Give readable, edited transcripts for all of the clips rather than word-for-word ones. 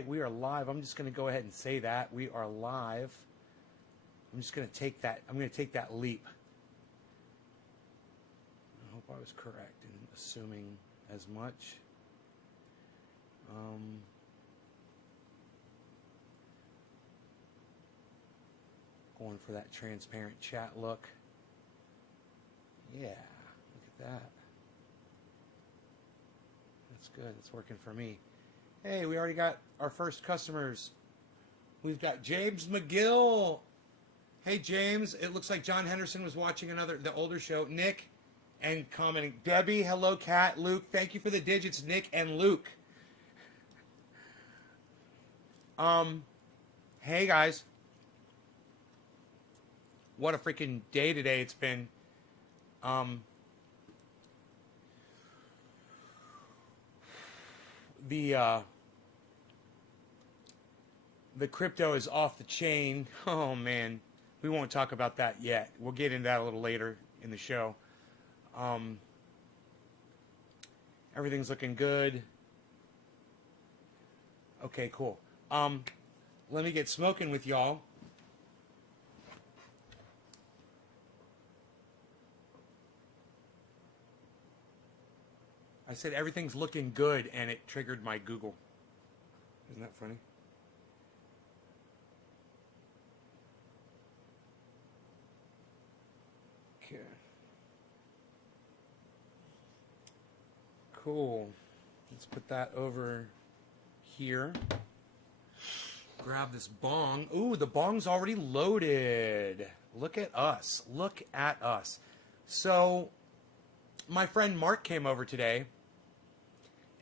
right, we are live. I'm just going to go ahead and say that. We are live. I'm just going to take that. I'm going to take that leap. I hope I was correct in assuming as much. Going for that transparent chat look. Yeah, look at that. That's good. It's working for me. Hey, we already got our first customers. We've got James McGill. Hey, James. It looks like John Henderson was watching the older show. Nick and commenting. Debbie, hello, Kat. Luke, thank you for the digits, Nick and Luke. Hey, guys. What a freaking day today it's been. The crypto is off the chain. Oh, man. We won't talk about that yet. We'll get into that a little later in the show. Everything's looking good. Okay, cool. Let me get smoking with y'all. I said everything's looking good, and it triggered my Google. Isn't that funny? Okay. Cool. Let's put that over here. Grab this bong. Ooh, the bong's already loaded. Look at us. Look at us. So, my friend Mark came over today,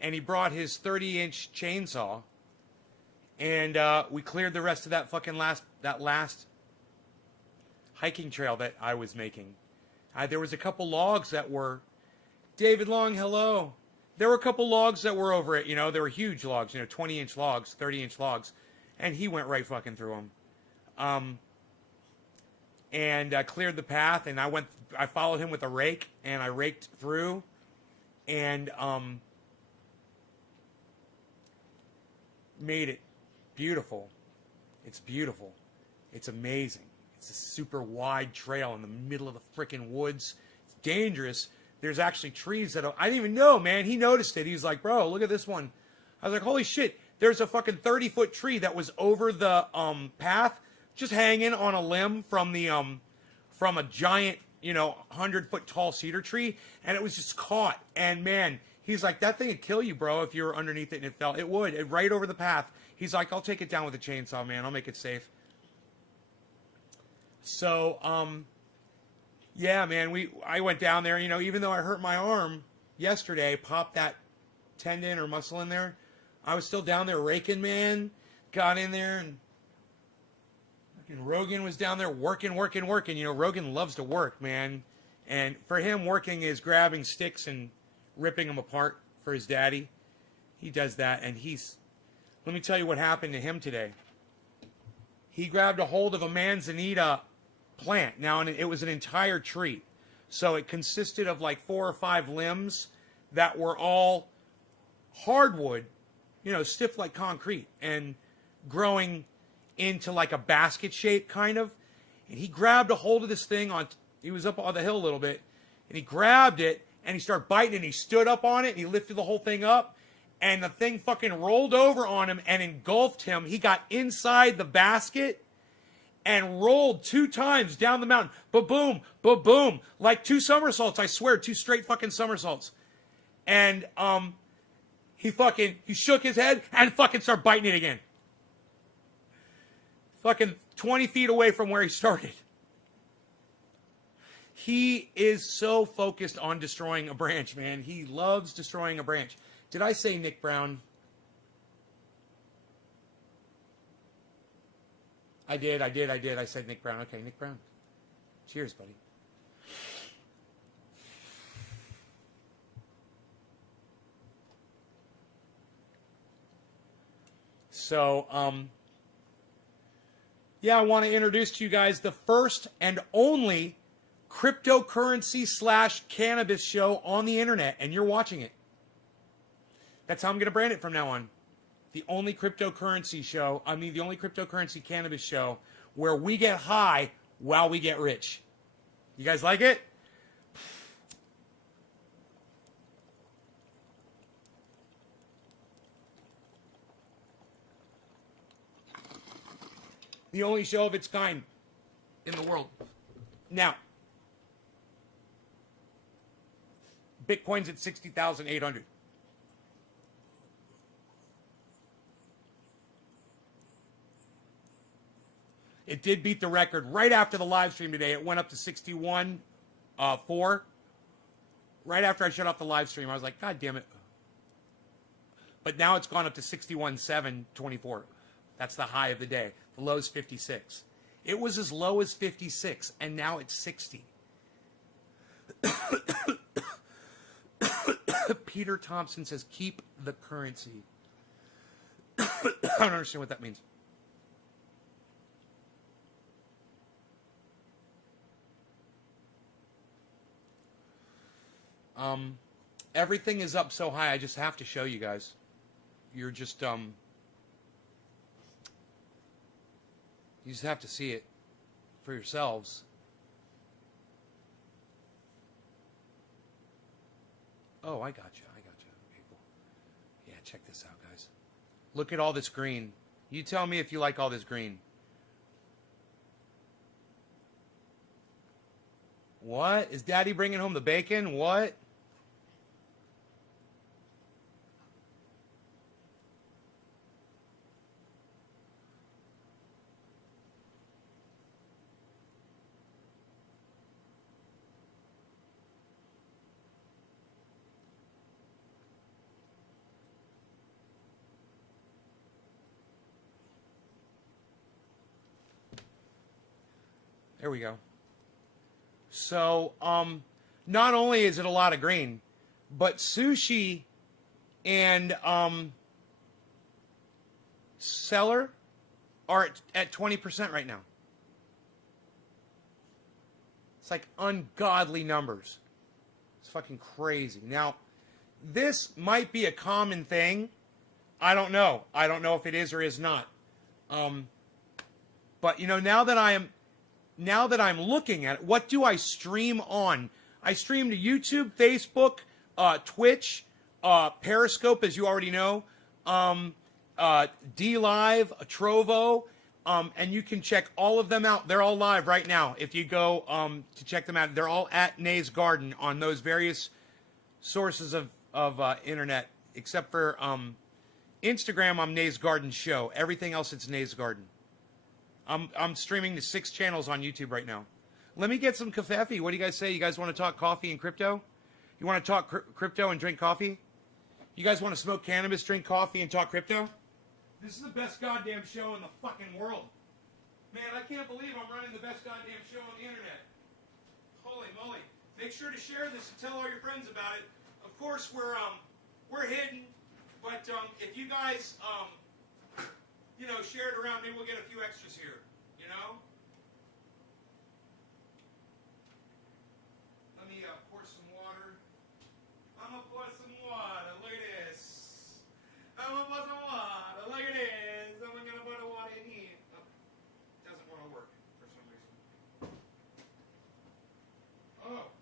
and he brought his 30-inch chainsaw, and we cleared the rest of that fucking last hiking trail that I was making. There was a couple logs that were... David Long, hello. There were a couple logs that were over it, you know. They were huge logs, you know, 20-inch logs, 30-inch logs. And he went right fucking through them. And cleared the path, and I followed him with a rake, and I raked through, and made it beautiful. It's beautiful. It's amazing. It's a super wide trail in the middle of the frickin' woods. It's dangerous. There's actually trees that I didn't even know, man. He noticed it. He's like, bro, look at this one. I was like, holy shit. There's a fucking 30-foot tree that was over the path, just hanging on a limb from a giant, 100-foot tall cedar tree, and it was just caught. And man, he's like, that thing would kill you, bro, if you were underneath it and it fell. It would, right over the path. He's like, I'll take it down with a chainsaw, man. I'll make it safe. So, yeah, man, I went down there, even though I hurt my arm yesterday, popped that tendon or muscle in there, I was still down there raking, man. Got in there, and Rogan was down there working. Rogan loves to work, man. And for him, working is grabbing sticks and ripping them apart for his daddy. He does that, and let me tell you what happened to him today. He grabbed a hold of a manzanita plant. Now, it was an entire tree. So it consisted of like 4 or 5 limbs that were all hardwood, stiff like concrete, and growing into like a basket shape kind of. And he grabbed a hold of this thing he was up on the hill a little bit, and he grabbed it and he started biting, and he stood up on it and he lifted the whole thing up, and the thing fucking rolled over on him and engulfed him. He got inside the basket and rolled 2 times down the mountain. Ba-boom, ba-boom. Like 2 somersaults, I swear, 2 straight fucking somersaults. And he shook his head and fucking started biting it again. Fucking 20 feet away from where he started. He is so focused on destroying a branch, man. He loves destroying a branch. Did I say Nick Brown? I did. I said Nick Brown. Okay, Nick Brown. Cheers, buddy. So, yeah, I want to introduce to you guys the first and only cryptocurrency / cannabis show on the internet, and you're watching it. That's how I'm going to brand it from now on. the only cryptocurrency show, the only cryptocurrency cannabis show where we get high while we get rich. You guys like it? The only show of its kind in the world. Now, Bitcoin's at 60,800. It did beat the record right after the live stream today. It went up to 61.4. Right after I shut off the live stream, I was like, God damn it. But now it's gone up to 61.724. That's the high of the day. The low is 56. It was as low as 56, and now it's 60. Peter Thompson says, keep the currency. I don't understand what that means. Everything is up so high, I just have to show you guys. You're just, you just have to see it for yourselves. Oh, I got you, people. Yeah, check this out, guys. Look at all this green. You tell me if you like all this green. What? Is Daddy bringing home the bacon? What? There we go. So, not only is it a lot of green, but Sushi and Seller are at 20% right now. It's like ungodly numbers. It's fucking crazy. Now, this might be a common thing. I don't know. I don't know if it is or is not. But, you know, now that I'm looking at it, what do I stream on? I stream to YouTube, Facebook, Twitch, Periscope, as you already know, D-Live, Trovo, and you can check all of them out. They're all live right now. If you go to check them out, they're all at Nay's Garden on those various sources of internet, except for Instagram, I'm Nay's Garden Show. Everything else, it's Nay's Garden. I'm streaming to 6 channels on YouTube right now. Let me get some coffee. What do you guys say? You guys want to talk coffee and crypto? You want to talk crypto and drink coffee? You guys want to smoke cannabis, drink coffee, and talk crypto? This is the best goddamn show in the fucking world. Man, I can't believe I'm running the best goddamn show on the internet. Holy moly. Make sure to share this and tell all your friends about it. Of course, we're hidden, but if you guys share it around, maybe we'll get a few extras here, you know? Let me pour some water. I'm going to pour some water. Look at this. I'm going to pour some water. Look at this. I'm going to put the water in here. Oh, it doesn't want to work for some reason. Oh.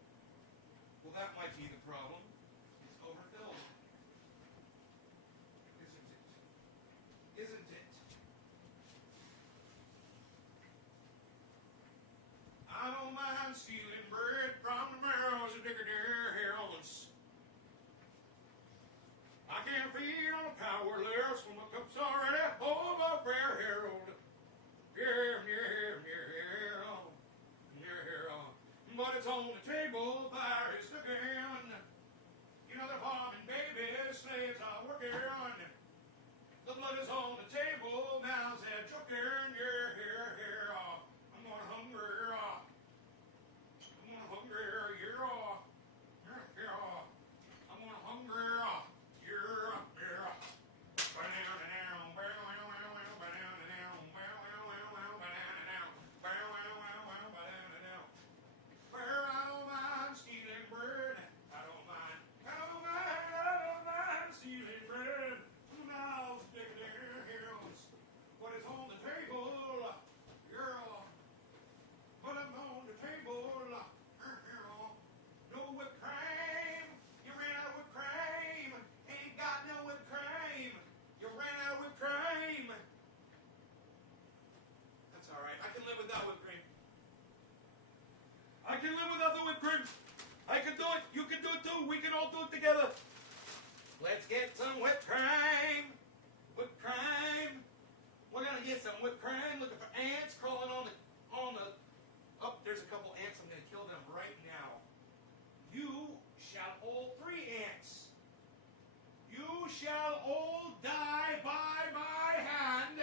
Well, that might be the problem. It's overfilled. Isn't it? all do it together. Let's get some whipped cream. Whipped cream. We're gonna get some whipped cream. Looking for ants crawling on the. Oh, there's a couple ants. I'm gonna kill them right now. You shall all 3 ants. You shall all die by my hand.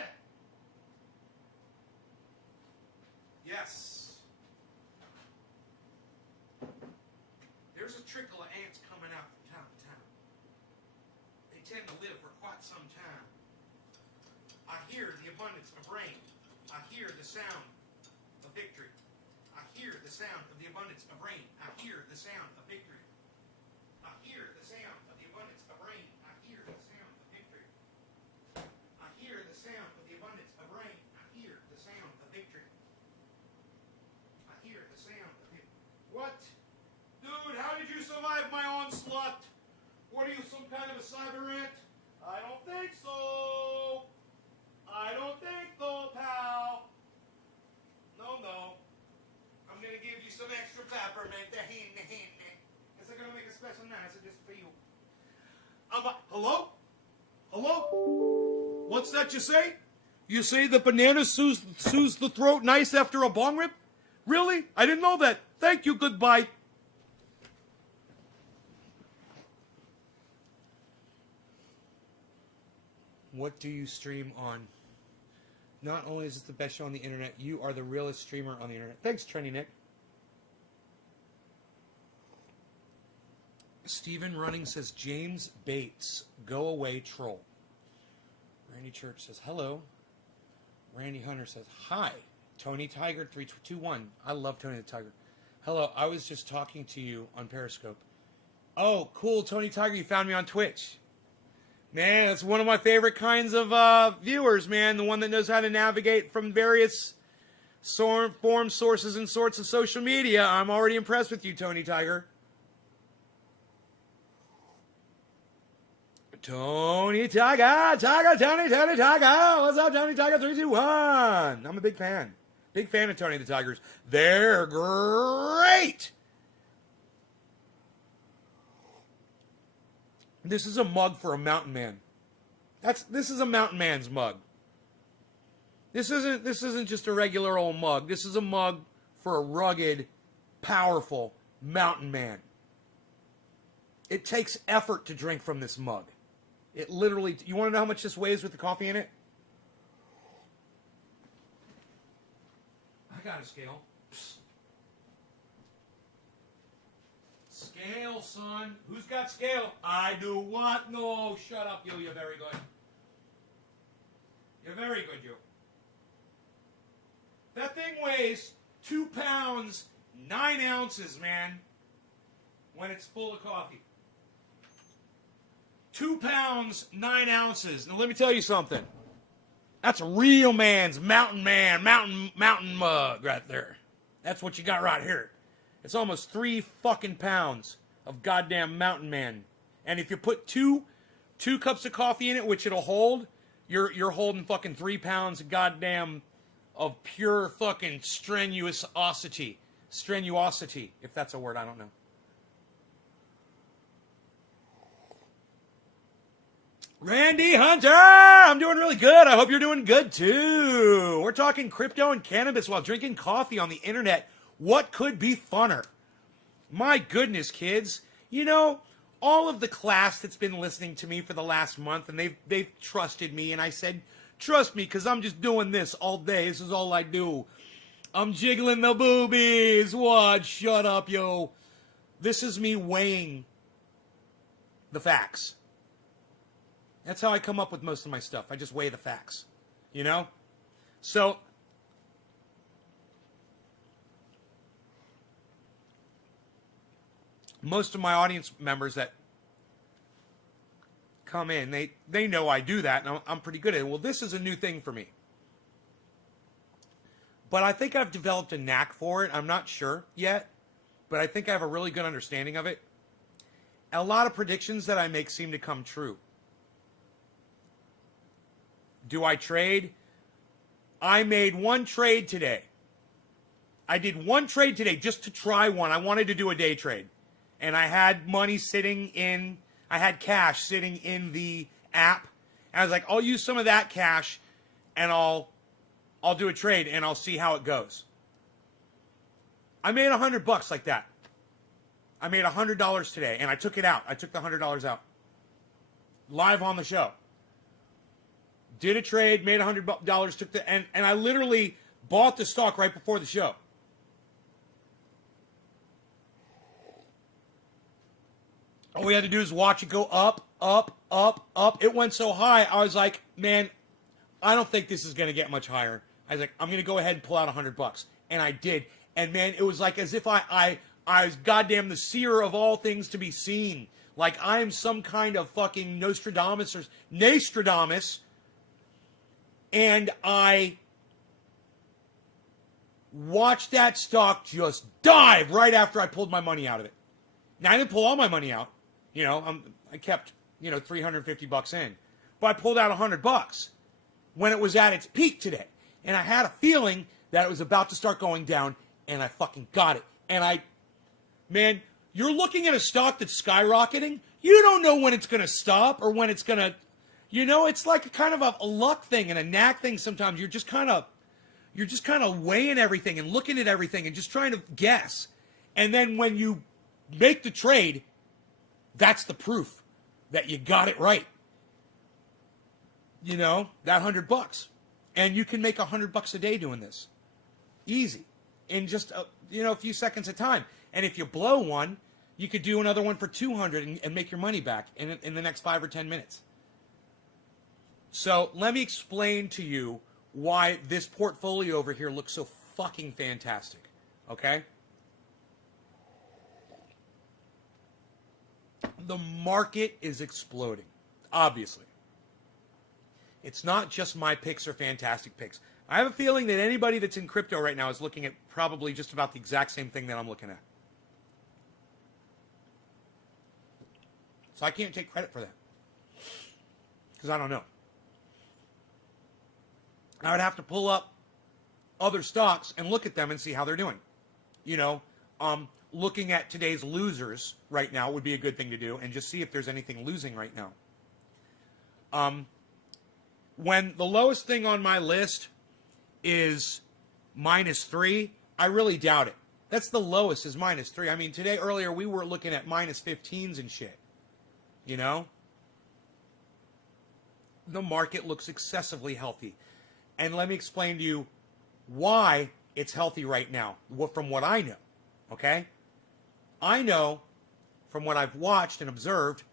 Yes. There's a trickle of ants coming out from time to time. They tend to live for quite some time. I hear the abundance of rain. I hear the sound of victory. I hear the sound of the abundance of rain. I hear the sound of victory. I hear the sound of the abundance of rain. I hear the sound of victory. I hear the sound of the abundance of rain. I hear the sound of victory. I hear the sound of victory. What? Dude, how did you survive my onslaught? What are you, some kind of a cyber ant? I don't think so. I don't think so, pal. No. I'm going to give you some extra peppermint. Because I'm going to make a special nice just for you. Hello? Hello? What's that you say? You say the banana soothes the throat nice after a bong rip? Really? I didn't know that. Thank you. Goodbye. What do you stream on? Not only is this the best show on the internet, you are the realest streamer on the internet. Thanks, Trendy Nick. Stephen Running says, James Bates, go away, troll. Randy Church says, hello. Randy Hunter says, hi. Tony Tiger 321. I love Tony the Tiger. Hello, I was just talking to you on Periscope. Oh, cool, Tony Tiger, you found me on Twitch. Man, that's one of my favorite kinds of viewers, man. The one that knows how to navigate from various forms, sources, and sorts of social media. I'm already impressed with you, Tony Tiger. Tony Tiger. What's up, Tony Tiger 321? I'm a big fan. Big fan of Tony the Tigers. They're great. This is a mug for a mountain man. This is a mountain man's mug. This isn't just a regular old mug. This is a mug for a rugged, powerful mountain man. It takes effort to drink from this mug. It literally, you want to know how much this weighs with the coffee in it? I got a scale. Scale, son. Who's got scale? I do what? No, shut up, you. You're very good. You're very good, you. That thing weighs 2 pounds, 9 ounces, man, when it's full of coffee. 2 pounds, 9 ounces. Now, let me tell you something. That's a real man's mountain mug right there. That's what you got right here. It's almost 3 fucking pounds of goddamn mountain man. And if you put two cups of coffee in it, which it'll hold, you're holding fucking 3 pounds of goddamn of pure fucking strenuosity, if that's a word, I don't know. Randy Hunter, I'm doing really good. I hope you're doing good too. We're talking crypto and cannabis while drinking coffee on the internet. What could be funner? My goodness, kids. You know, all of the class that's been listening to me for the last month, and they've trusted me, and I said, trust me, because I'm just doing this all day. This is all I do. I'm jiggling the boobies. What? Shut up, yo. This is me weighing the facts. That's how I come up with most of my stuff. I just weigh the facts. You know? So, most of my audience members that come in, they know I do that, and I'm pretty good at it. Well, this is a new thing for me. But I think I've developed a knack for it. I'm not sure yet, but I think I have a really good understanding of it. A lot of predictions that I make seem to come true. Do I trade? I made one trade today. I did one trade today just to try one. I wanted to do a day trade. and I had money sitting in, I had cash sitting in the app. And I was like, I'll use some of that cash and I'll do a trade and I'll see how it goes. I made $100 like that. I made $100 today and I took it out. I took the $100 out. Live on the show. Did a trade, made $100, took the, and I literally bought the stock right before the show. All we had to do is watch it go up, up, up, up. It went so high, I was like, man, I don't think this is going to get much higher. I was like, I'm going to go ahead and pull out $100. And I did. And man, it was like as if I was goddamn the seer of all things to be seen. Like I am some kind of fucking Nostradamus or Nastradamus. And I watched that stock just dive right after I pulled my money out of it. Now, I didn't pull all my money out. You know, I kept, $350 in. But I pulled out $100 when it was at its peak today. And I had a feeling that it was about to start going down, and I fucking got it. And man, you're looking at a stock that's skyrocketing. You don't know when it's going to stop or when it's going to, it's like a kind of a luck thing and a knack thing sometimes. You're just kind of weighing everything and looking at everything and just trying to guess. And then when you make the trade, that's the proof that you got it right. That $100. And you can make $100 a day doing this. Easy. In just, a few seconds of time. And if you blow one, you could do another one for $200 and make your money back in the next 5 or 10 minutes. So let me explain to you why this portfolio over here looks so fucking fantastic. Okay? The market is exploding, obviously. It's not just my picks or fantastic picks. I have a feeling that anybody that's in crypto right now is looking at probably just about the exact same thing that I'm looking at. So I can't take credit for that. Because I don't know. I would have to pull up other stocks and look at them and see how they're doing. Looking at today's losers right now would be a good thing to do and just see if there's anything losing right now. When the lowest thing on my list is -3, I really doubt it. That's the lowest is -3. I mean, earlier we were looking at -15s and shit. The market looks excessively healthy. And let me explain to you why it's healthy right now, from what I know. Okay? I know from what I've watched and observed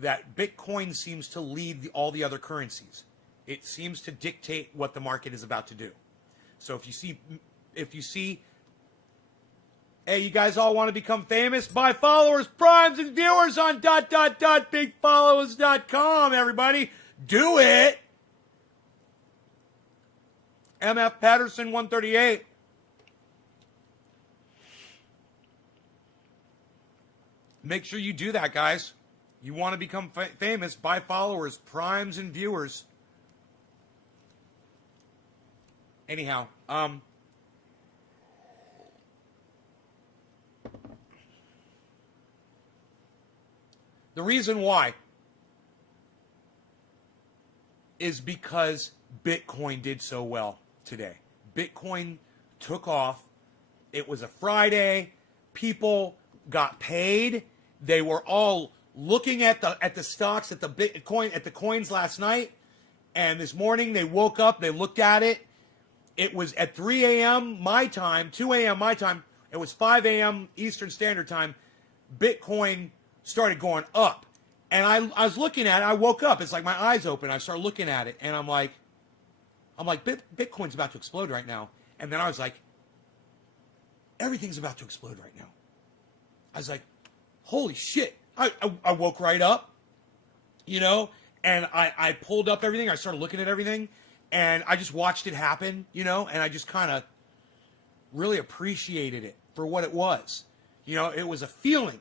that Bitcoin seems to lead all the other currencies. It seems to dictate what the market is about to do. So if you see, hey, you guys all want to become famous? Buy followers, primes, and viewers on bigfollowers.com, everybody. Do it. MF Patterson 138. Make sure you do that, guys. You want to become famous, buy followers, primes, and viewers. Anyhow, the reason why is because Bitcoin did so well today. Bitcoin took off. It was a Friday. People got paid. They were all looking at the stocks, at the Bitcoin, at the coins last night, and this morning they woke up, they looked at it. It was at 3 a.m. my time, 2 a.m. my time. It was 5 a.m. Eastern Standard Time. Bitcoin started going up, and I was looking at it. I woke up. It's like my eyes open. I started looking at it, and I'm like, Bitcoin's about to explode right now. And then I was like, everything's about to explode right now. I was like, holy shit. I woke right up, and I pulled up everything. I started looking at everything, and I just watched it happen, and I just kind of really appreciated it for what it was. It was a feeling.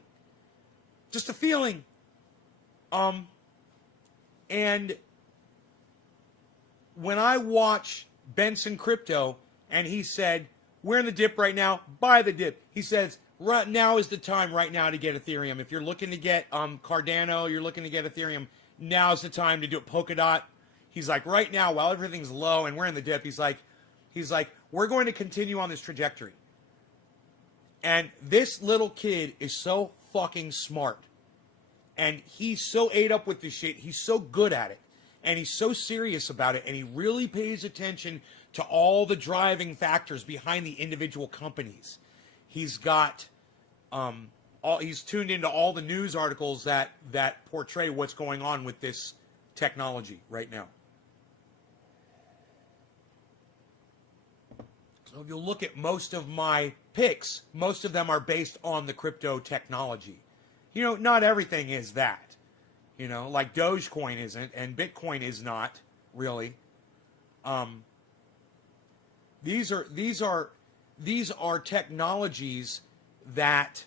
Just a feeling. And when I watch Benson Crypto, and he said, we're in the dip right now, buy the dip. He says, right now is the time right now to get Ethereum. If you're looking to get Cardano, you're looking to get Ethereum, now's the time to do it. Polkadot. He's like, right now, while everything's low and we're in the dip, he's like, we're going to continue on this trajectory. And this little kid is so fucking smart. And he's so ate up with this shit. He's so good at it. And he's so serious about it. And he really pays attention to all the driving factors behind the individual companies. He's got, he's tuned into all the news articles that portray what's going on with this technology right now. So if you look at most of my picks, most of them are based on the crypto technology. You know, not everything is that. You know, like Dogecoin isn't, and Bitcoin is not really. These are technologies that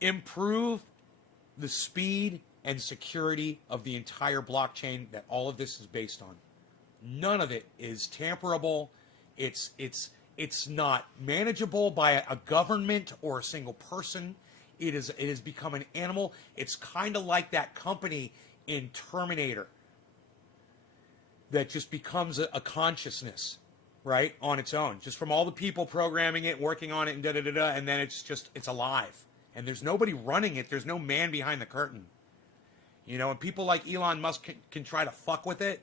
improve the speed and security of the entire blockchain that all of this is based on. None of it is tamperable. It's not manageable by a government or a single person. It has become an animal. It's kind of like that company in Terminator that just becomes a consciousness, right, on its own, just from all the people programming it, working on it, and da-da-da-da, and then it's alive. And there's nobody running it. There's no man behind the curtain. You know, and people like Elon Musk can try to fuck with it,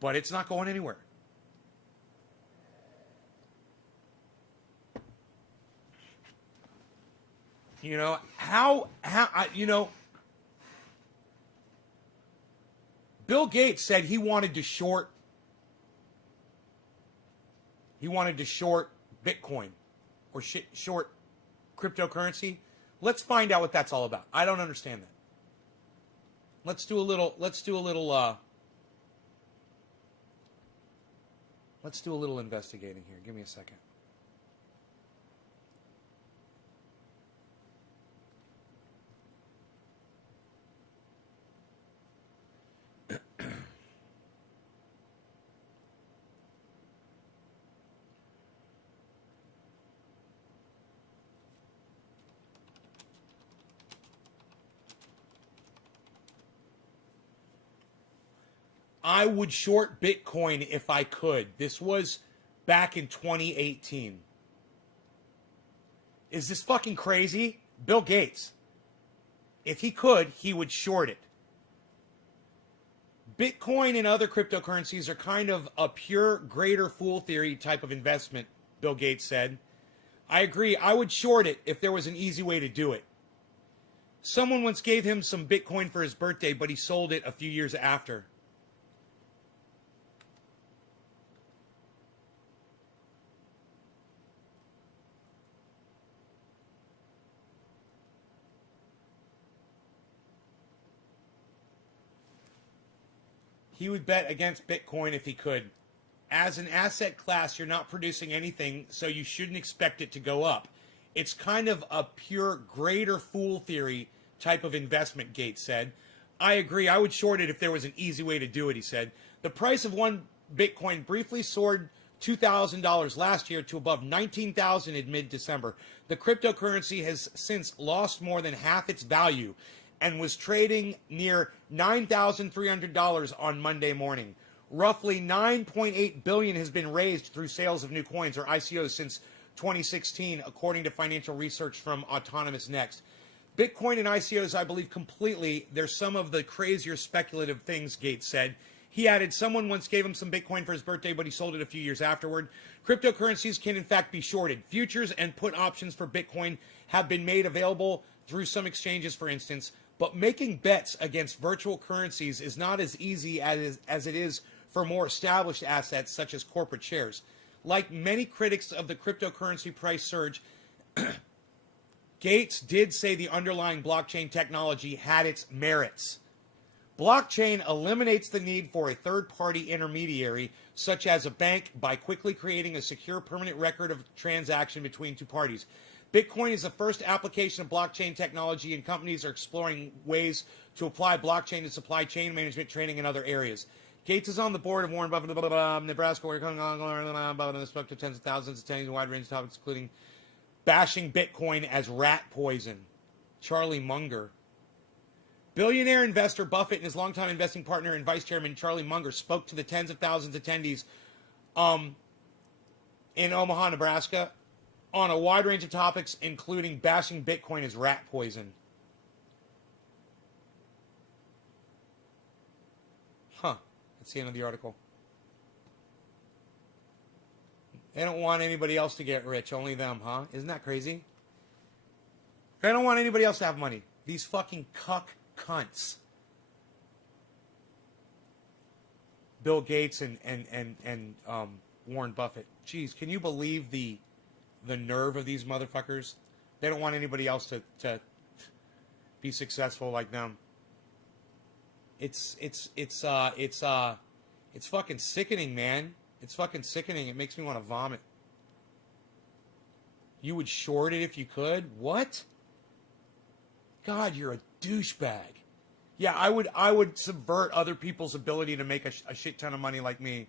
but it's not going anywhere. You know, Bill Gates said he wanted to short Bitcoin or short cryptocurrency. Let's find out what that's all about. I don't understand that. Let's do a little investigating here. Give me a second. I would short Bitcoin if I could. This was back in 2018. Is this fucking crazy? Bill Gates. If he could, he would short it. Bitcoin and other cryptocurrencies are kind of a pure greater fool theory type of investment, Bill Gates said. I agree. I would short it if there was an easy way to do it. Someone once gave him some Bitcoin for his birthday, but he sold it a few years after. He would bet against Bitcoin if he could. As an asset class, you're not producing anything, so you shouldn't expect it to go up. It's kind of a pure greater fool theory type of investment, Gates said. I agree. I would short it if there was an easy way to do it, he said. The price of one Bitcoin briefly soared $2,000 last year to above $19,000 in mid-December. The cryptocurrency has since lost more than half its value and was trading near $9,300 on Monday morning. Roughly $9.8 billion has been raised through sales of new coins or ICOs since 2016, according to financial research from Autonomous Next. Bitcoin and ICOs, I believe completely, they're some of the crazier speculative things, Gates said. He added, someone once gave him some Bitcoin for his birthday, but he sold it a few years afterward. Cryptocurrencies can in fact be shorted. Futures and put options for Bitcoin have been made available through some exchanges, for instance. But making bets against virtual currencies is not as easy as it is for more established assets such as corporate shares. Like many critics of the cryptocurrency price surge, Gates did say the underlying blockchain technology had its merits. Blockchain eliminates the need for a third-party intermediary, such as a bank, by quickly creating a secure permanent record of transaction between two parties. Bitcoin is the first application of blockchain technology, and companies are exploring ways to apply blockchain to supply chain management, training, and other areas. Gates is on the board of Warren Buffett, Nebraska, where spoke to tens of thousands, attending a wide range of topics, including bashing Bitcoin as rat poison. Charlie Munger. Billionaire investor Buffett and his longtime investing partner and vice chairman Charlie Munger spoke to the tens of thousands of attendees in Omaha, Nebraska, on a wide range of topics, including bashing Bitcoin as rat poison. Huh. That's the end of the article. They don't want anybody else to get rich, only them, huh? Isn't that crazy? They don't want anybody else to have money. These fucking cuck cunts. Bill Gates and Warren Buffett. Jeez, can you believe the nerve of these motherfuckers? They don't want anybody else to be successful like them. It's fucking sickening, man. It's fucking sickening. It makes me want to vomit. You would short it if you could? What? God, you're a douchebag. Yeah, I would subvert other people's ability to make a shit ton of money like me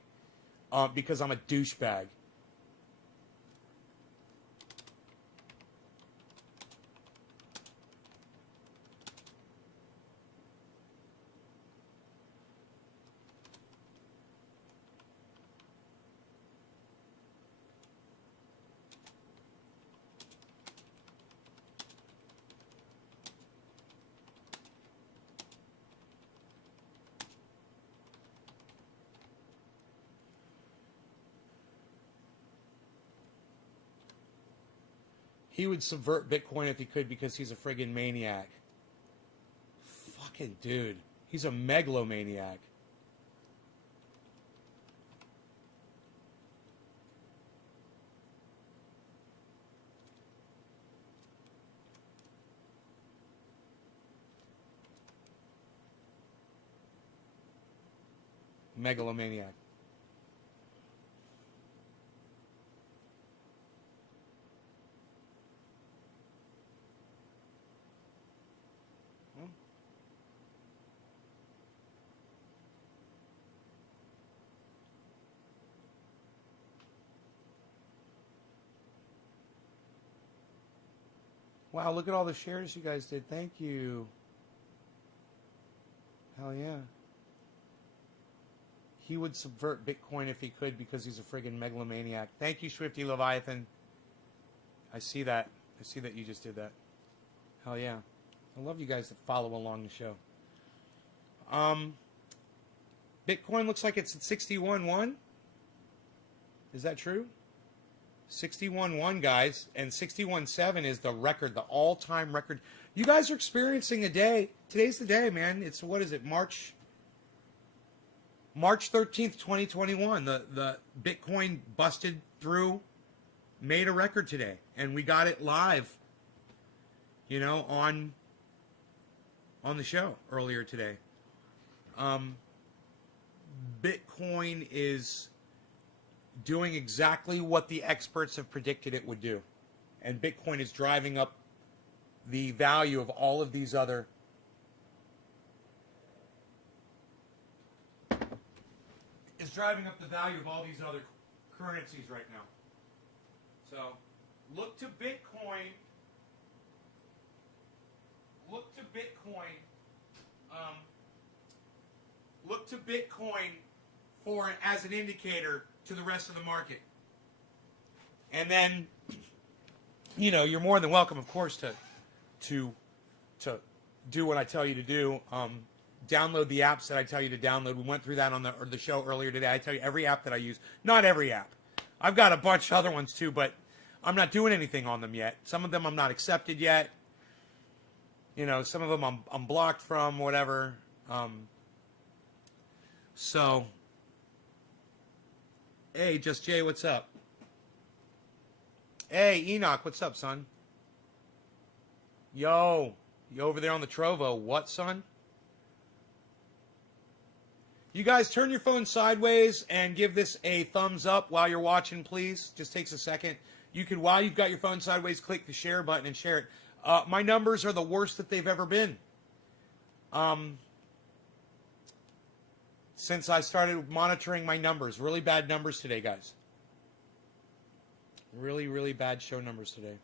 because I'm a douchebag. He would subvert Bitcoin if he could because he's a friggin' maniac. Fucking dude. He's a megalomaniac. Megalomaniac. Wow, look at all the shares you guys did. Thank you. Hell yeah. He would subvert Bitcoin if he could because he's a friggin' megalomaniac. Thank you, Swifty Leviathan. I see that. I see that you just did that. Hell yeah. I love you guys that follow along the show. Bitcoin looks like it's at 61.1. Is that true? 61.1, guys, and 61.7 is the record, the all-time record. You guys are experiencing a day. Today's the day, man. It's, what is it, March 13th, 2021. The Bitcoin busted through, made a record today, and we got it live, you know, on the show earlier today. Bitcoin is doing exactly what the experts have predicted it would do. And Bitcoin is driving up the value of all of these other currencies right now. So look to Bitcoin. Look to Bitcoin for as an indicator to the rest of the market. And then, you know, you're more than welcome, of course, to do what I tell you to do. Download the apps that I tell you to download. We went through that on the show earlier today. I tell you every app that I use. Not every app. I've got a bunch of other ones too, but I'm not doing anything on them yet. Some of them I'm not accepted yet. You know, some of them I'm blocked from, whatever. So, hey, Just Jay, what's up? Hey, Enoch, what's up, son? Yo, you over there on the Trovo? What, son? You guys turn your phone sideways and give this a thumbs up while you're watching, please. Just takes a second. You can, while you've got your phone sideways, click the share button and share it. My numbers are the worst that they've ever been. Since I started monitoring my numbers. Really bad numbers today, guys. Really, really bad show numbers today.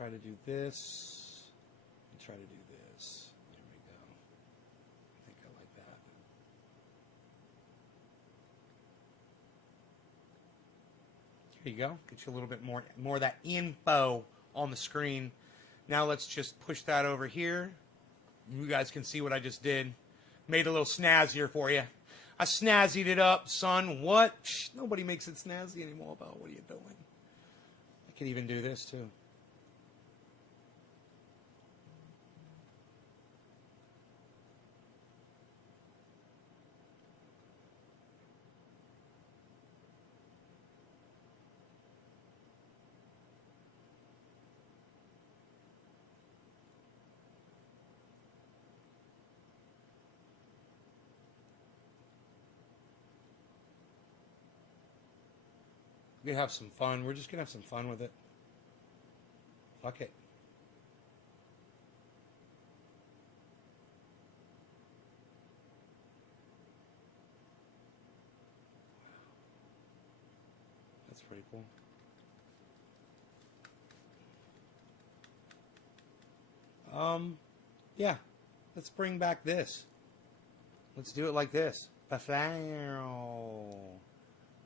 try to do this. And try to do this. There we go. I think I like that. Here you go. Get you a little bit more of that info on the screen. Now let's just push that over here. You guys can see what I just did. Made a little snazzier for you. I snazzied it up, son. What? Nobody makes it snazzy anymore about what are you doing? I can even do this too. We're gonna have some fun. We're just gonna have some fun with it. Fuck it. That's pretty cool. Yeah. Let's bring back this. Let's do it like this.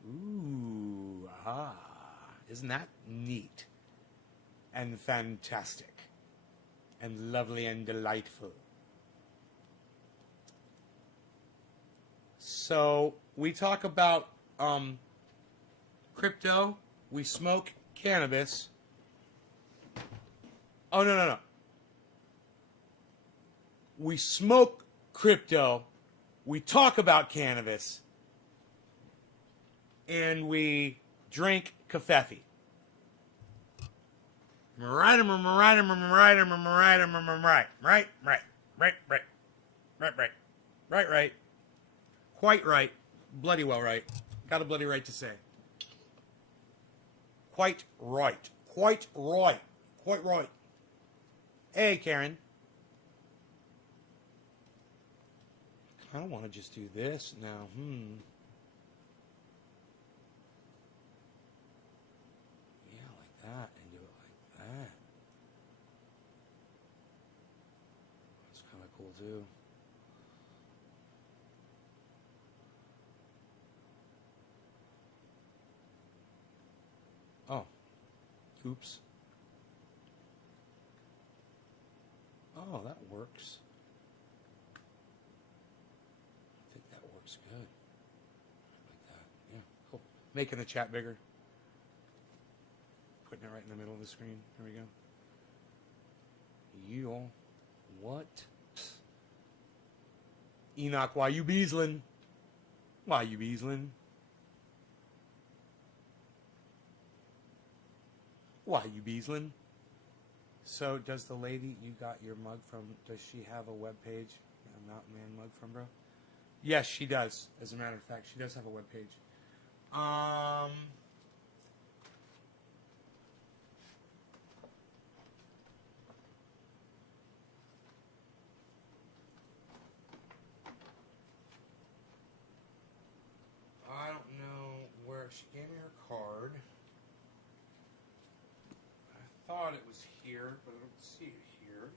Ooh, isn't that neat and fantastic and lovely and delightful? So we talk about crypto. We smoke cannabis. Oh, no. We smoke crypto. We talk about cannabis. And we drink kafefe. Right. Quite right. Bloody well right. Got a bloody right to say. Quite right. Quite right. Quite right. Hey, Karen. I don't want to just do this now. That and do it like that. That's kind of cool too. Oh. Oops. Oh, that works. I think that works good. Like that. Yeah, cool. Making the chat bigger. Putting it right in the middle of the screen. There we go. You, what? Enoch, why you beasling? Why you beasling? Why you beasling? So, does the lady you got your mug from, does she have a web page? A Mountain Man mug from, bro? Yes, she does. As a matter of fact, she does have a web page. I don't know where she gave me her card. I thought it was here, but I don't see it here.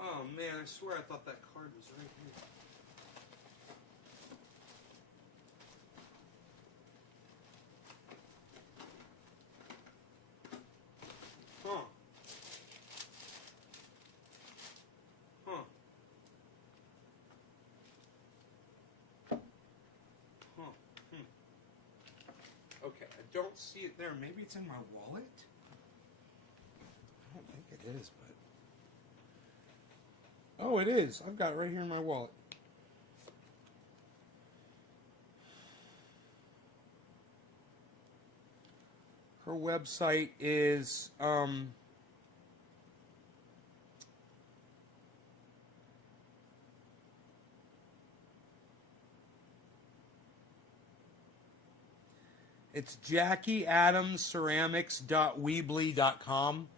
Oh man, I swear I thought that card was right here. Huh. Okay, I don't see it there. Maybe it's in my wallet? I don't think it is, but... Oh, it is. I've got it right here in my wallet. Her website is... It's JackieAdamsCeramics.weebly.com.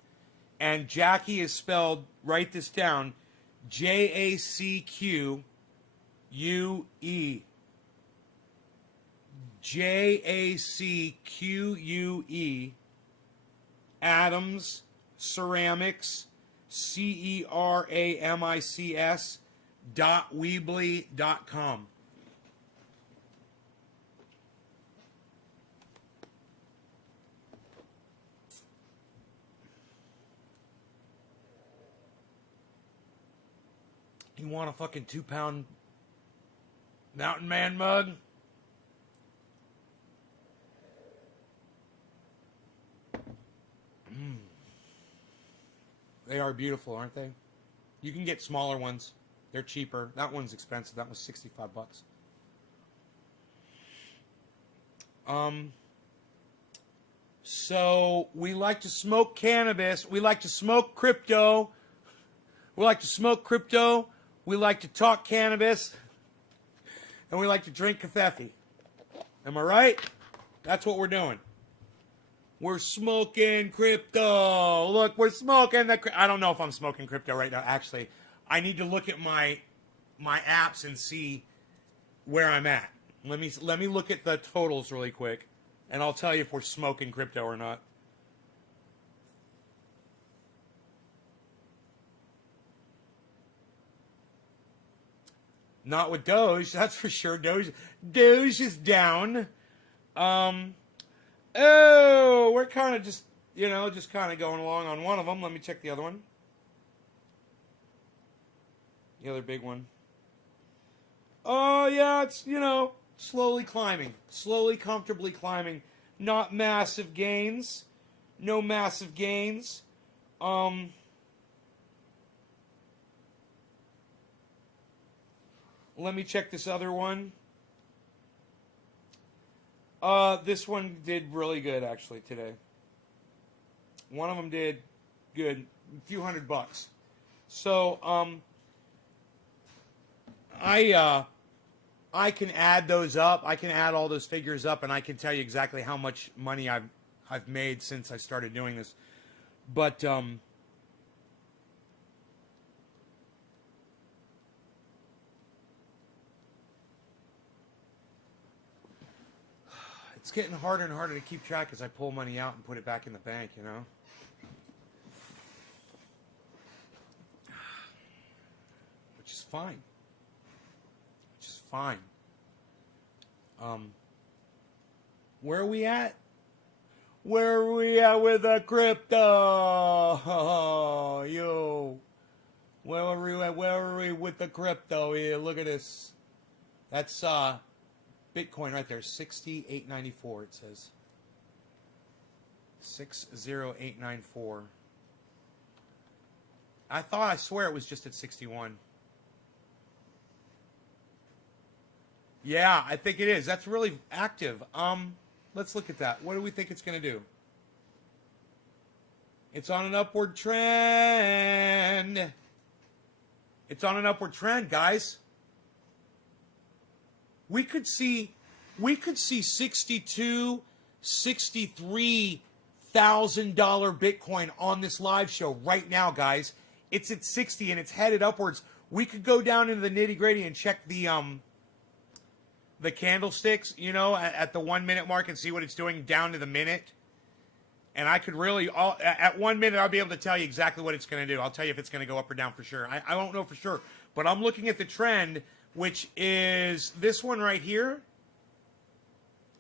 And Jackie is spelled, write this down, Jacquue. JACQUE, Adams Ceramics, CERAMICS.weebly.com. You want a fucking 2-pound Mountain Man mug? They are beautiful, aren't they? You can get smaller ones. They're cheaper. That one's expensive. That was $65. So we like to smoke cannabis. We like to smoke crypto. We like to smoke crypto. We like to talk cannabis. And we like to drink kafefe. Am I right? That's what we're doing. We're smoking crypto. Look, we're smoking the. I don't know if I'm smoking crypto right now. Actually, I need to look at my apps and see where I'm at. Let me look at the totals really quick, and I'll tell you if we're smoking crypto or not. Not with Doge, that's for sure. Doge is down. Oh, we're kind of just kind of going along on one of them. Let me check the other one. The other big one. Oh, yeah, it's, slowly climbing. Slowly, comfortably climbing. Not massive gains. No massive gains. Let me check this other one. This one did really good, actually, today. One of them did good. A few $100. So, I can add those up. I can add all those figures up, and I can tell you exactly how much money I've made since I started doing this. But, it's getting harder and harder to keep track as I pull money out and put it back in the bank, Which is fine. Which is fine. Where are we at? Where are we at with the crypto? Oh, yo. Where are we with the crypto here? Look at this. That's, Bitcoin right there, 68.94 it says. 60894. I swear it was just at 61. Yeah, I think it is. That's really active. Let's look at that. What do we think it's going to do? It's on an upward trend. It's on an upward trend, guys. We could see $62,000, $63,000 Bitcoin on this live show right now, guys. It's at 60 and it's headed upwards. We could go down into the nitty-gritty and check the candlesticks, at the 1 minute mark and see what it's doing down to the minute. And I could really, at 1 minute, I'll be able to tell you exactly what it's going to do. I'll tell you if it's going to go up or down for sure. I don't know for sure, but I'm looking at the trend, which is this one right here.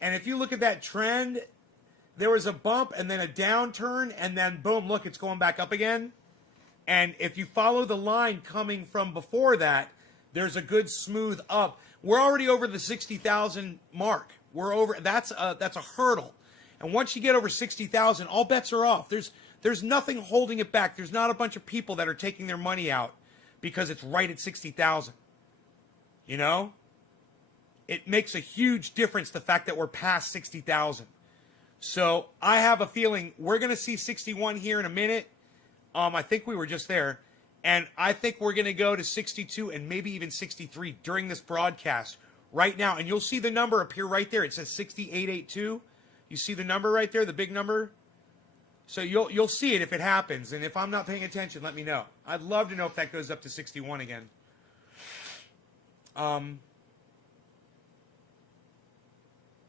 And if you look at that trend, there was a bump and then a downturn, and then boom, look, it's going back up again. And if you follow the line coming from before that, there's a good smooth up. We're already over the 60,000 mark. We're over. That's a hurdle. And once you get over 60,000, all bets are off. There's nothing holding it back. There's not a bunch of people that are taking their money out because it's right at 60,000. It makes a huge difference, the fact that we're past 60,000. So I have a feeling we're going to see 61 here in a minute. I think we were just there. And I think we're going to go to 62 and maybe even 63 during this broadcast right now. And you'll see the number appear right there. It says 6882. You see the number right there, the big number? So you'll see it if it happens. And if I'm not paying attention, let me know. I'd love to know if that goes up to 61 again.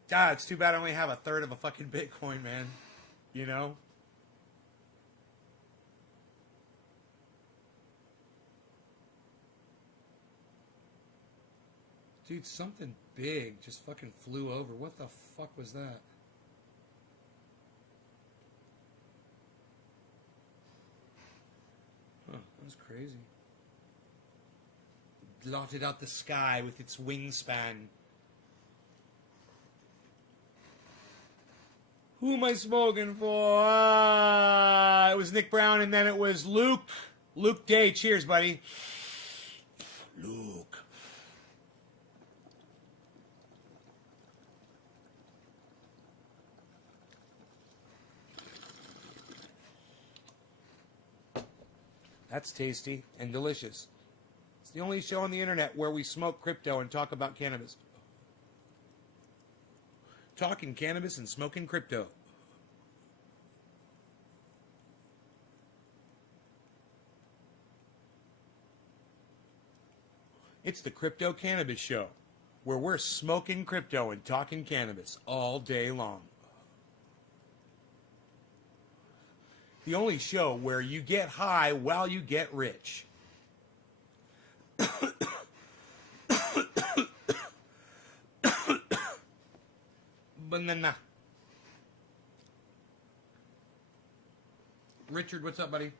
God, it's too bad I only have a third of a fucking Bitcoin, man. You know? Dude, something big just fucking flew over. What the fuck was that? Huh, that was crazy. Blotted out the sky with its wingspan. Who am I smoking for? It was Nick Brown, and then it was Luke. Luke Day. Cheers, buddy. Luke. That's tasty and delicious. It's the only show on the internet where we smoke crypto and talk about cannabis. Talking cannabis and smoking crypto. It's the Crypto Cannabis Show, where we're smoking crypto and talking cannabis all day long. The only show where you get high while you get rich. Banana. Richard, what's up, buddy?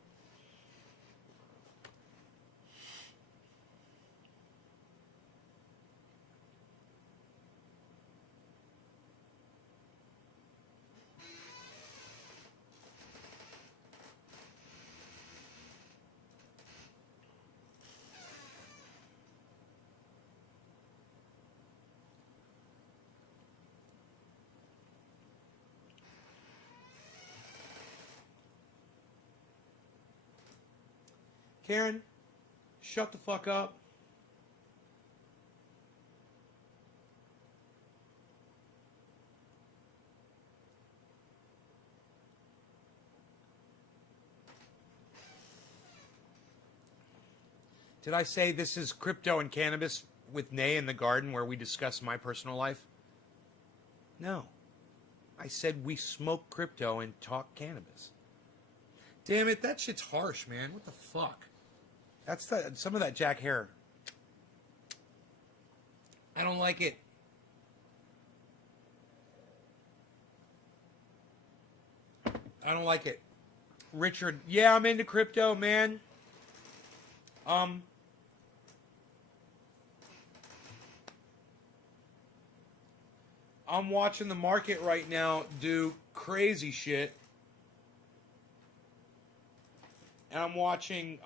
Karen, shut the fuck up. Did I say this is Crypto and Cannabis with Nay in the Garden where we discuss my personal life? No. I said we smoke crypto and talk cannabis. Damn it, that shit's harsh, man. What the fuck? That's some of that Jack hair. I don't like it. I don't like it. Richard, yeah, I'm into crypto, man. I'm watching the market right now do crazy shit. And I'm watching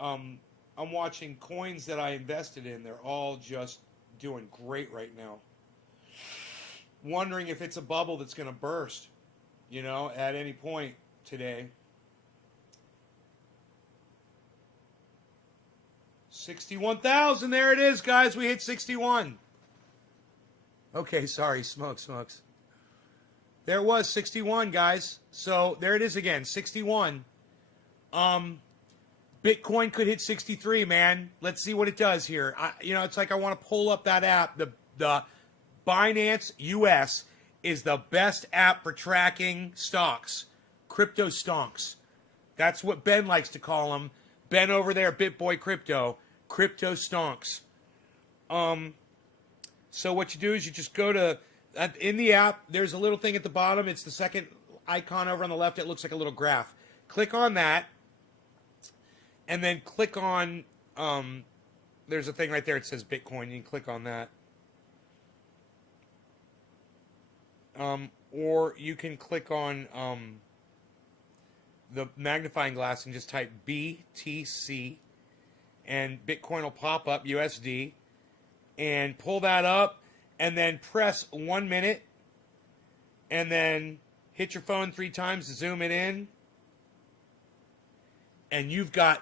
coins that I invested in. They're all just doing great right now. Wondering if it's a bubble that's going to burst, at any point today. 61,000. There it is, guys. We hit 61. Okay, sorry. Smokes. There was 61, guys. So there it is again, 61. Bitcoin could hit 63, man. Let's see what it does here. It's like I want to pull up that app. The Binance US is the best app for tracking stocks, crypto stonks. That's what Ben likes to call them. Ben over there, BitBoy Crypto stonks. So what you do is you just go to, in the app, there's a little thing at the bottom. It's the second icon over on the left. It looks like a little graph. Click on that. And then click on, there's a thing right there. It says Bitcoin. You can click on that. Or you can click on the magnifying glass and just type BTC. And Bitcoin will pop up, USD. And pull that up. And then press 1 minute. And then hit your phone 3 times to zoom it in. And you got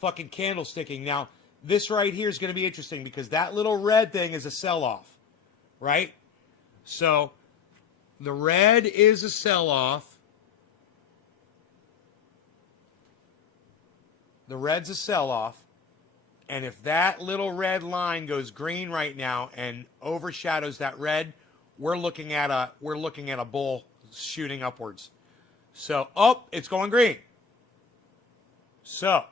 fucking candlesticking. Now, this right here is going to be interesting because that little red thing is a sell-off, right? So, the red is a sell-off. The red's a sell-off. And if that little red line goes green right now and overshadows that red, we're looking at a bull shooting upwards. So, oh, it's going green. So,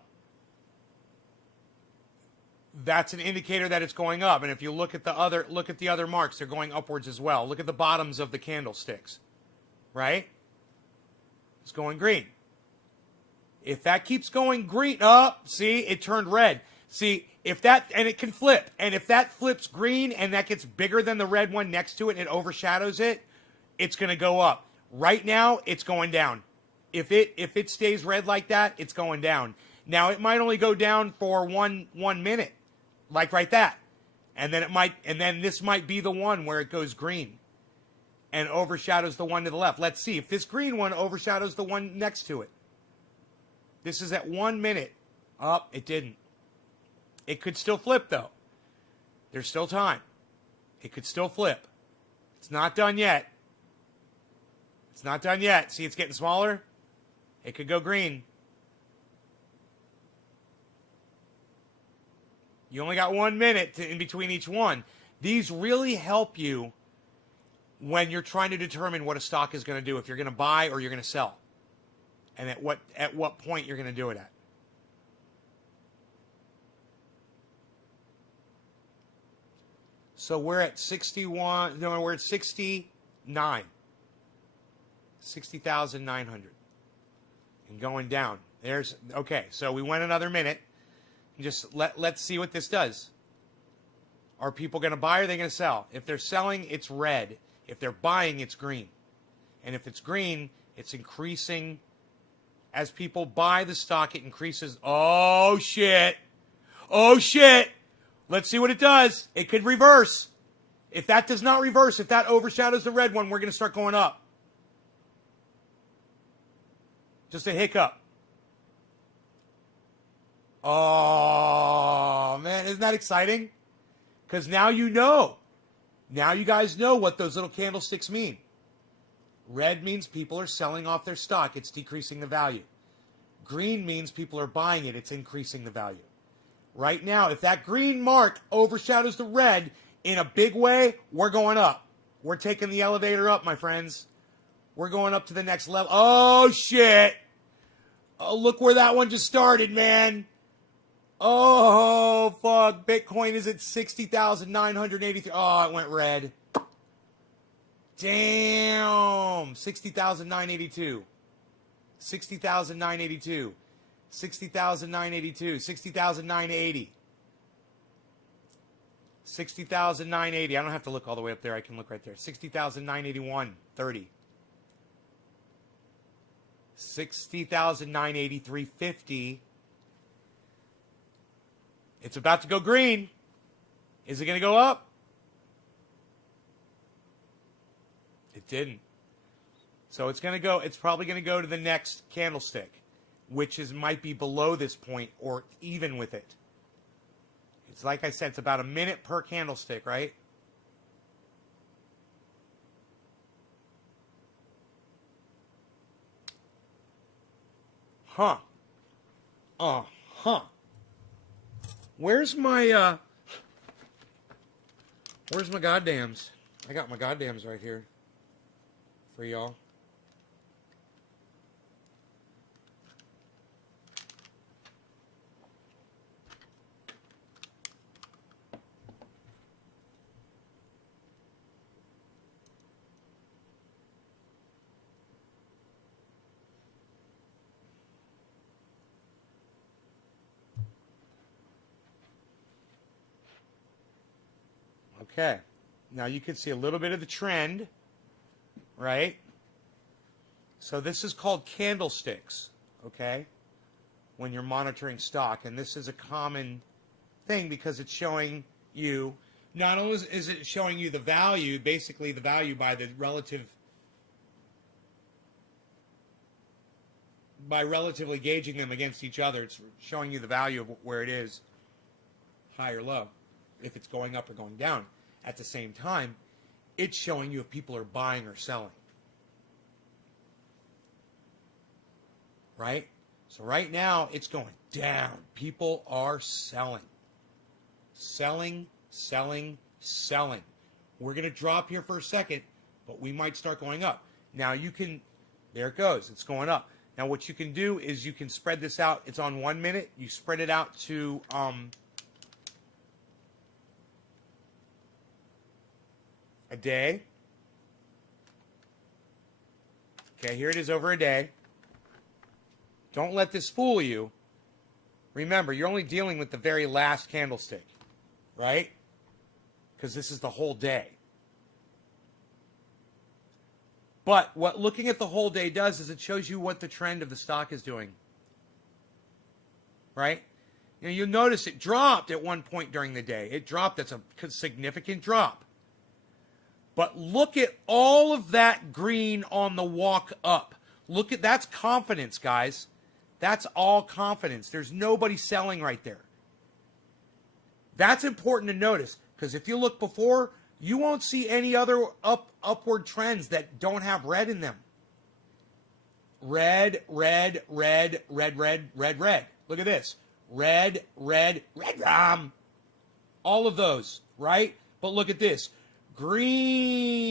that's an indicator that it's going up. And if you look at the other marks, they're going upwards as well. Look at the bottoms of the candlesticks. Right? It's going green. If that keeps going green, see, it turned red. See, if that, and it can flip. And if that flips green and that gets bigger than the red one next to it and it overshadows it, it's going to go up. Right now, it's going down. If it stays red like that, it's going down. Now, it might only go down for one minute, like right that. And then this might be the one where it goes green and overshadows the one to the left. Let's see if this green one overshadows the one next to it. This is at 1 minute. Oh, it didn't. It could still flip, though. There's still time. It could still flip. It's not done yet. It's not done yet. See, it's getting smaller. It could go green. You only got 1 minute in between each one. These really help you when you're trying to determine what a stock is going to do, if you're going to buy or you're going to sell, and at what point you're going to do it at. So we're at 61. No, we're at 69. 60,900. And going down. There's okay. So we went another minute. Just let's see what this does. Are people going to buy or are they going to sell? If they're selling, it's red. If they're buying, it's green. And if it's green, it's increasing. As people buy the stock, it increases. Oh, shit. Oh, shit. Let's see what it does. It could reverse. If that does not reverse, if that overshadows the red one, we're going to start going up. Just a hiccup. Oh, man. Isn't that exciting? Because now you know. Now you guys know what those little candlesticks mean. Red means people are selling off their stock. It's decreasing the value. Green means people are buying it. It's increasing the value. Right now, if that green mark overshadows the red in a big way, we're going up. We're taking the elevator up, my friends. We're going up to the next level. Oh, shit. Oh, look where that one just started, man. Oh, fuck. Bitcoin is at 60,983. Oh, it went red. Damn. 60,982. 60,982. 60,982. 60,980. 60,980. I don't have to look all the way up there. I can look right there. 60,981. 30. 60,983. 50. It's about to go green. Is it going to go up? It didn't. So it's going to go, it's probably going to go to the next candlestick, which might be below this point or even with it. It's like I said, it's about a minute per candlestick, right? Huh. Huh. Where's my goddams? I got my goddams right here for y'all. Okay, now you can see a little bit of the trend, right? So this is called candlesticks, okay, when you're monitoring stock. And this is a common thing because it's showing you, not only is it showing you the value, basically the value by relatively gauging them against each other. It's showing you the value of where it is, high or low, if it's going up or going down. At the same time, it's showing you if people are buying or selling. Right? So right now, it's going down. People are selling. Selling, selling, selling. We're going to drop here for a second, but we might start going up. Now you can, there it goes. It's going up. Now what you can do is you can spread this out. It's on 1 minute. You spread it out to a day. Okay, here it is over a day. Don't let this fool you. Remember, you're only dealing with the very last candlestick, right? Because this is the whole day. But what looking at the whole day does is it shows you what the trend of the stock is doing. Right? You know, you'll notice it dropped at one point during the day. It dropped. That's a significant drop. But look at all of that green on the walk up. Look at, that's confidence, guys. That's all confidence. There's nobody selling right there. That's important to notice, because if you look before, you won't see any other upward trends that don't have red in them. Red, red, red, red, red, red, red. Look at this. Red, red, red, all of those, right? But look at this. Green.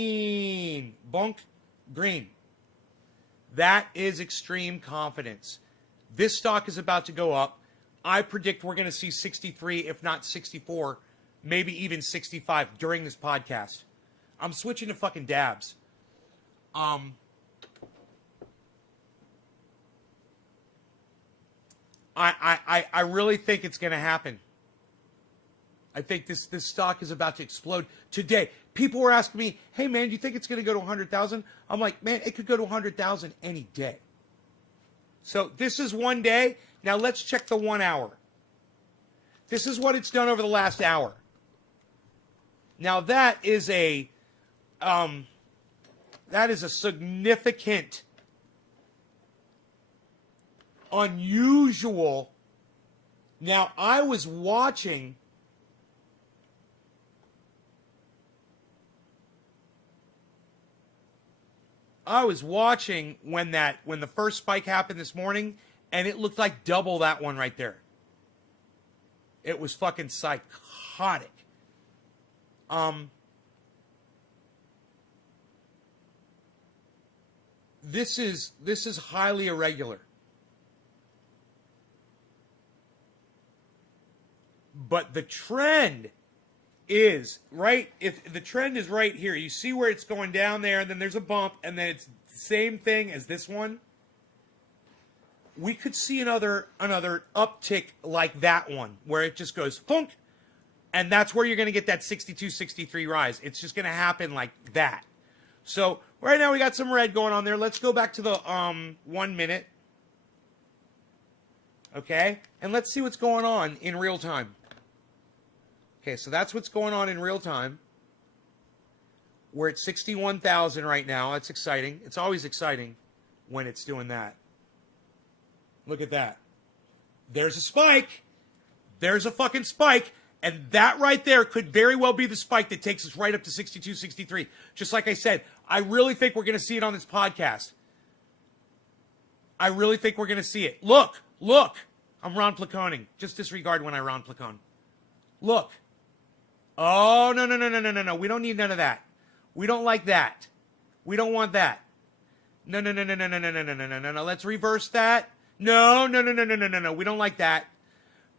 Bunk. Green. That is extreme confidence. This stock is about to go up. I predict we're going to see 63, if not 64, maybe even 65 during this podcast. I'm switching to fucking dabs. I really think it's going to happen. I think this stock is about to explode today. People were asking me, hey, man, do you think it's going to go to 100,000? I'm like, man, it could go to 100,000 any day. So this is 1 day. Now let's check the 1 hour. This is what it's done over the last hour. Now that is a significant, unusual. Now I was watching. when the first spike happened this morning, and it looked like double that one right there. It was fucking psychotic. This is highly irregular. But the trend is right, if the trend is right here, you see where it's going down there, and then there's a bump, and then it's the same thing as this one. We could see another uptick like that one, where it just goes funk, and that's where you're going to get that 62, 63 rise. It's just going to happen like that. So right now we got some red going on there. Let's go back to the 1 minute. Okay? And let's see what's going on in real time. Okay, so that's what's going on in real time. We're at 61,000 right now. That's exciting. It's always exciting when it's doing that. Look at that. There's a spike. There's a fucking spike. And that right there could very well be the spike that takes us right up to 62, 63. Just like I said, I really think we're going to see it on this podcast. I really think we're going to see it. Look. I'm Ron Placoning. Just disregard when I Ron Placone. Look. Oh, no. We don't need none of that. We don't like that. We don't want that. No. Let's reverse that. No. We don't like that.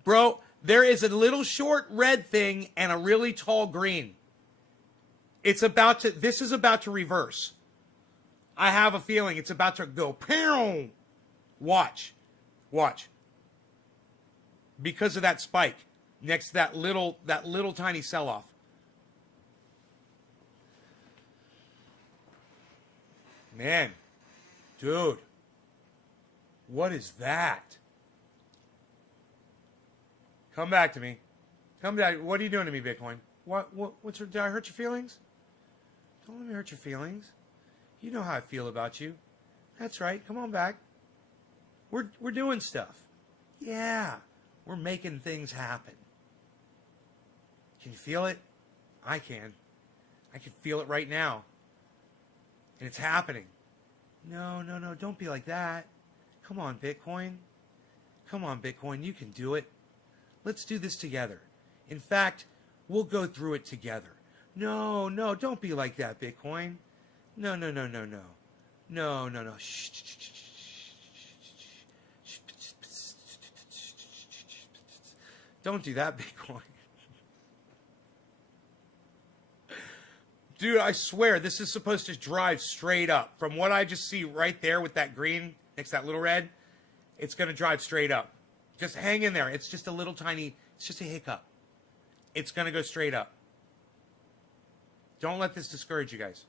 Bro, there is a little short red thing and a really tall green. This is about to reverse. I have a feeling it's about to go pow. Watch. Because of that spike next to that little tiny sell-off. Man, dude, what is that? Come back to me. Come back. What are you doing to me, Bitcoin? Did I hurt your feelings? Don't let me hurt your feelings. You know how I feel about you. That's right. Come on back. We're doing stuff. Yeah, we're making things happen. Can you feel it? I can. I can feel it right now. And it's happening. No. Don't be like that. Come on, Bitcoin. You can do it. Let's do this together. In fact, we'll go through it together. No, no, don't be like that, Bitcoin. No, no, no, no, no. No, no, no. Shh. Don't do that, Bitcoin. Dude, I swear, this is supposed to drive straight up. From what I just see right there with that green next to that little red, it's going to drive straight up. Just hang in there. It's just a little tiny, it's just a hiccup. It's going to go straight up. Don't let this discourage you guys.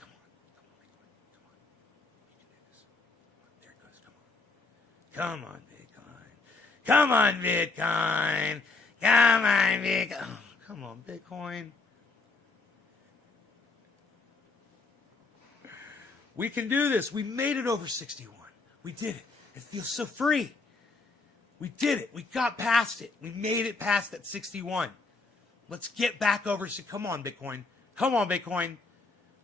Come on. Come on, Bitcoin. Come on, Bitcoin. Come on, Bitcoin. Oh, come on, Bitcoin. We can do this. We made it over 61. We did it. It feels so free. We did it. We got past it. We made it past that 61. Let's get back over. Come on, Bitcoin. Come on, Bitcoin.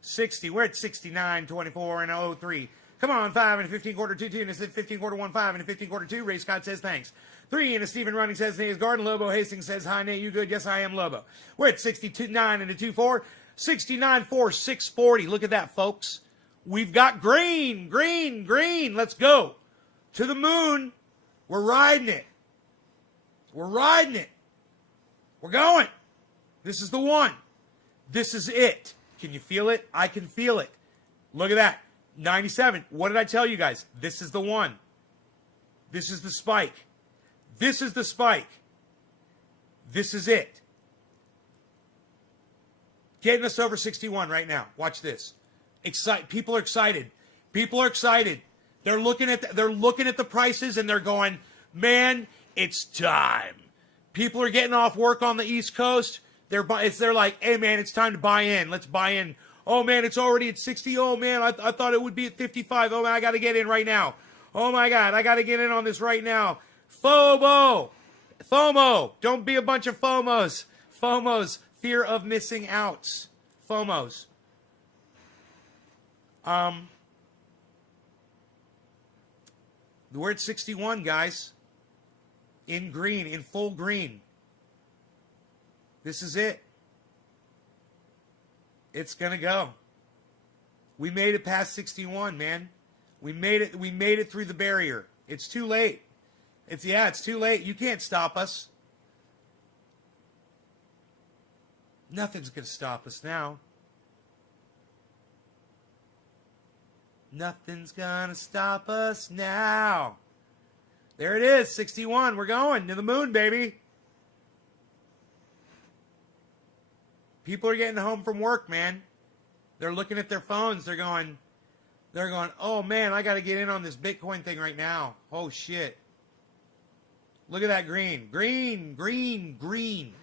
60. We're at 69, 24, and 03. Come on, 5 and a 15 quarter 2 2 and a 15 quarter 1 5 and a 15 quarter 2. Ray Scott says thanks. 3 and a Stephen Running says Nate is Garden. Lobo Hastings says hi, Nate. You good? Yes, I am, Lobo. We're at 62 9 and a 2 4. 69 4 640. Look at that, folks. We've got green, green, green. Let's go. To the moon. We're riding it. We're riding it. We're going. This is the one. This is it. Can you feel it? I can feel it. Look at that. 97. What did I tell you guys? This is the one. This is the spike. This is the spike. This is it. Getting us over 61 right now. Watch this. People are excited. People are excited. They're looking at the prices and they're going, man, it's time. People are getting off work on the East Coast. They're like, hey man, it's time to buy in. Let's buy in. Oh man, it's already at 60. Oh man, I thought it would be at 55. Oh man, I got to get in right now. Oh my God, I got to get in on this right now. FOMO. Don't be a bunch of FOMOs. FOMOs, fear of missing outs. FOMOs. We're at 61, guys. In green, in full green. This is it. It's gonna go. We made it past 61, man. We made it through the barrier. It's too late. It's too late. You can't stop us. Nothing's gonna stop us now. Nothing's gonna stop us now. There it is, 61. We're going to the moon, baby. People are getting home from work, man. They're looking at their phones. They're going, oh man, I got to get in on this Bitcoin thing right now. Oh shit. Look at that green. Green, green, green.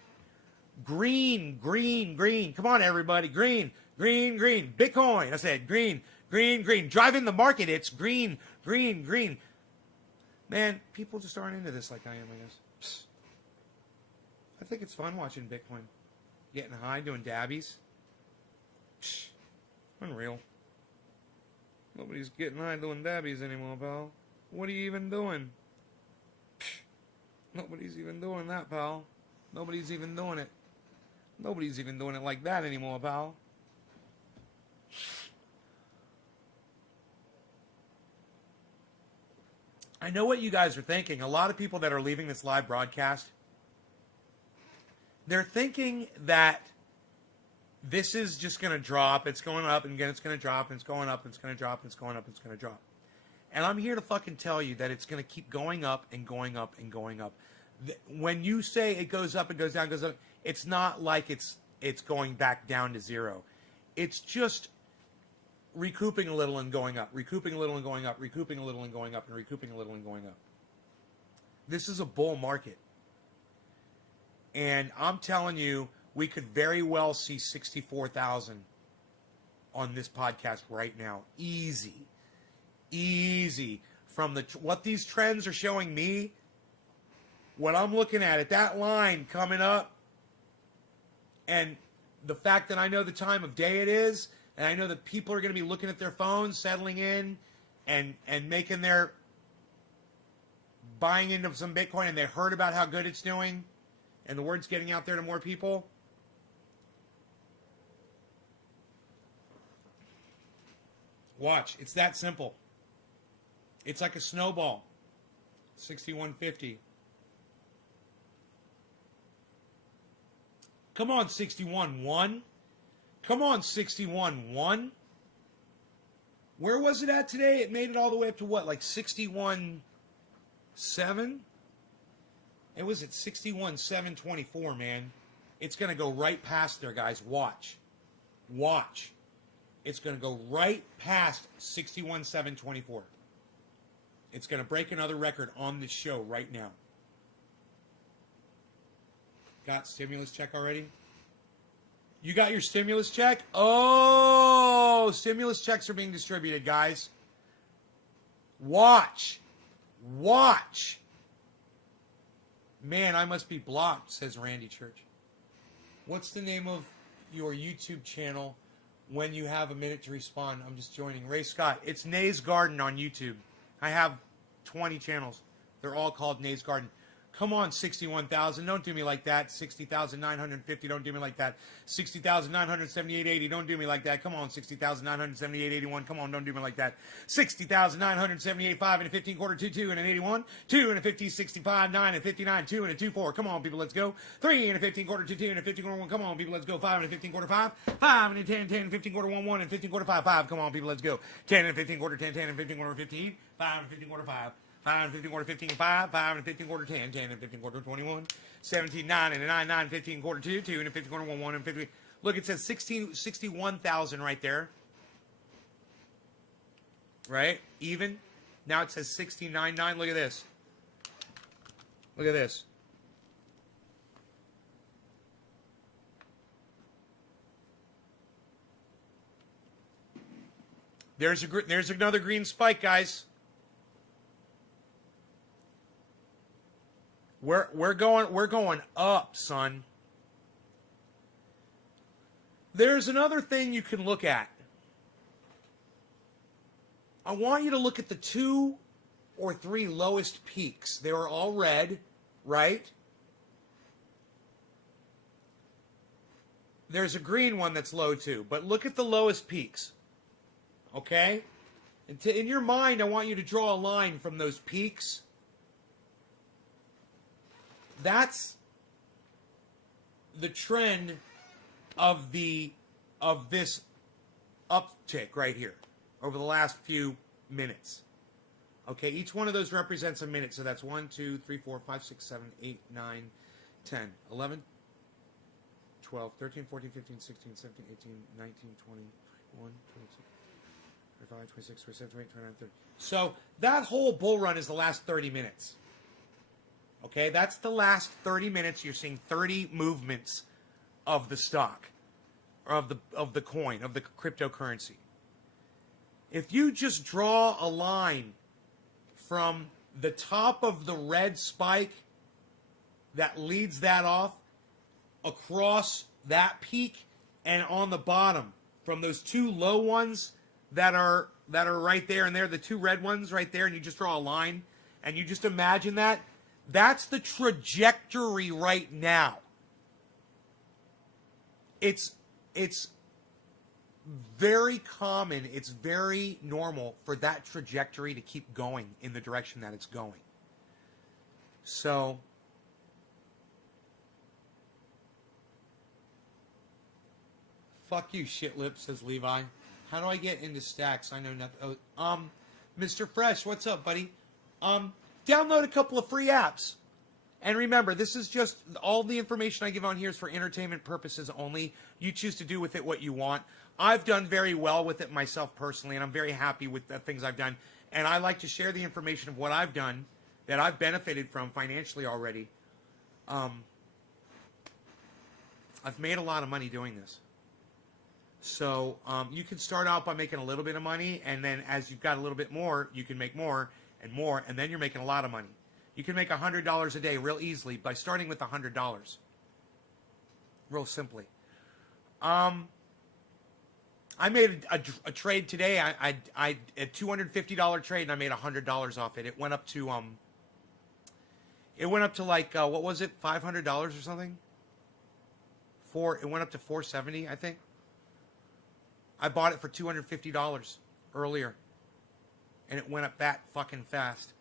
Green, green, green. Come on, everybody. Green, green, green. Bitcoin. I said green, green, green. Driving the market. It's green, green, green. Man, people just aren't into this like I am, I guess. Psst. I think it's fun watching Bitcoin. Getting high, doing dabbies. Psh, unreal. Nobody's getting high doing dabbies anymore, pal. What are you even doing? Psh, nobody's even doing that, pal. Nobody's even doing it. Nobody's even doing it like that anymore, pal. I know what you guys are thinking. A lot of people that are leaving this live broadcast, they're thinking that this is just going to drop. It's going up, and again, it's going to drop, and it's going up, and it's going to drop, and it's going up, and it's going to drop. And I'm here to fucking tell you that it's going to keep going up and going up and going up. When you say it goes up and goes down, goes up, it's not like it's going back down to zero. It's just recouping a little and going up, recouping a little and going up, recouping a little and going up, and recouping a little and going up. This is a bull market. And I'm telling you, we could very well see 64,000 on this podcast right now. Easy. Easy. From what these trends are showing me, what I'm looking at that line coming up, and the fact that I know the time of day it is, and I know that people are going to be looking at their phones, settling in, and making their buying into some Bitcoin, and they heard about how good it's doing, and the word's getting out there to more people. Watch. It's that simple. It's like a snowball. 6150. Come on, 61-1. Come on, 61-1. Where was it at today? It made it all the way up to what? Like 61-7? It was at 61-724, man. It's going to go right past there, guys. Watch. Watch. It's going to go right past 61-724. It's going to break another record on this show right now. Got stimulus check already? You got your stimulus check? Oh, stimulus checks are being distributed, guys. Watch. Watch. Man, I must be blocked, says Randy Church. What's the name of your YouTube channel when you have a minute to respond? I'm just joining. Ray Scott. It's Nay's Garden on YouTube. I have 20 channels. They're all called Nay's Garden. Come on, 61,000. Don't do me like that. 60,950. Don't do me like that. 60,978.80. Don't do me like that. Come on, 60,978.81. Come on, don't do me like that. 60,978.5 and a 15 quarter, 2, 2 and an 81. 2 and a 50, 65, 9 and 59, 2 and a 2, 4. Come on, people, let's go. 3 and a 15 quarter, 2, 2 and a 15 quarter, 1. Come on, people, let's go. 5 and a 15 quarter, 5. 5 and a 10, 10 and 15 quarter, 1, 1 and 15 quarter, 5, 5. Come on, people, let's go. 10 and 15 quarter, 10, 10 and 15 quarter, 15. 5 and 15 quarter, 5. 5 and 15 quarter, 15, 5, 5 and 15 quarter, 10, 10 and 15 quarter, 21, 17, 9 and a 9, 9, 15 quarter, 2, 2 and a 15 quarter, 1, 1 and 15. Look, it says 61,000 right there. Right? Even. Now it says 69.9. Look at this. Look at this. There's another green spike, guys. We're going up, son. There's another thing you can look at. I want you to look at the 2 or 3 lowest peaks. They were all red, right? There's a green one that's low too, but look at the lowest peaks. Okay? And in your mind, I want you to draw a line from those peaks. That's the trend of this uptick right here over the last few minutes. Okay, each one of those represents a minute. So that's 1, 2, 3, 4, 5, 6, 7, 8, 9, 10, 11, 12, 13, 14, 15, 16, 17, 18, 19, 20, 21, 22, 25, 26, 27, 28, 29, 30. So that whole bull run is the last 30 minutes. Okay, that's the last 30 minutes. You're seeing 30 movements of the stock, or of the coin, of the cryptocurrency. If you just draw a line from the top of the red spike that leads that off across that peak and on the bottom from those 2 low ones that are right there, and they're the 2 red ones right there, and you just draw a line and you just imagine that. That's the trajectory right now. It's very common, it's very normal for that trajectory to keep going in the direction that it's going. So, fuck you, shit lip, says Levi. How do I get into stacks? I know nothing. Oh, Mr. Fresh, what's up, buddy? Download a couple of free apps. And remember, this is just, all the information I give on here is for entertainment purposes only. You choose to do with it what you want. I've done very well with it myself personally, and I'm very happy with the things I've done. And I like to share the information of what I've done that I've benefited from financially already. I've made a lot of money doing this. So you can start out by making a little bit of money, and then as you've got a little bit more, you can make more, and then you're making a lot of money. You can make $100 a day real easily by starting with $100. Real simply. I made a trade today. I a $250 trade, and I made $100 off it. It went up to like what was it, $500 or something? It went up to $470, I think. I bought it for $250. earlier. And it went up that fucking fast.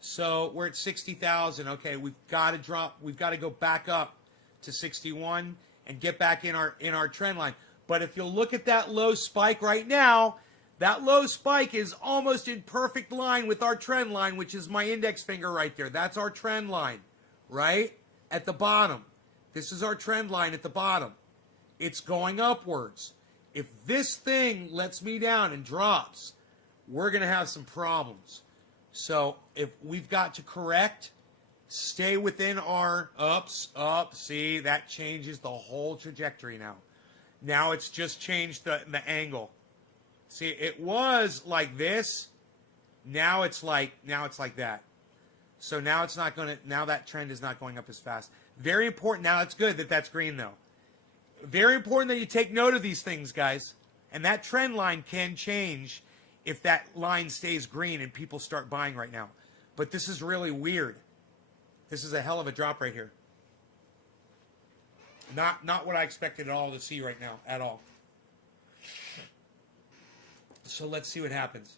So we're at 60,000. Okay, we've got to drop. We've got to go back up to 61 and get back in our trend line. But if you'll look at that low spike right now, that low spike is almost in perfect line with our trend line, which is my index finger right there. That's our trend line, right? At the bottom. This is our trend line at the bottom. It's going upwards. If this thing lets me down and drops, we're going to have some problems. So if we've got to correct, stay within our ups, up. See, that changes the whole trajectory now. Now it's just changed the angle. See, it was like this. Now it's like that. So now it's not going to, now that trend is not going up as fast. Very important. Now it's good that that's green though. Very important that you take note of these things, guys. And that trend line can change if that line stays green and people start buying right now. But this is really weird. This is a hell of a drop right here. Not what I expected at all to see right now, at all. So let's see what happens.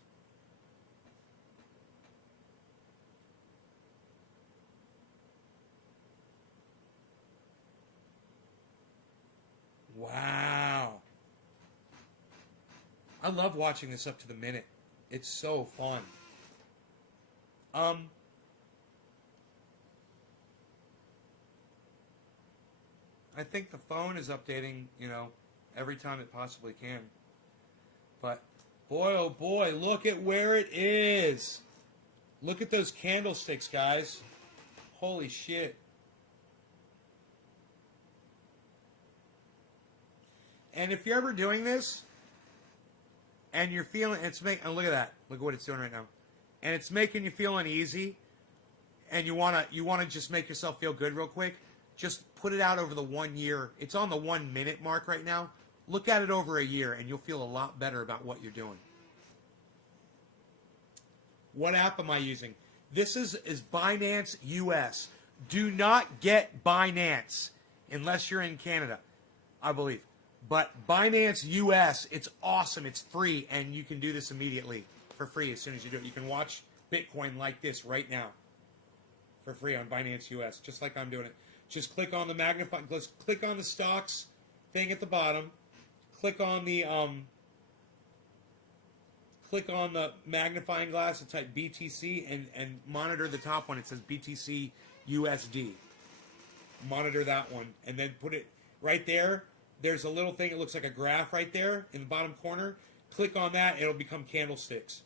Wow. I love watching this up to the minute. It's so fun. I think the phone is updating, every time it possibly can. But, boy, oh boy, look at where it is. Look at those candlesticks, guys. Holy shit. And if you're ever doing this, and you're feeling, and look at that. Look at what it's doing right now. And it's making you feel uneasy, and you wanna just make yourself feel good real quick, just put it out over the 1 year. It's on the 1 minute mark right now. Look at it over a year, and you'll feel a lot better about what you're doing. What app am I using? This is Binance US. Do not get Binance unless you're in Canada, I believe. But Binance US, it's awesome. It's free, and you can do this immediately for free as soon as you do it. You can watch Bitcoin like this right now for free on Binance US, just like I'm doing it. Just click on the magnifying, click on the stocks thing at the bottom. Click on the magnifying glass and type BTC and monitor the top one. It says BTC USD. Monitor that one, and then put it right there. There's a little thing, it looks like a graph right there in the bottom corner. Click on that, it'll become candlesticks.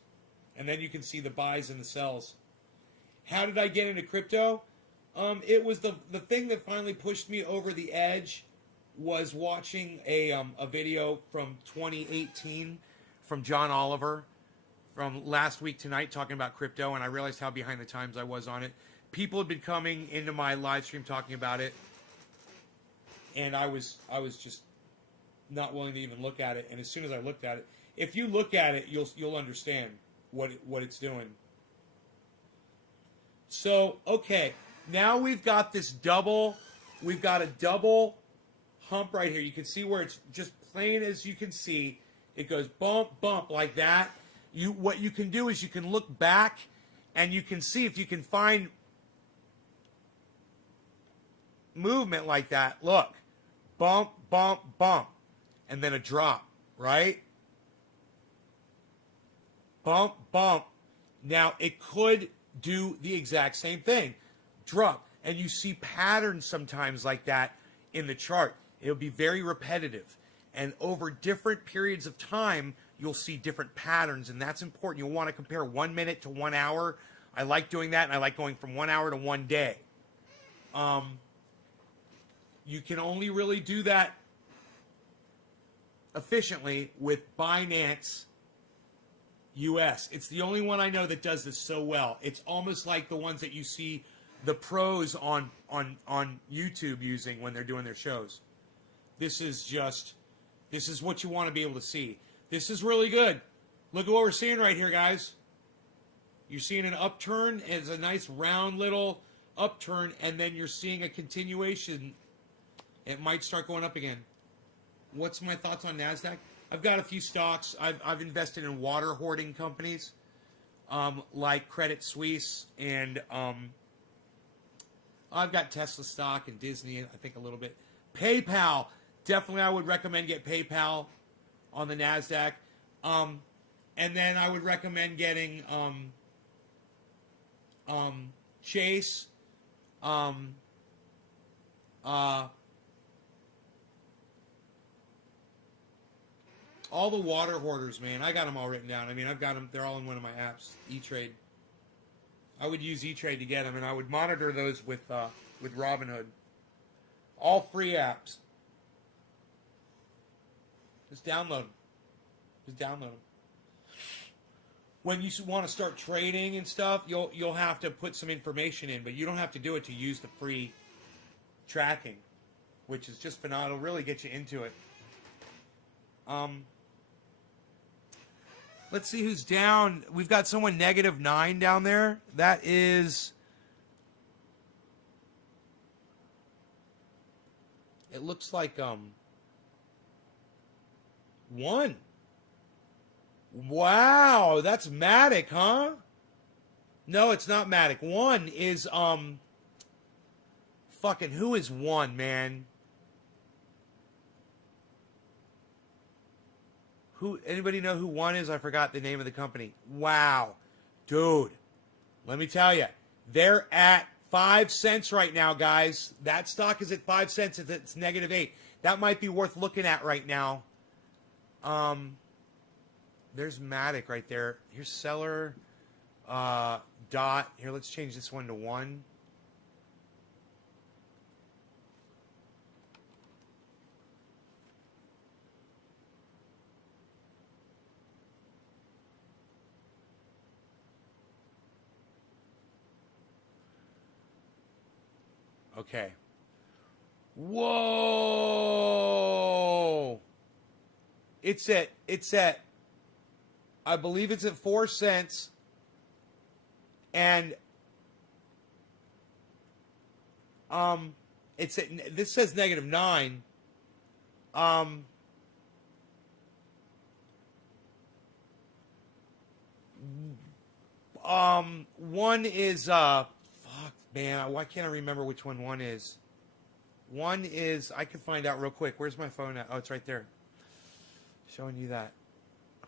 And then you can see the buys and the sells. How did I get into crypto? It was the thing that finally pushed me over the edge was watching a video from 2018 from John Oliver from last week tonight talking about crypto, and I realized how behind the times I was on it. People had been coming into my live stream talking about it, and I was just not willing to even look at it. And as soon as I looked at it, if you look at it, you'll understand what it's doing. So, okay, now we've got this double. We've got a double hump right here. You can see where it's just plain as you can see. It goes bump, bump like that. What you can do is you can look back and you can see if you can find movement like that. Look. Bump, bump, bump. And then a drop, right? Bump, bump. Now, it could do the exact same thing. Drop. And you see patterns sometimes like that in the chart. It'll be very repetitive. And over different periods of time, you'll see different patterns. And that's important. You'll want to compare 1 minute to 1 hour. I like doing that, and I like going from 1 hour to 1 day. You can only really do that efficiently with Binance US. It's the only one I know that does this so well. It's almost like the ones that you see the pros on YouTube using when they're doing their shows. This is what you want to be able to see. This is really good. Look at what we're seeing right here, guys. You're seeing an upturn. It's a nice round little upturn, and then you're seeing a continuation. It might start going up again. What's my thoughts on NASDAQ? I've got a few stocks. I've invested in water hoarding companies, like Credit Suisse, and I've got Tesla stock and Disney, I think a little bit. PayPal, definitely I would recommend get PayPal on the NASDAQ. And then I would recommend getting Chase, all the water hoarders, man. I got them all written down. I mean, I've got them. They're all in one of my apps, E-Trade. I would use E-Trade to get them, and I would monitor those with Robinhood. All free apps. Just download them. Just download them. When you want to start trading and stuff, you'll have to put some information in, but you don't have to do it to use the free tracking, which is just phenomenal. It'll really get you into it. Let's see who's down. We've got someone -9 down there. That is... It looks like 1. Wow, that's Matic, huh? No, it's not Matic. 1 is fucking who is 1, man? Who, anybody know who 1 is? I forgot the name of the company. Wow. Dude, let me tell you, they're at 5 cents right now, guys. That stock is at 5 cents. It's -8. That might be worth looking at right now. There's Matic right there. Here's seller. Dot. Here, let's change this one to 1. Okay. Whoa! It's at, I believe it's at 4 cents. And, it's at, this says -9. 1 is, man, why can't I remember which one is? 1 is, I can find out real quick. Where's my phone at? Oh, it's right there. Showing you that.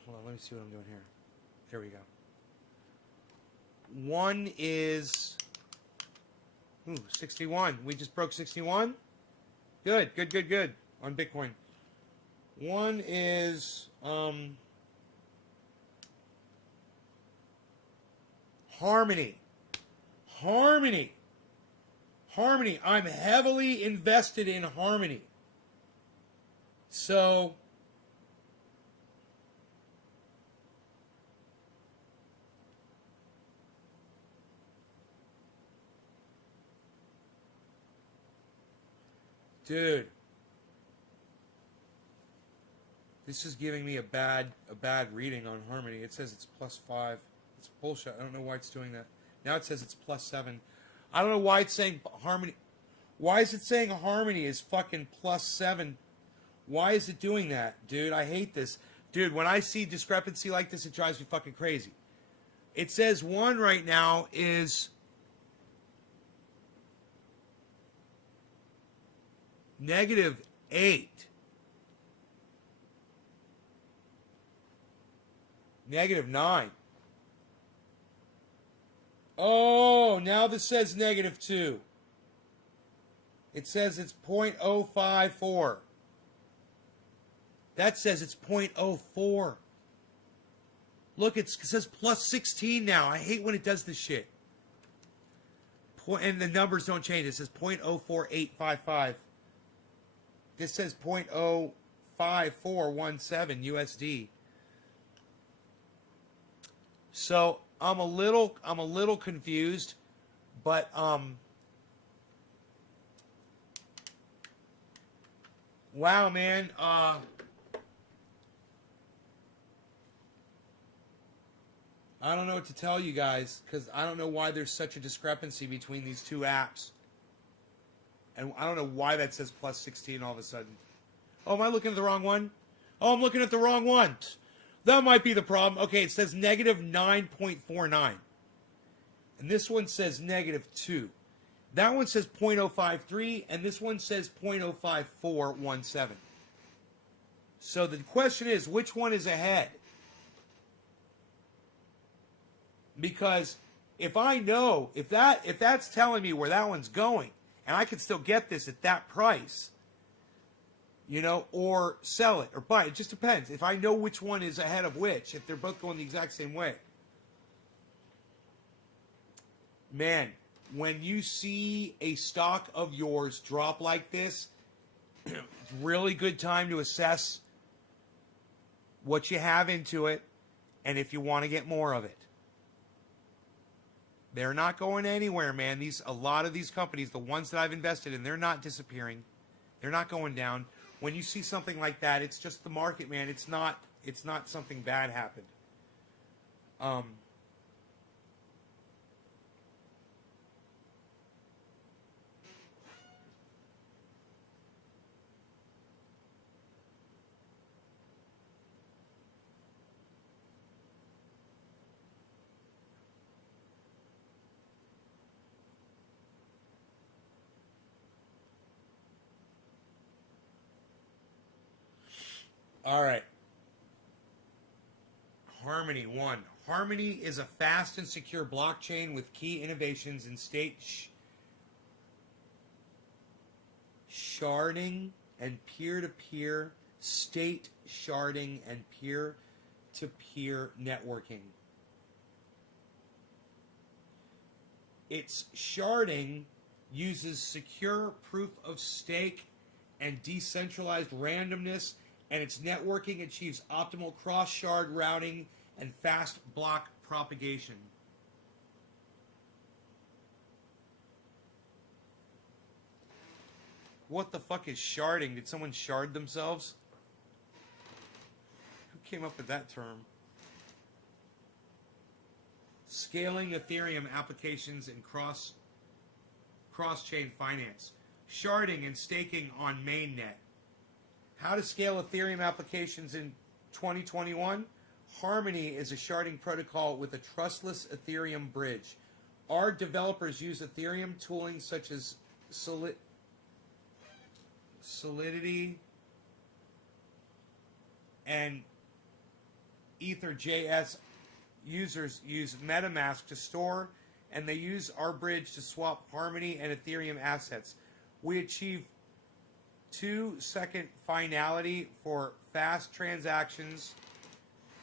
Hold on, let me see what I'm doing here. There we go. 1 is, 61. We just broke 61? Good, good, good, good. On Bitcoin. 1 is, Harmony. Harmony. Harmony. I'm heavily invested in Harmony. So, dude, this is giving me a bad reading on Harmony. It says it's +5. It's bullshit. I don't know why it's doing that. Now it says it's +7. I don't know why it's saying Harmony. Why is it saying Harmony is fucking +7? Why is it doing that, dude? I hate this. Dude, when I see discrepancy like this, it drives me fucking crazy. It says 1 right now is -8. -9. Oh, now this says -2. It says it's 0.054. That says it's 0.04. Look, it says +16 now. I hate when it does this shit. And the numbers don't change. It says 0.04855. This says 0.05417 USD. So I'm a little confused, but wow, man, I don't know what to tell you guys, because I don't know why there's such a discrepancy between these two apps, and I don't know why that says +16 all of a sudden. Oh, am I looking at the wrong one? Oh, I'm looking at the wrong ones. That might be the problem. Okay, it says negative 9.49. And this one says negative 2. That one says 0.053, and this one says 0.05417. So the question is, which one is ahead? Because if I know, if that's telling me where that one's going, and I can still get this at that price, you know, or sell it or buy it. It just depends. If I know which one is ahead of which, if they're both going the exact same way. Man, when you see a stock of yours drop like this, really good time to assess what you have into it and if you want to get more of it. They're not going anywhere, man. A lot of these companies, the ones that I've invested in, they're not disappearing. They're not going down. When you see something like that, it's just the market, man. It's not something bad happened. All right. Harmony 1. Harmony is a fast and secure blockchain with key innovations in state sharding and peer-to-peer, state sharding and peer-to-peer networking. Its sharding uses secure proof of stake and decentralized randomness, and its networking achieves optimal cross-shard routing and fast block propagation. What the fuck is sharding? Did someone shard themselves? Who came up with that term? Scaling Ethereum applications in cross-chain finance. Sharding and staking on mainnet. How to scale Ethereum applications in 2021? Harmony is a sharding protocol with a trustless Ethereum bridge. Our developers use Ethereum tooling such as Solidity and Ether.js. Users use MetaMask to store, and they use our bridge to swap Harmony and Ethereum assets. We achieve 2-second finality for fast transactions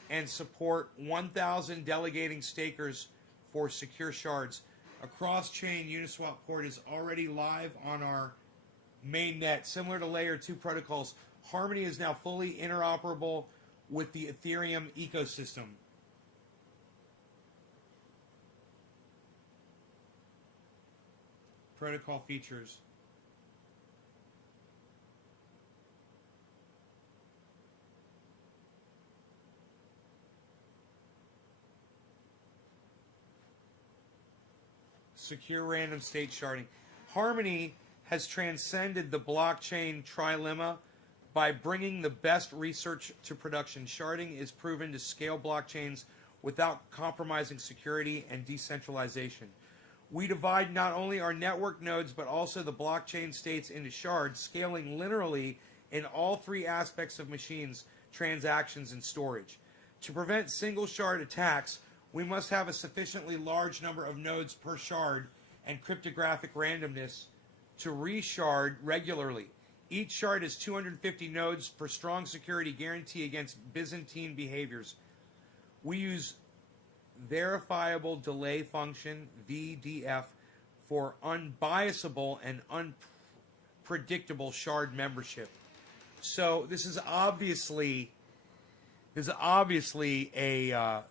and support 1,000 delegating stakers for secure shards. A cross-chain Uniswap port is already live on our mainnet. Similar to Layer 2 protocols, Harmony is now fully interoperable with the Ethereum ecosystem. Protocol features. Secure random state sharding. Harmony has transcended the blockchain trilemma by bringing the best research to production. Sharding is proven to scale blockchains without compromising security and decentralization. We divide not only our network nodes but also the blockchain states into shards, scaling linearly in all three aspects of machines, transactions, and storage. To prevent single shard attacks, we must have a sufficiently large number of nodes per shard and cryptographic randomness to reshard regularly. Each shard has 250 nodes for strong security guarantee against Byzantine behaviors. We use verifiable delay function, VDF, for unbiasable and unpredictable shard membership. So this is obviously a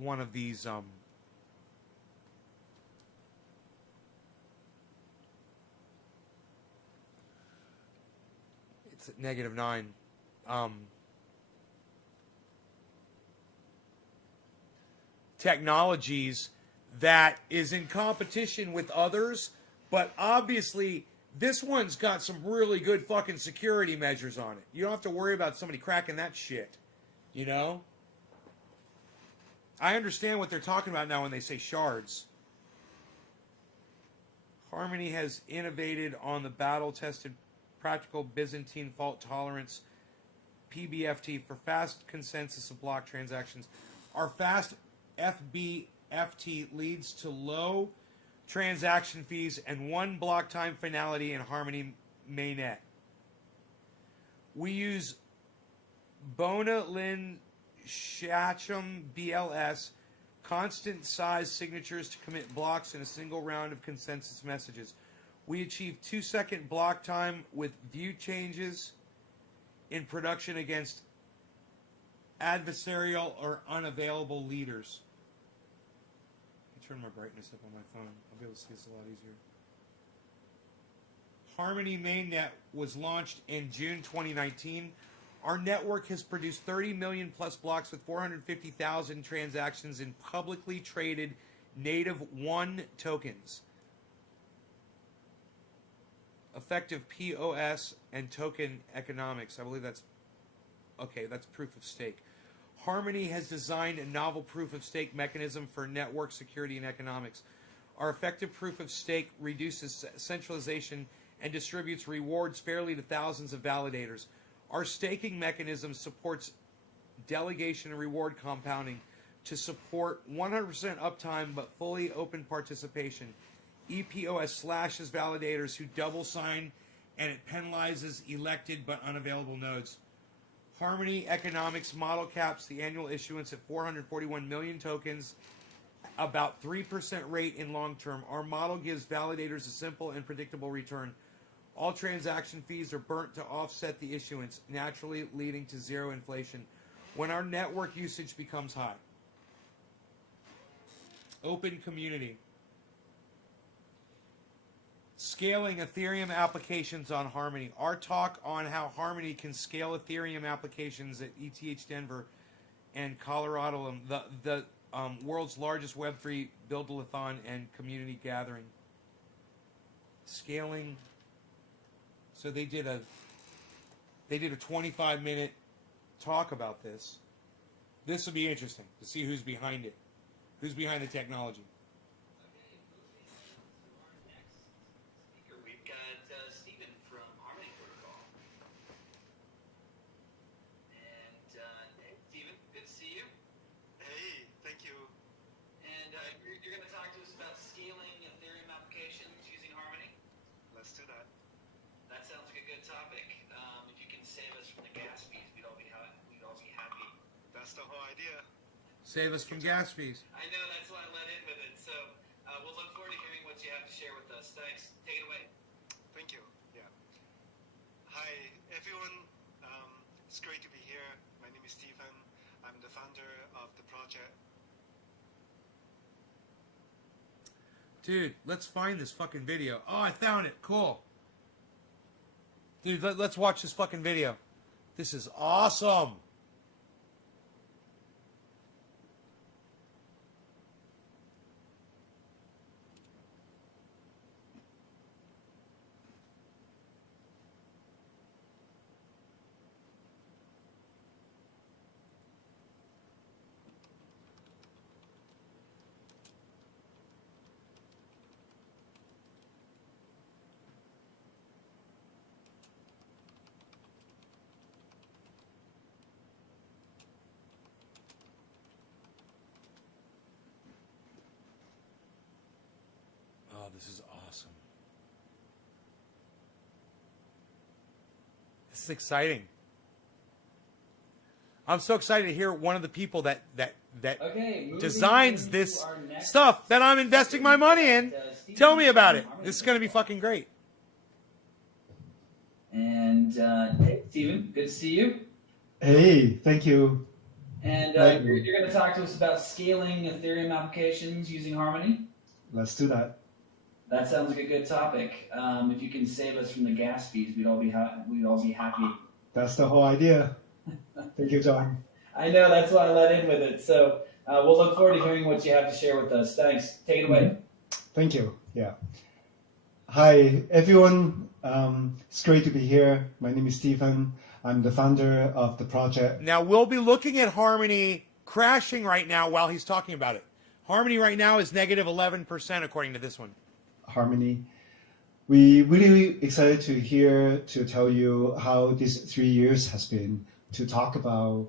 one of these it's at -9 technologies that is in competition with others, but obviously This one's got some really good fucking security measures on it. You don't have to worry about somebody cracking that shit. You know? I understand what they're talking about now when they say shards. Harmony has innovated on the battle-tested practical Byzantine fault tolerance PBFT for fast consensus of block transactions. Our fast FBFT leads to low transaction fees and one block time finality in Harmony mainnet. We use Bona Lin Shacham BLS constant size signatures to commit blocks in a single round of consensus messages. We achieve 2-second block time with view changes in production against adversarial or unavailable leaders. Let me turn my brightness up on my phone. I'll be able to see this a lot easier. Harmony Mainnet was launched in June 2019. Our network has produced 30 million plus blocks with 450,000 transactions in publicly traded native 1 tokens. Effective POS and token economics. I believe that's proof of stake. Harmony has designed a novel proof of stake mechanism for network security and economics. Our effective proof of stake reduces centralization and distributes rewards fairly to thousands of validators. Our staking mechanism supports delegation and reward compounding to support 100% uptime but fully open participation. EPOS slashes validators who double sign, and it penalizes elected but unavailable nodes. Harmony Economics model caps the annual issuance at 441 million tokens, about 3% rate in long term. Our model gives validators a simple and predictable return. All transaction fees are burnt to offset the issuance, naturally leading to zero inflation when our network usage becomes high. Open community. Scaling Ethereum applications on Harmony. Our talk on how Harmony can scale Ethereum applications at ETH Denver and Colorado, the world's largest Web3 build-a-thon and community gathering. Scaling. So they did a 25-minute talk about this. This will be interesting to see who's behind it, who's behind the technology. Save us from gas fees. I know, that's why I let in with it. So we'll look forward to hearing what you have to share with us. Thanks. Take it away. Thank you. Yeah. Hi, everyone. It's great to be here. My name is Stephen. I'm the founder of the project. Dude, let's find this fucking video. Oh, I found it. Cool. Dude, let's watch this fucking video. This is awesome. Oh, this is awesome. This is exciting. I'm so excited to hear one of the people that designs this stuff that I'm investing my money in. Tell me about it. This is going to be fucking great. And hey, Stephen, good to see you. Hey, thank you. And you're going to talk to us about scaling Ethereum applications using Harmony. Let's do that. That sounds like a good topic. If you can save us from the gas fees, we'd all be happy. That's the whole idea. Thank you, John. I know, that's why I let in with it. So we'll look forward to hearing what you have to share with us. Thanks. Take it away. Thank you. Yeah. Hi, everyone. It's great to be here. My name is Stephen. I'm the founder of the project. Now, we'll be looking at Harmony crashing right now while he's talking about it. Harmony right now is negative 11% according to this one. Harmony. We really excited to tell you how these 3 years has been, to talk about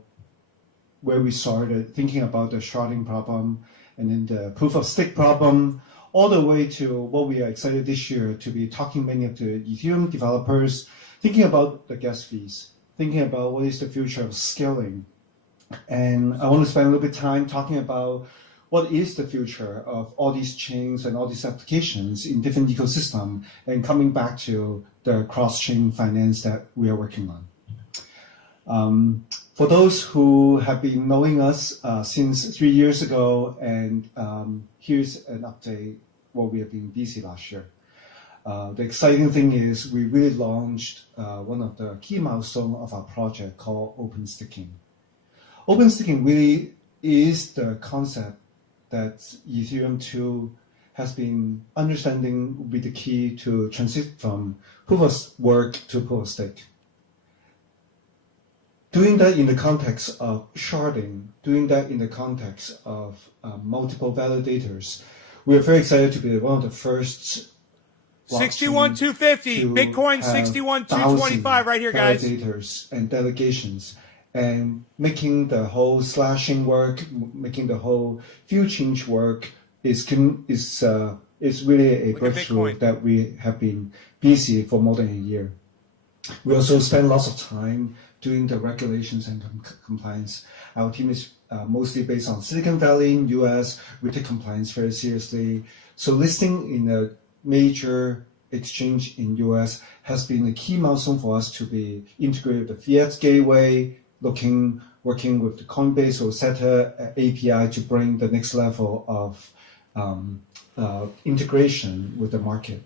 where we started thinking about the sharding problem and then the proof of stake problem, all the way to what we are excited this year to be talking many of the Ethereum developers, thinking about the gas fees, thinking about what is the future of scaling. And I want to spend a little bit of time talking about what is the future of all these chains and all these applications in different ecosystems, and coming back to the cross-chain finance that we are working on. For those who have been knowing us since 3 years ago, and here's an update what we have been busy last year. The exciting thing is we really launched one of the key milestones of our project called open staking. Open staking really is the concept that Ethereum 2 has been understanding will be the key to transit from proof of work to proof of stake. Doing that in the context of sharding, doing that in the context of multiple validators, we are very excited to be one of the first 61,250, Bitcoin 61,225 right here, guys. Validators and delegations, and making the whole slashing work, making the whole field change work is really a breakthrough that we have been busy for more than a year. We also spend lots of time doing the regulations and compliance. Our team is mostly based on Silicon Valley in US. We take compliance very seriously. So listing in a major exchange in US has been a key milestone for us to be integrated with the fiat gateway, working with the Coinbase or Rosetta API to bring the next level of integration with the market.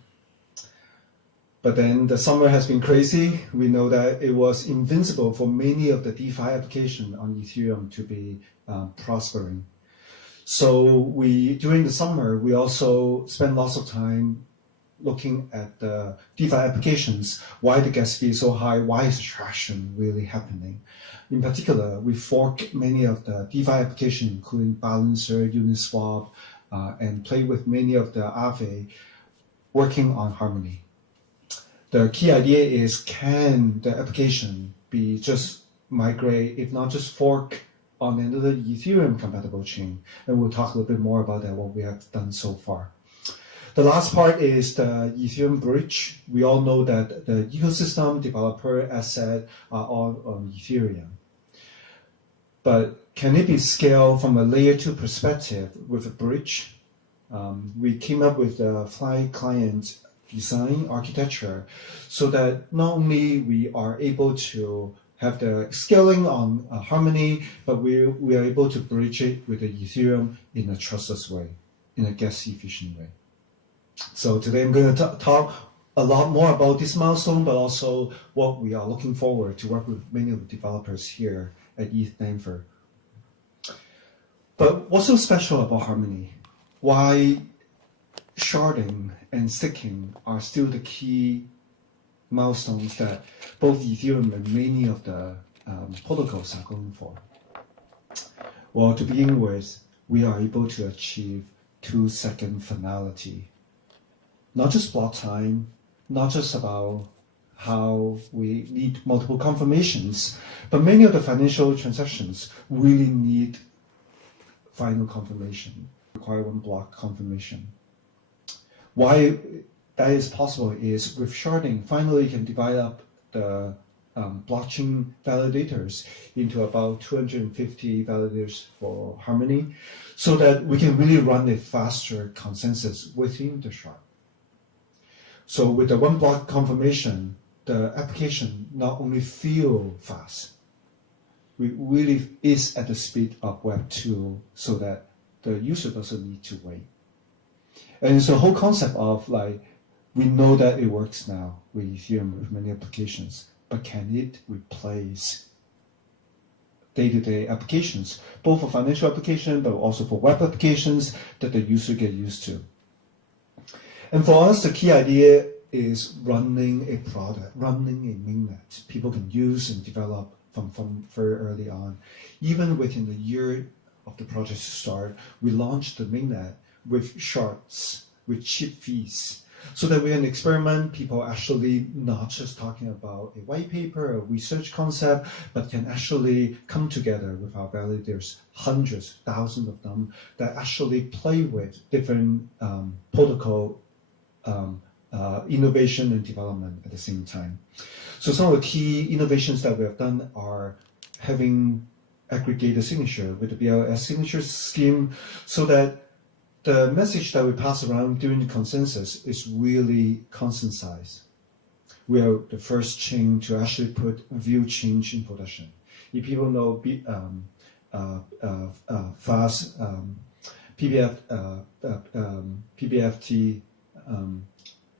But then the summer has been crazy. We know that it was invincible for many of the DeFi applications on Ethereum to be prospering. So during the summer, we also spent lots of time looking at the DeFi applications, why the gas fee is so high, why is the traction really happening. In particular, we fork many of the DeFi applications, including Balancer, Uniswap, and play with many of the Aave working on Harmony. The key idea is, can the application be just migrate, if not just fork on another Ethereum compatible chain? And we'll talk a little bit more about that, what we have done so far. The last part is the Ethereum bridge. We all know that the ecosystem, developer, asset are all on Ethereum. But can it be scaled from a layer 2 perspective with a bridge? We came up with a Fly client design architecture so that not only we are able to have the scaling on Harmony, but we are able to bridge it with the Ethereum in a trustless way, in a gas efficient way. So today I'm going to talk a lot more about this milestone, but also what we are looking forward to work with many of the developers here at ETH Stanford. But what's so special about Harmony? Why sharding and staking are still the key milestones that both Ethereum and many of the protocols are going for? Well, to begin with, we are able to achieve 2-second finality. Not just block time, not just about how we need multiple confirmations, but many of the financial transactions really need final confirmation, require 1 block confirmation. Why that is possible is with sharding, finally you can divide up the blockchain validators into about 250 validators for Harmony, so that we can really run a faster consensus within the shard. So with the 1 block confirmation, the application not only feel fast, it really is at the speed of Web 2, so that the user doesn't need to wait. And it's the whole concept of we know that it works now with Ethereum with many applications, but can it replace day-to-day applications, both for financial applications, but also for web applications that the user get used to? And for us, the key idea is running a product, running a mainnet people can use and develop from very early on. Even within the year of the project to start, we launched the mainnet with shorts, with cheap fees, so that we can experiment. People actually not just talking about a white paper, a research concept, but can actually come together with our validators, hundreds, thousands of them, that actually play with different protocol innovation and development at the same time. So some of the key innovations that we have done are having aggregated signature with the BLS signature scheme, so that the message that we pass around during the consensus is really consensized. We are the first chain to actually put view change in production. If people know fast PBFT,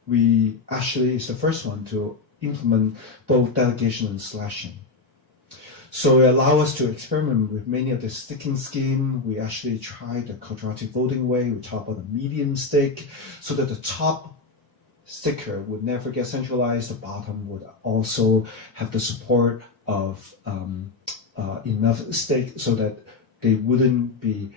we actually is the first one to implement both delegation and slashing. So it allows us to experiment with many of the sticking scheme. We actually tried the quadratic voting way. We talk about the medium stick, so that the top sticker would never get centralized. The bottom would also have the support of enough stake, so that they wouldn't be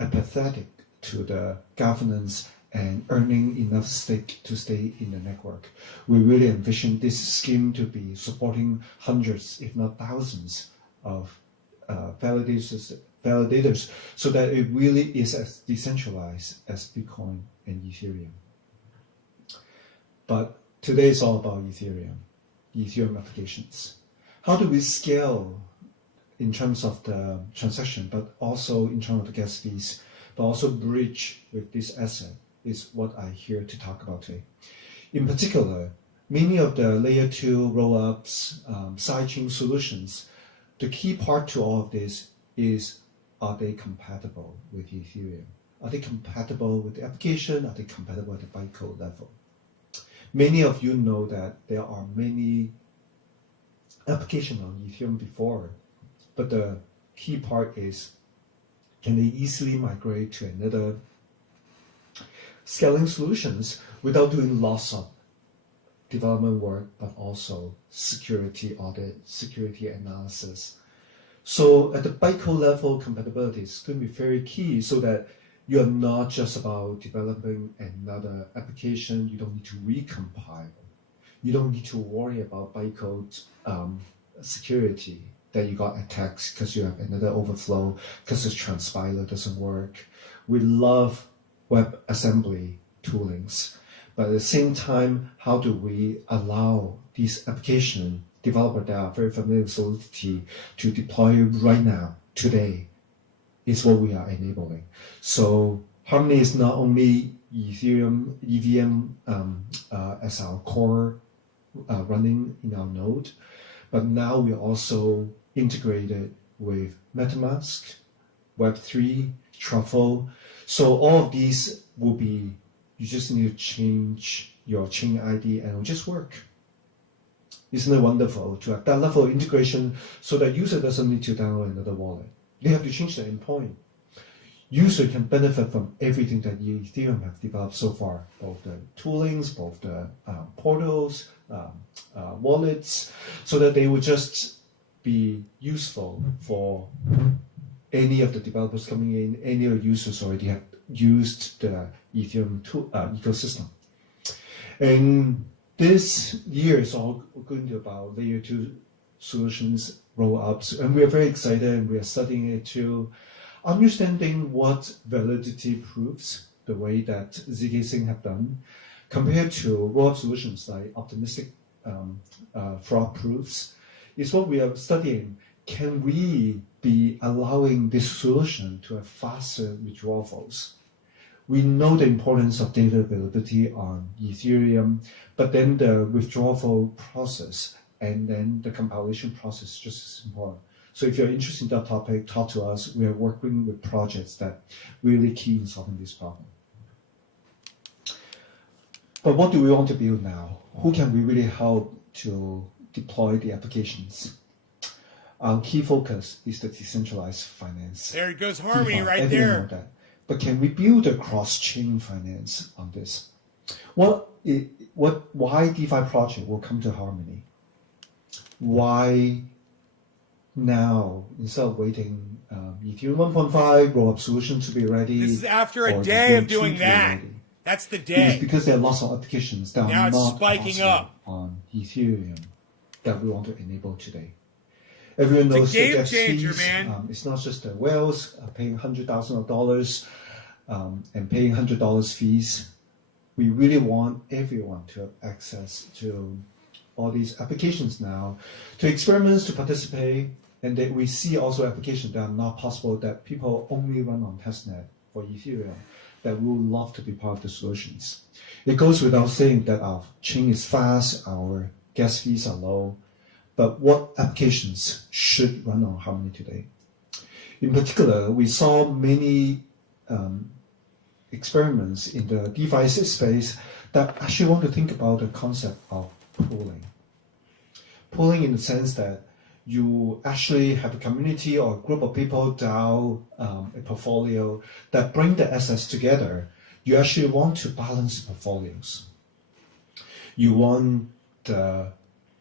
apathetic to the governance and earning enough stake to stay in the network. We really envision this scheme to be supporting hundreds, if not thousands, of validators, so that it really is as decentralized as Bitcoin and Ethereum. But today is all about Ethereum applications. How do we scale in terms of the transaction, but also in terms of the gas fees, but also bridge with this asset is what I here to talk about today. In particular, many of the layer 2 rollups, sidechain solutions, the key part to all of this is, are they compatible with Ethereum? Are they compatible with the application? Are they compatible at the bytecode level? Many of you know that there are many applications on Ethereum before, but the key part is, can they easily migrate to another scaling solutions without doing lots of development work, but also security audit, security analysis. So at the bytecode level, compatibility is going to be very key, so that you're not just about developing another application. You don't need to recompile. You don't need to worry about bytecode security, that you got attacks because you have another overflow, because the transpiler doesn't work. We love WebAssembly toolings, but at the same time, how do we allow these application developers that are very familiar with Solidity to deploy right now, today, is what we are enabling. So Harmony is not only Ethereum EVM as our core running in our node, but now we also integrated with MetaMask, Web3, Truffle. So all of these will be, you just need to change your chain ID and it will just work. Isn't it wonderful to have that level of integration, so that user doesn't need to download another wallet? They have to change the endpoint. User can benefit from everything that Ethereum have developed so far, both the toolings, both the portals, wallets, so that they would just be useful for any of the developers coming in, any of the users already have used the Ethereum ecosystem. And this year is all going to about layer 2 solutions roll-ups, and we are very excited, and we are studying it too, understanding what validity proofs, the way that zkSync have done, compared to roll-up solutions like optimistic fraud proofs, is what we are studying. Can we be allowing this solution to have faster withdrawals? We know the importance of data availability on Ethereum, but then the withdrawal process and then the compilation process is just as important. So if you're interested in that topic, talk to us. We are working with projects that really key in solving this problem. But what do we want to build now? Who can we really help to deploy the applications? Our key focus is the decentralized finance. There goes Harmony DeFi, right everyone there. know that. But can we build a cross-chain finance on this? Why DeFi project will come to Harmony? Why now instead of waiting Ethereum 1.5 roll-up solution to be ready? This is after a or day of Ethereum 2 doing to be that. ready? That's the It is day. because there are lots of applications that Now are it's not spiking possible up. on Ethereum that we want to enable today. Everyone It's a knows game the gas changer, fees. man. It's not just the whales paying $100,000 and paying $100 fees. We really want everyone to have access to all these applications now, to experiments, to participate, and that we see also applications that are not possible, that people only run on testnet for Ethereum, that we would love to be part of the solutions. It goes without saying that our chain is fast, our gas fees are low, but what applications should run on Harmony today? In particular, we saw many experiments in the DeFi space that actually want to think about the concept of pooling. Pooling in the sense that you actually have a community or a group of people DAO, a portfolio that bring the assets together. You actually want to balance the portfolios. You want the,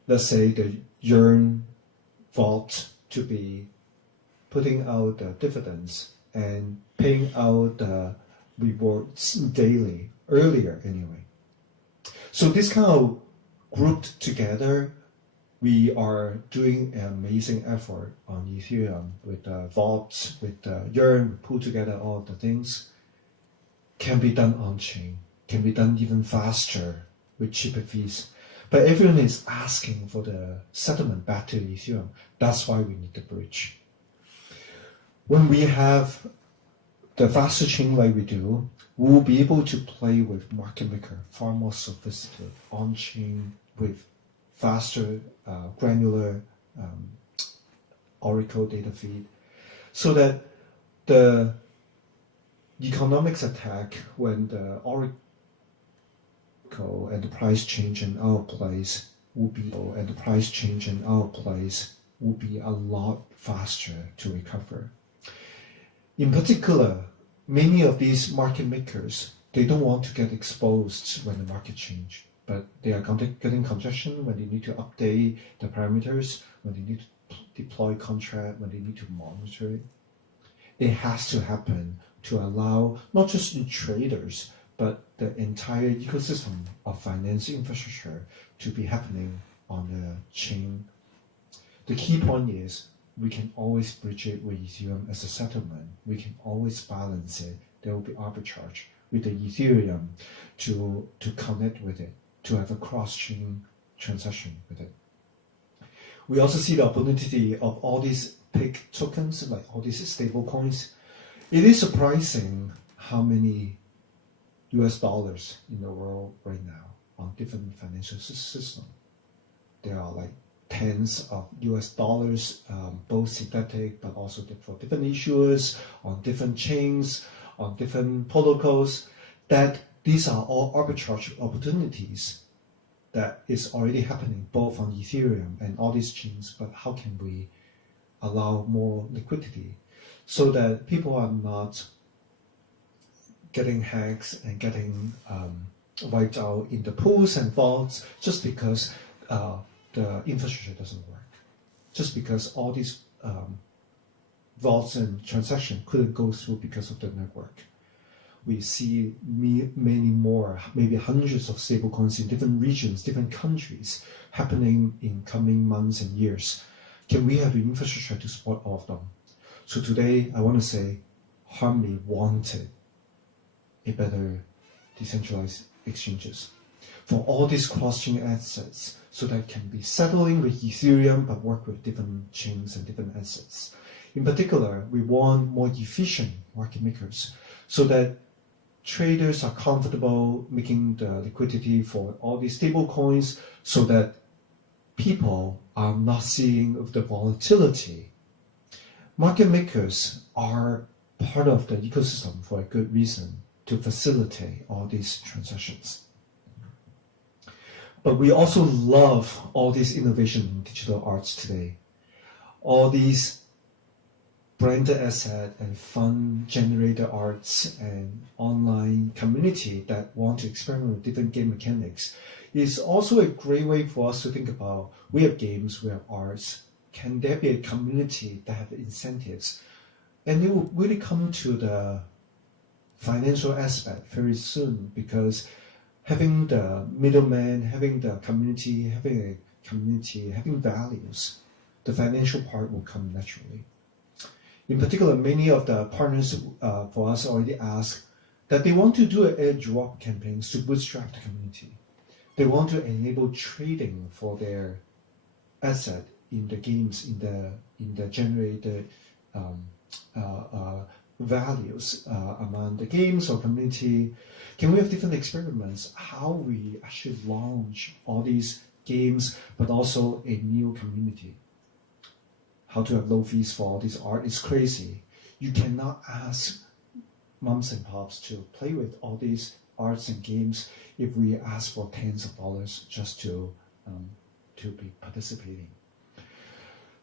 let's say, the Yearn vault to be putting out the dividends and paying out the rewards daily, earlier anyway. So this kind of grouped together, we are doing an amazing effort on Ethereum with the vaults, with the Yearn, we pull together all of the things. Can be done on-chain, can be done even faster with cheaper fees. But everyone is asking for the settlement back to Ethereum. That's why we need the bridge. When we have the faster chain like we do, we'll be able to play with market maker far more sophisticated on-chain with faster, granular Oracle data feed, so that the economics attack when the Oracle and the price change in our place will be, and the price change in our place will be a lot faster to recover. In particular, many of these market makers, they don't want to get exposed when the market change, but they are getting congestion when they need to update the parameters, when they need to deploy contract, when they need to monitor it. It has to happen to allow not just the traders, but the entire ecosystem of finance infrastructure to be happening on the chain. The key point is we can always bridge it with Ethereum as a settlement. We can always balance it. There will be arbitrage with the Ethereum to connect with it, to have a cross-chain transaction with it. We also see the opportunity of all these big tokens, like all these stable coins. It is surprising how many US dollars in the world right now on different financial systems. There are like tens of US dollars, both synthetic but also for different issuers, on different chains, on different protocols, that these are all arbitrage opportunities that is already happening both on Ethereum and all these chains, but how can we allow more liquidity so that people are not getting hacked and getting wiped out in the pools and vaults just because the infrastructure doesn't work, just because all these vaults and transactions couldn't go through because of the network. We see many more, maybe hundreds of stablecoins in different regions, different countries happening in coming months and years. Can we have an infrastructure to support all of them? So today, I want to say Harmony wanted a better decentralized exchanges for all these cross-chain assets, so that can be settling with Ethereum but work with different chains and different assets. In particular, we want more efficient market makers so that traders are comfortable making the liquidity for all these stable coins, so that people are not seeing the volatility. Market makers are part of the ecosystem for a good reason, to facilitate all these transactions. But we also love all this innovation in digital arts today. All these branded asset and fun generator arts and online community that want to experiment with different game mechanics is also a great way for us to think about, we have games, we have arts, can there be a community that have incentives? And it will really come to the financial aspect very soon, because having the middleman, having the community, having values, the financial part will come naturally. In particular, many of the partners for us already ask that they want to do airdrop campaigns to bootstrap the community. They want to enable trading for their asset in the games, in the generated values among the games or community. Can we have different experiments how we actually launch all these games, but also a new community? How to have low fees for all this art is crazy. You cannot ask moms and pops to play with all these arts and games if we ask for tens of dollars just to be participating.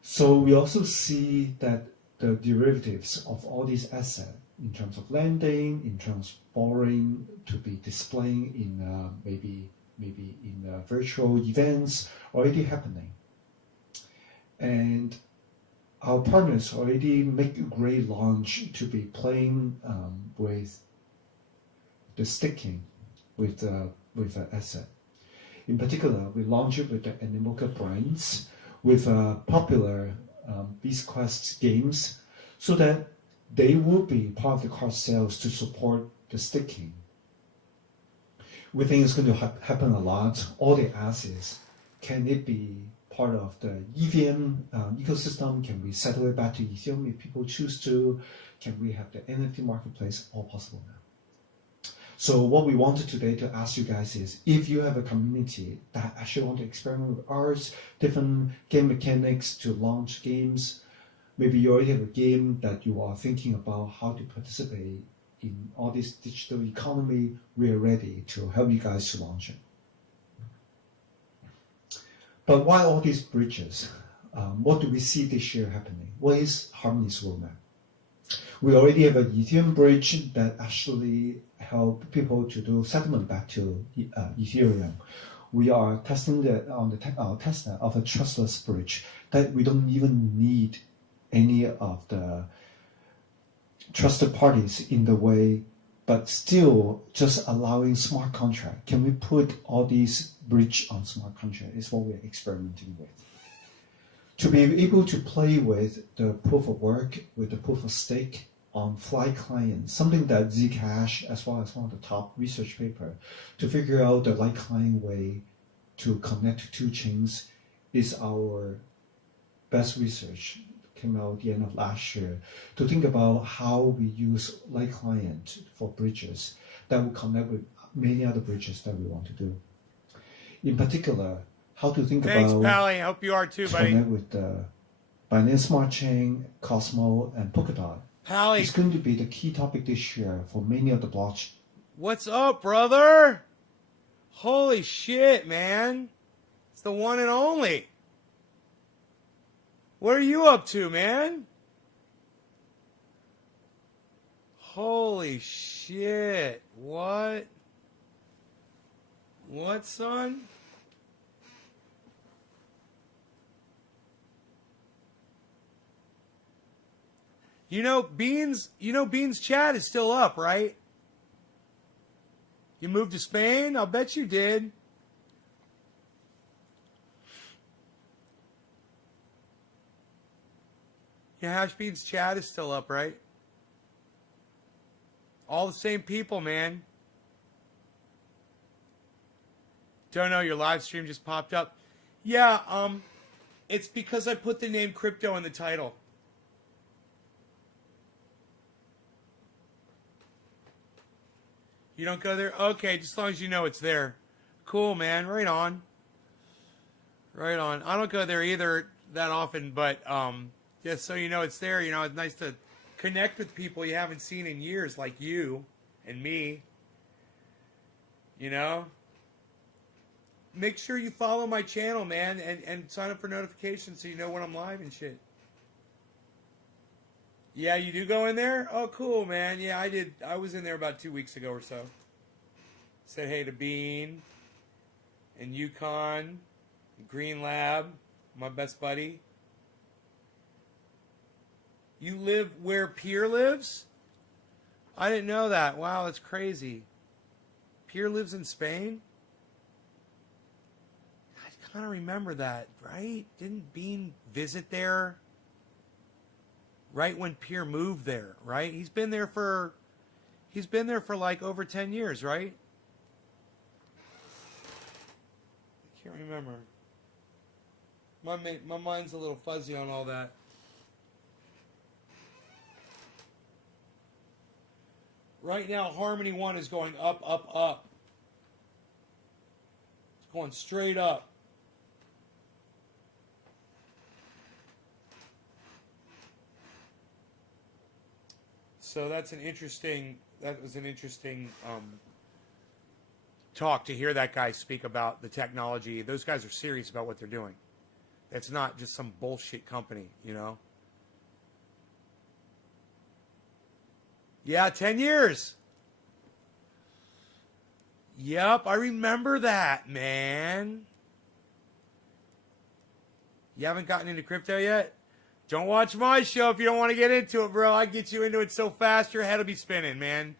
So we also see that the derivatives of all these assets in terms of lending, in terms of borrowing, to be displaying in maybe in virtual events already happening. And our partners already make a great launch to be playing with the staking with an asset. In particular, we launched it with the Animoca brands, with popular Beast Quest games, so that they will be part of the card sales to support the staking. We think it's going to happen a lot. All they ask is, can it be part of the EVM ecosystem? Can we settle it back to Ethereum if people choose to? Can we have the NFT marketplace? All possible now. So what we wanted today to ask you guys is, if you have a community that actually want to experiment with arts, different game mechanics to launch games, maybe you already have a game that you are thinking about how to participate in all this digital economy, we are ready to help you guys to launch it. But why all these bridges? What do we see this year happening? What is Harmony's roadmap? We already have an Ethereum bridge that actually help people to do settlement back to Ethereum. We are testing on the testnet of a trustless bridge that we don't even need any of the trusted parties in the way, but still just allowing smart contract. Can we put all these bridge on smart contract is what we're experimenting with. To be able to play with the proof of work, with the proof of stake on Fly client, something that Zcash, as well as one of the top research paper, to figure out the light client way to connect two chains is our best research. Came out at the end of last year to think about how we use light client for bridges that will connect with many other bridges that we want to do. In particular, how to think Thanks, about Pally. I hope you are too, buddy. connect with the Binance Smart Chain, Cosmo, and Polkadot. Pally, It's going to be the key topic this year for many of the blockchain. what's up, brother? Holy shit, man. It's the one and only. What are you up to, man? Holy shit. What? What, son? Beans chat is still up, right? You moved to Spain? I'll bet you did. Yeah, Hash Beans chat is still up, right? All the same people, man. Don't know, your live stream just popped up. Yeah, it's because I put the name crypto in the title. You don't go there? Okay, just as long as you know it's there. Cool, man. Right on. Right on. I don't go there either that often, but just so you know it's there. It's nice to connect with people you haven't seen in years, like you and me. Make sure you follow my channel, man, and sign up for notifications so you know when I'm live and shit. Yeah, you do go in there? Oh, cool, man. Yeah, I did. I was in there about 2 weeks ago or so. Said hey to Bean and Yukon, Green Lab, my best buddy. You live where Pierre lives? I didn't know that. Wow, that's crazy. Pierre lives in Spain? I kind of remember that, right? Didn't Bean visit there right when Pierre moved there, right? He's been there for like over 10 years, right? I can't remember. My mind's a little fuzzy on all that. Right now, Harmony 1 is going up, up, up. It's going straight up. So that was an interesting talk to hear that guy speak about the technology. Those guys are serious about what they're doing. It's not just some bullshit company, you know? Yeah, 10 years. Yep, I remember that, man. You haven't gotten into crypto yet? Don't watch my show if you don't want to get into it, bro. I get you into it so fast, your head will be spinning, man.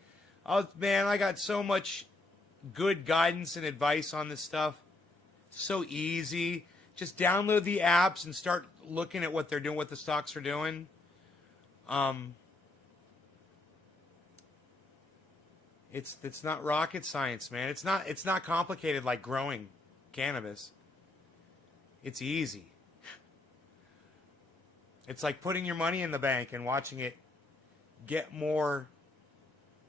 I got so much good guidance and advice on this stuff. So easy. Just download the apps and start looking at what they're doing, what the stocks are doing. It's not rocket science, man. It's not complicated like growing cannabis. It's easy. It's like putting your money in the bank and watching it get more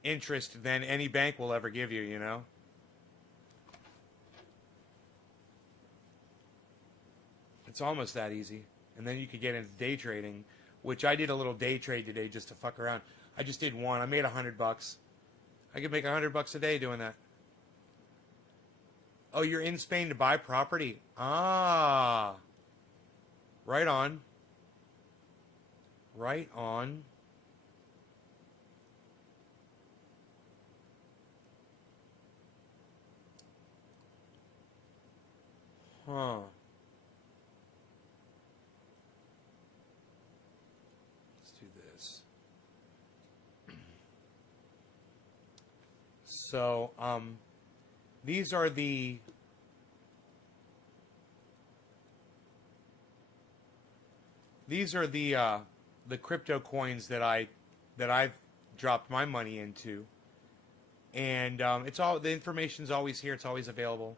interest than any bank will ever give you, you know? It's almost that easy. And then you could get into day trading, which I did a little day trade today just to fuck around. I just did one. I made $100. I could make $100 a day doing that. Oh, you're in Spain to buy property? Ah. Right on. Right on. Huh. Let's do this. So, these are the crypto coins that I've dropped my money into, and it's all the information's always here. It's always available.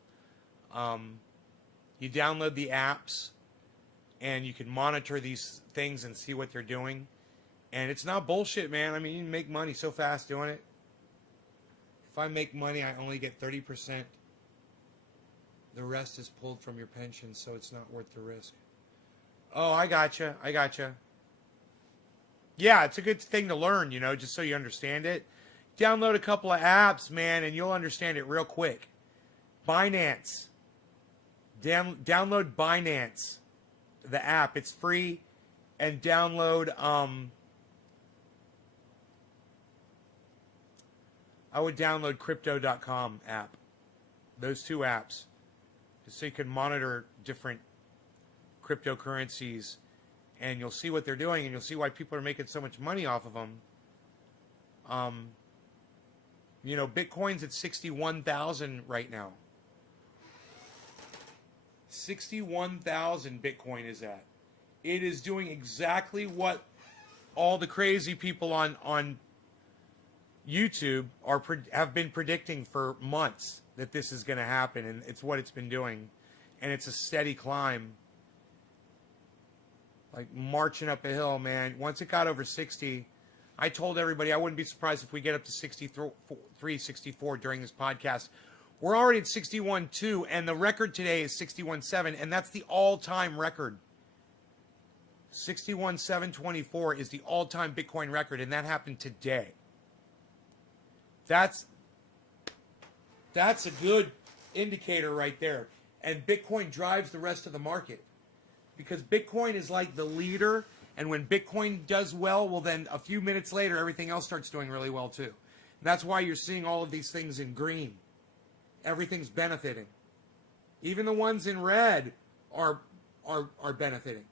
You download the apps, and you can monitor these things and see what they're doing. And it's not bullshit, man. I mean, you can make money so fast doing it. If I make money, I only get 30%. The rest is pulled from your pension, so it's not worth the risk. Oh, I gotcha. Yeah, it's a good thing to learn, you know, just so you understand it. Download a couple of apps, man, and you'll understand it real quick. Binance. Download Binance, the app. It's free. And download, I would download Crypto.com app. Those two apps. Just so you can monitor different cryptocurrencies, and you'll see what they're doing, and you'll see why people are making so much money off of them. You know, Bitcoin's at 61,000 right now. 61,000 Bitcoin is at. It is doing exactly what all the crazy people on YouTube have been predicting for months, that this is going to happen, and it's what it's been doing, and it's a steady climb. Like marching up a hill, man. Once it got over 60, I told everybody I wouldn't be surprised if we get up to 63, 64 during this podcast. We're already at 61.2, and the record today is 61.7, and that's the all-time record. 61.724 is the all-time Bitcoin record, and that happened today. That's a good indicator right there. And Bitcoin drives the rest of the market. Because Bitcoin is like the leader, And when Bitcoin does well, well, then a few minutes later, everything else starts doing really well too. And that's why you're seeing all of these things in green. Everything's benefiting. Even the ones in red are benefiting.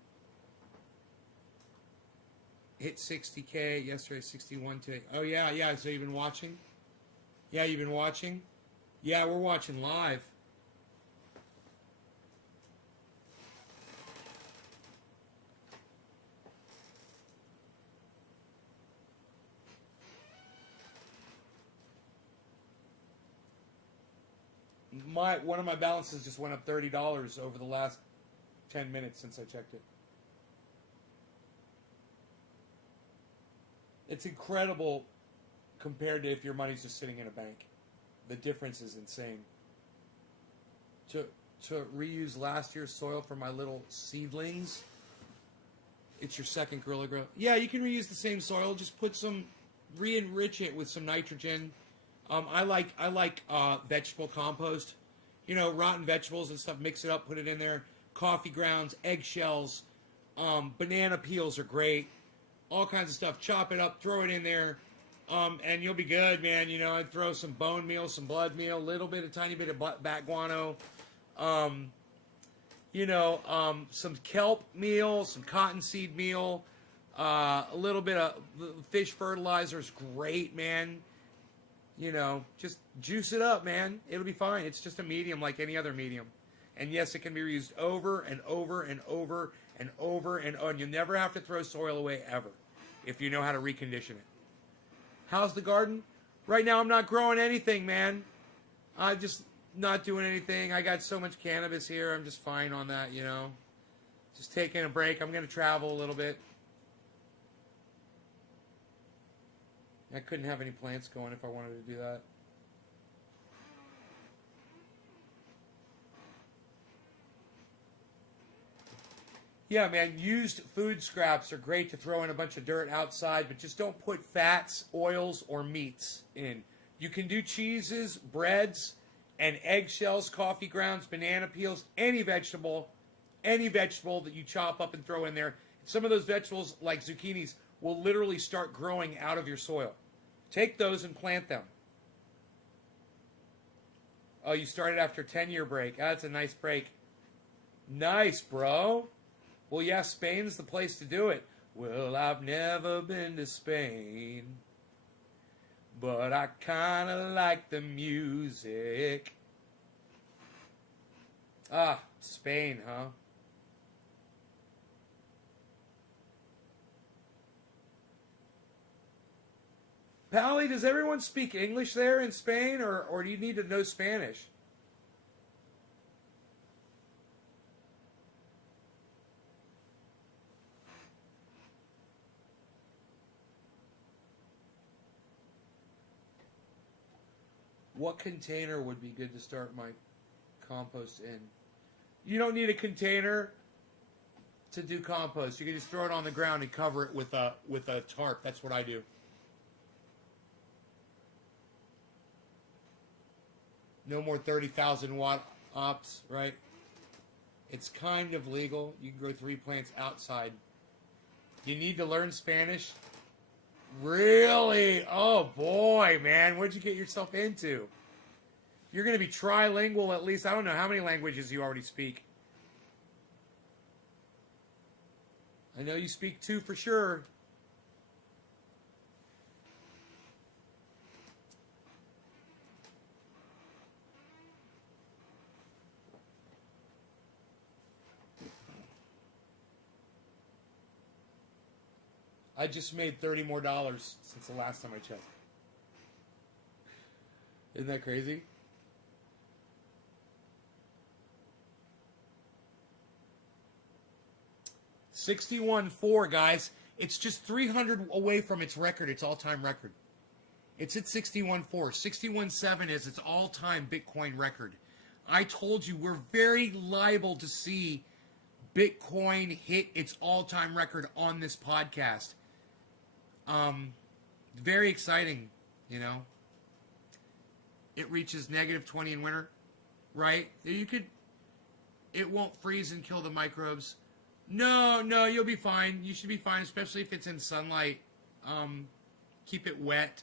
Hit 60K yesterday, 61 today. Oh yeah. So you've been watching? Yeah, you've been watching? Yeah, we're watching live. One of my balances just went up $30 over the last 10 minutes since I checked it. It's incredible compared to if your money's just sitting in a bank. The difference is insane. To reuse last year's soil for my little seedlings, it's your second Gorilla Grow. Yeah, you can reuse the same soil. Just put some, re-enrich it with some nitrogen. I like vegetable compost. You know, rotten vegetables and stuff. Mix it up, put it in there. Coffee grounds, eggshells, banana peels are great. All kinds of stuff. Chop it up, throw it in there, and you'll be good, man. You know, I'd throw some bone meal, some blood meal, a tiny bit of bat guano. Some kelp meal, some cottonseed meal, a little bit of fish fertilizer is great, man. You know, just juice it up, man. It'll be fine. It's just a medium like any other medium. And yes, it can be reused over and over and over and over and over. And you'll never have to throw soil away ever if you know how to recondition it. How's the garden? Right now I'm not growing anything, man. I'm just not doing anything. I got so much cannabis here. I'm just fine on that, you know. Just taking a break. I'm going to travel a little bit. I couldn't have any plants going if I wanted to do that. Yeah, man, used food scraps are great to throw in a bunch of dirt outside, but just don't put fats, oils, or meats in. You can do cheeses, breads, and eggshells, coffee grounds, banana peels, any vegetable that you chop up and throw in there. Some of those vegetables, like zucchinis, will literally start growing out of your soil. Take those and plant them. Oh, you started after a 10-year break. That's a nice break. Nice, bro. Well, yeah, Spain's the place to do it. Well, I've never been to Spain, but I kind of like the music. Ah, Spain, huh? Pally, does everyone speak English there in Spain, or do you need to know Spanish? What container would be good to start my compost in? You don't need a container to do compost. You can just throw it on the ground and cover it with a tarp. That's what I do. No more 30,000 watt ops, right? It's kind of legal. You can grow 3 plants outside. You need to learn Spanish? Really? Oh boy, man. What'd you get yourself into? You're going to be trilingual at least. I don't know how many languages you already speak. I know you speak 2 for sure. I just made $30 more since the last time I checked. Isn't that crazy? $61.4, guys. It's just 300 away from its record, its all-time record. It's at 61.4. 61.7 is its all-time Bitcoin record. I told you we're very liable to see Bitcoin hit its all-time record on this podcast. Very exciting, you know. It reaches -20 in winter, right? It won't freeze and kill the microbes. No, you'll be fine. You should be fine, especially if it's in sunlight. Keep it wet.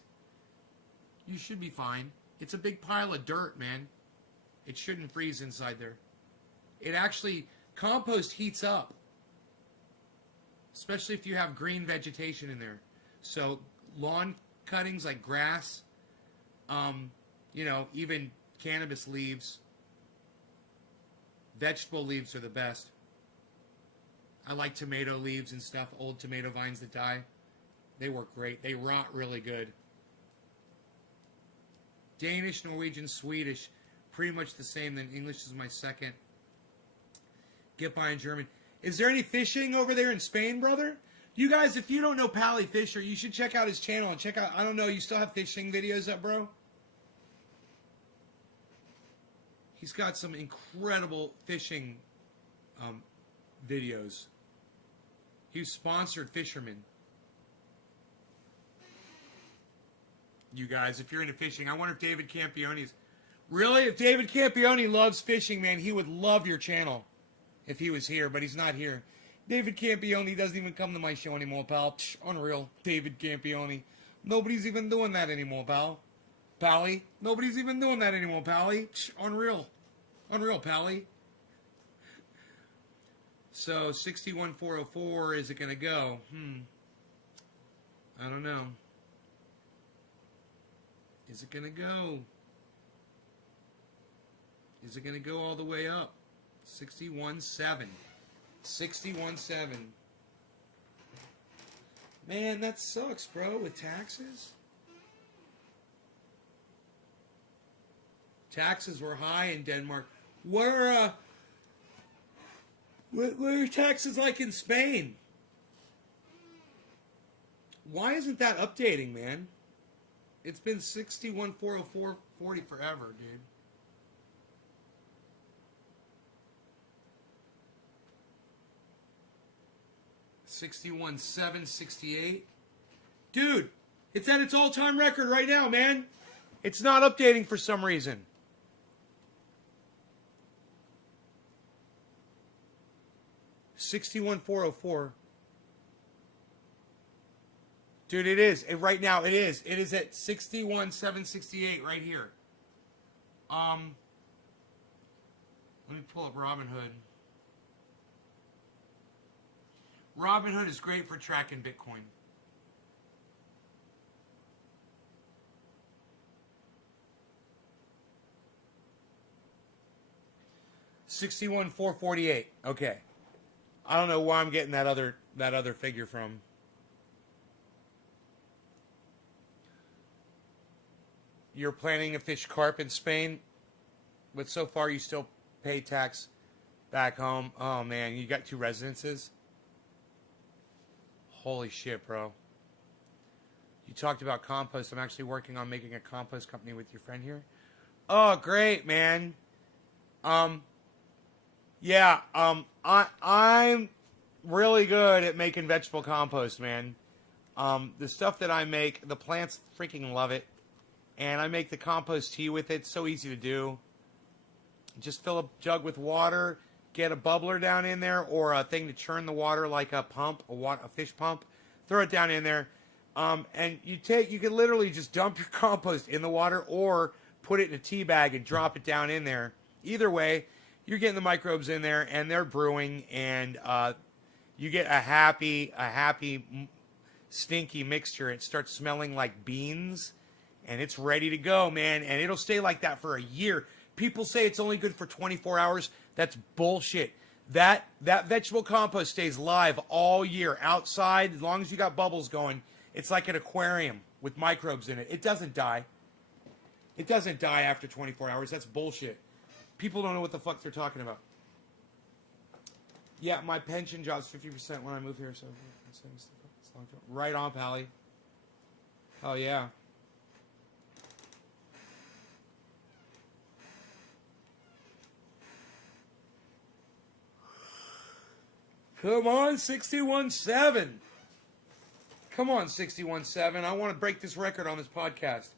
You should be fine. It's a big pile of dirt, man. It shouldn't freeze inside there. It actually, compost heats up. Especially if you have green vegetation in there. So lawn cuttings like grass, even cannabis leaves, vegetable leaves are the best. I like tomato leaves and stuff, old tomato vines that die. They work great. They rot really good. Danish, Norwegian, Swedish, pretty much the same. Then English is my second. Get by in German. Is there any fishing over there in Spain, brother? You guys, if you don't know Pally Fisher, you should check out his channel and check out, I don't know, you still have fishing videos up, bro? He's got some incredible fishing videos. He's sponsored fishermen. You guys, if you're into fishing, I wonder if David Campione's... Really? If David Campione loves fishing, man, he would love your channel if he was here, but he's not here. David Campione doesn't even come to my show anymore, pal. Psh, unreal. David Campione. Nobody's even doing that anymore, pal. Pally. Nobody's even doing that anymore, Pally. Psh, unreal. Unreal, Pally. So, 61404, is it going to go? I don't know. Is it going to go? Is it going to go all the way up? 61.7. 61.7. Man, that sucks, bro, with taxes. Taxes were high in Denmark. What are taxes like in Spain? Why isn't that updating, man? It's been 61.404.40 forever, dude. 61.768. Dude, it's at its all-time record right now, man. It's not updating for some reason. $61,404. Dude, it is. Right now, it is. It is at 61,768 right here. Let me pull up Robinhood. Robinhood is great for tracking Bitcoin. $61,448. Okay. I don't know why I'm getting that other figure from. You're planning to fish carp in Spain, but so far you still pay tax back home. Oh man, you got 2 residences? Holy shit, bro. You talked about compost. I'm actually working on making a compost company with your friend here. Oh, great, man. I'm really good at making vegetable compost, man. The stuff that I make, the plants freaking love it. And I make the compost tea with it. It's so easy to do. Just fill a jug with water, get a bubbler down in there, or a thing to churn the water like a pump, a fish pump. Throw it down in there. And you can literally just dump your compost in the water or put it in a tea bag and drop it down in there. Either way, you're getting the microbes in there and they're brewing, and you get a happy, stinky mixture. It starts smelling like beans, and it's ready to go, man. And it'll stay like that for a year. People say it's only good for 24 hours. That's bullshit. That vegetable compost stays live all year outside as long as you got bubbles going. It's like an aquarium with microbes in it. It doesn't die. It doesn't die after 24 hours. That's bullshit. People don't know what the fuck they're talking about. Yeah, my pension job's 50% when I move here, so right on, Pally. Oh yeah. Come on, 61.7. Come on, 61.7. I want to break this record on this podcast.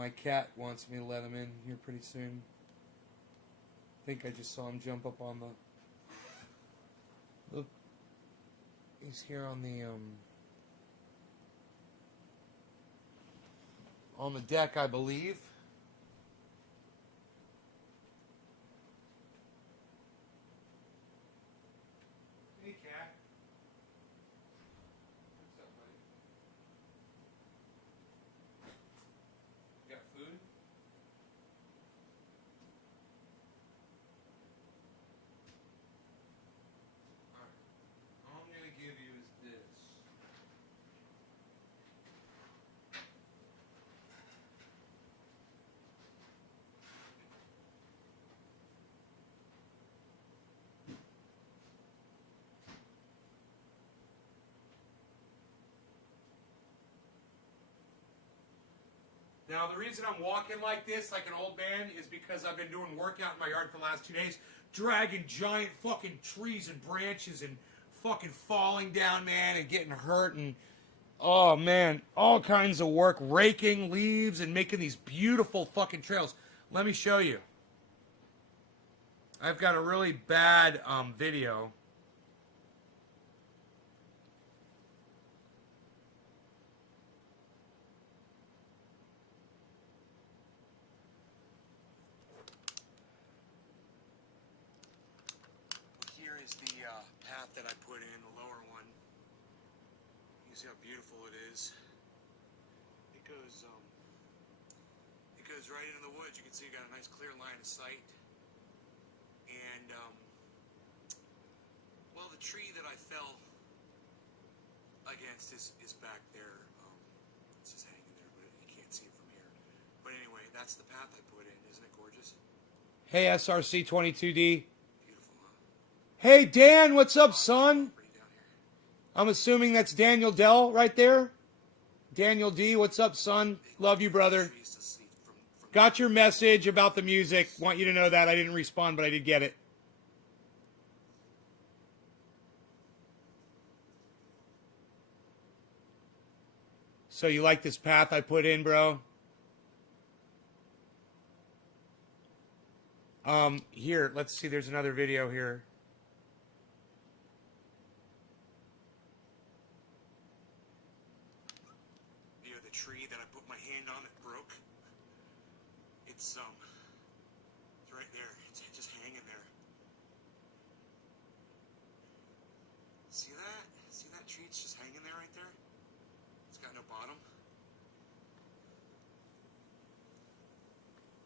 My cat wants me to let him in here pretty soon. I think I just saw him jump up on the... Look. He's here on the deck, I believe. Hey, cat. What's up, buddy? You got food? Alright. All I'm gonna give you is this. Now, the reason I'm walking like this, like an old man, is because I've been doing workout in my yard for the last 2 days, dragging giant fucking trees and branches and fucking falling down, man, and getting hurt and, oh, man, all kinds of work, raking leaves and making these beautiful fucking trails. Let me show you. I've got a really bad video. Here is the path that I put in, the lower one. You see how beautiful it is. It goes right into the woods. You can see you got a nice clear line of sight. And well, the tree that I fell against is back there. It's just hanging there, but you can't see it from here. But anyway, that's the path I put in. Isn't it gorgeous? Hey, SRC22D. Hey, Dan, what's up, son? I'm assuming that's Daniel Dell right there. Daniel D, what's up, son? Love you, brother. Got your message about the music. Want you to know that. I didn't respond, but I did get it. So you like this path I put in, bro? Here, let's see. There's another video here. The tree that I put my hand on that broke. It's right there. It's just hanging there. See that? See that tree? It's just hanging there right there. It's got no bottom.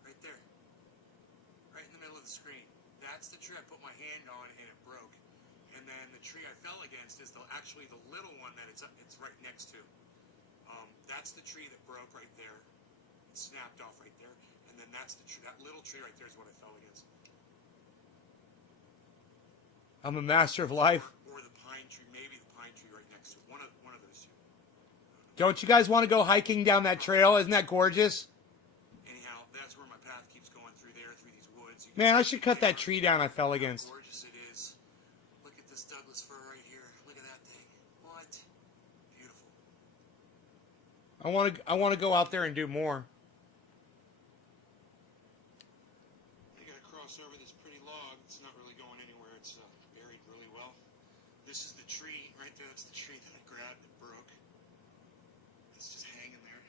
Right there. Right in the middle of the screen. That's the tree I put my hand on and it broke. And then the tree I fell against is actually the little one that it's right next to. That's the tree that broke right there. It snapped off right there. And then that's the tree. That little tree right there is what I fell against. I'm a master of life. Or the pine tree, maybe the pine tree right next to it. One of those two. Don't you guys want to go hiking down that trail? Isn't that gorgeous? Anyhow, that's where my path keeps going through there, through these woods. Man, I should cut that tree down I fell against. How gorgeous it is. Look at this Douglas fir right here. Look at that thing. What? Beautiful. I want to go out there and do more. You gotta cross over this pretty log. It's not really going anywhere. It's buried really well. This is the tree right there. That's the tree that I grabbed that broke. It's just hanging there.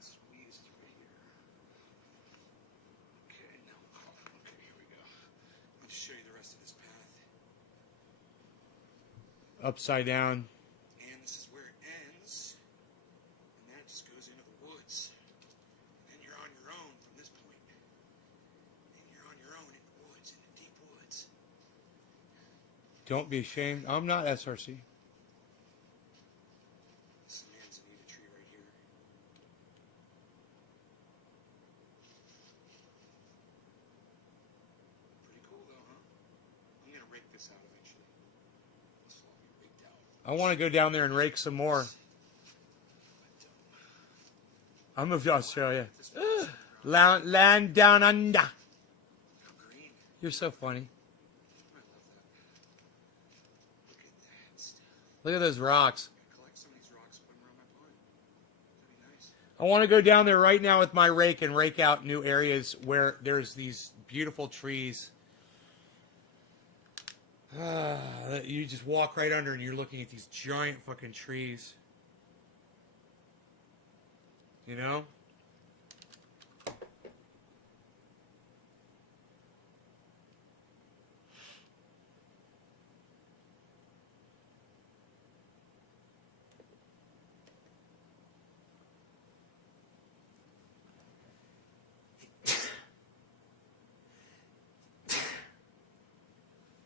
Squeeze it right here. Okay, now. Okay, here we go. Let me show you the rest of this path. Upside down. And this is where it ends. And that just goes into the woods. And you're on your own from this point. And you're on your own in the woods, in the deep woods. Don't be ashamed. I'm not SRC. This manzanita tree right here. Pretty cool though, huh? I'm going to rake this out eventually. This will all be raked out. I want to go down there and rake some more. I moved to Australia. Land down under. You're so funny. Look at those rocks. I want to go down there right now with my rake and rake out new areas where there's these beautiful trees. That you just walk right under and you're looking at these giant fucking trees. You know?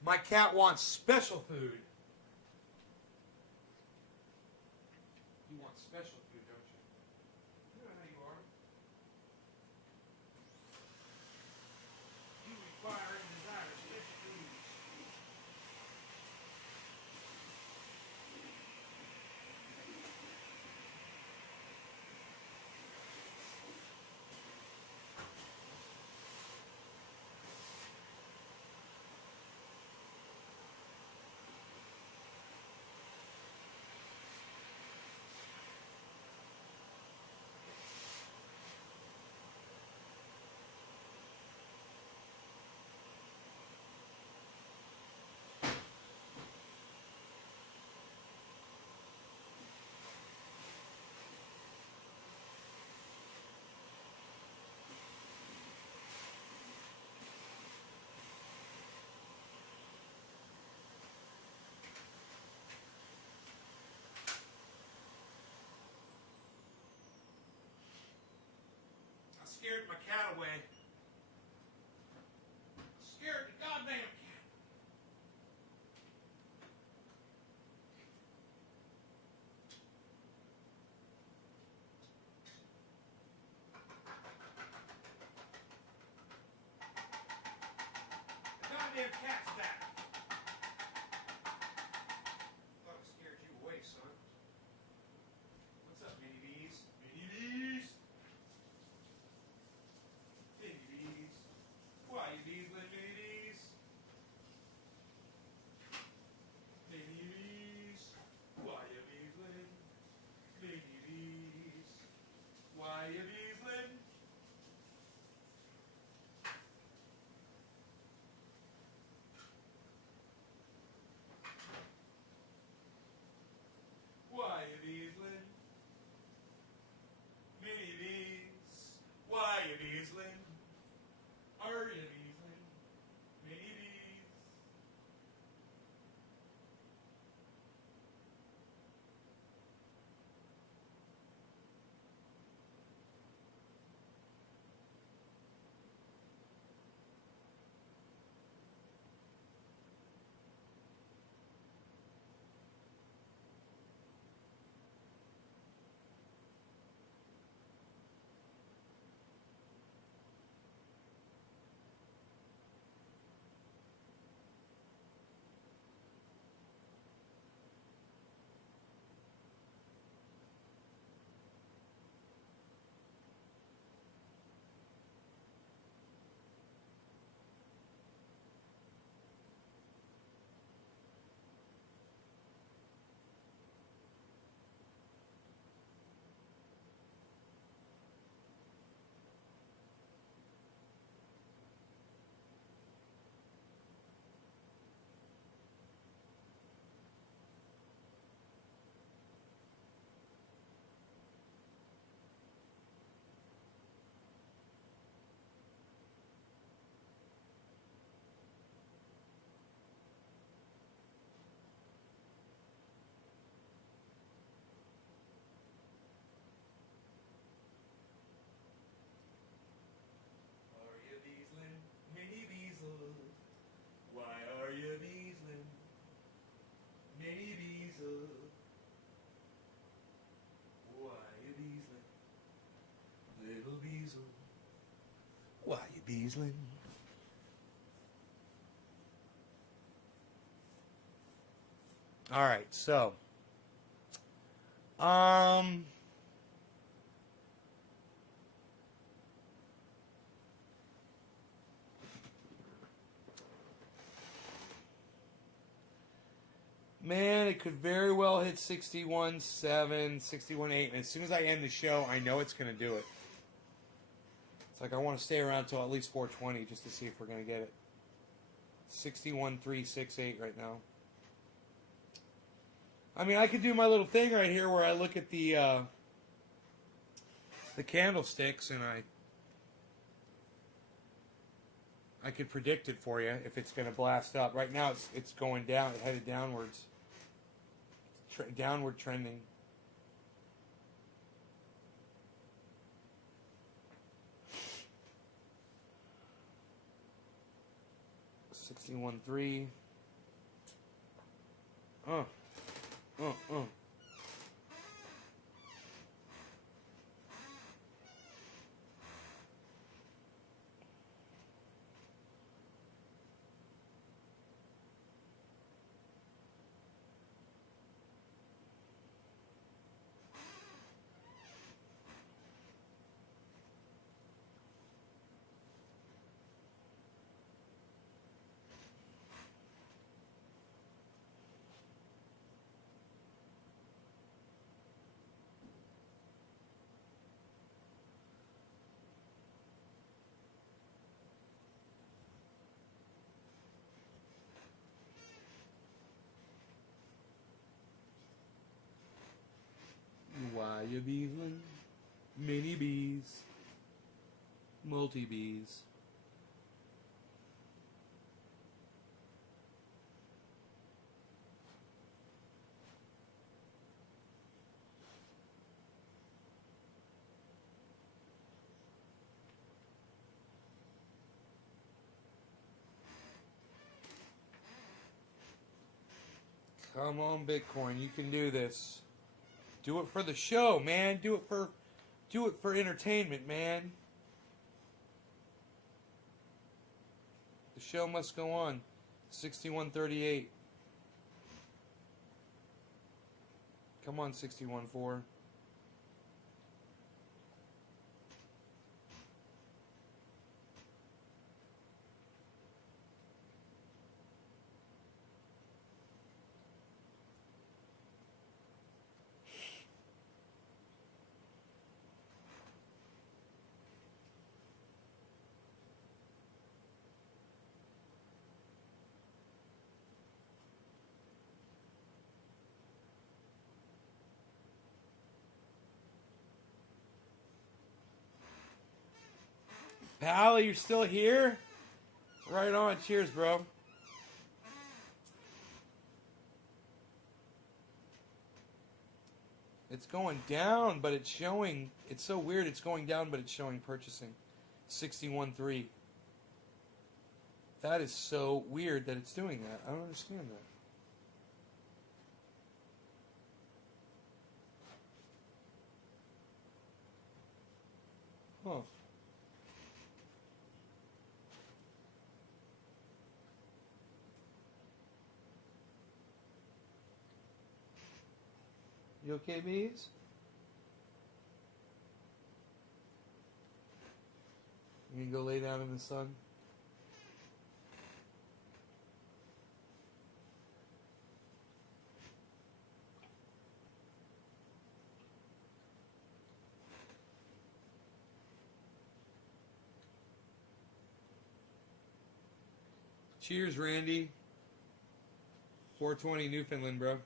My cat wants special food. You want special food, don't you? You know how you are. You require and desire special food. I scared my cat away. Scared the goddamn cat. The goddamn cat's back. Thought I scared you away, son. What's up, mini bees? Mini bees? Mini bees. Why you bees, little mini bees? Mini bees. Why you bees, little mini bees? Why you bees, little? Why you bees, little mini bees? Why you bees, little? Are you bees, little mini bees? Are you beesling, mini beesel? Why are you beesling, mini beesel? Why you beesling, little beesel? Why you beesling? All right, so, man, man, it could very well hit 61.7, 61.8. And as soon as I end the show, I know it's going to do it. It's like I want to stay around till at least 420 just to see if we're going to get it. 61.368 right now. I mean, I could do my little thing right here where I look at the candlesticks and I could predict it for you if it's going to blast up. Right now, it's going down. It headed downwards. Downward trending. $61.3. Why you beesling? Mini bees. Multi bees. Come on, Bitcoin, you can do this. Do it for the show, man. Do it for entertainment, man. The show must go on. 61.38. Come on, 61.4. Pal, you're still here? Right on. Cheers, bro. It's going down, but it's showing. It's so weird. It's going down, but it's showing purchasing. 61.3. That is so weird that it's doing that. I don't understand that. Huh. You okay, bees? You can go lay down in the sun. Cheers, Randy. 420 Newfoundland, bro.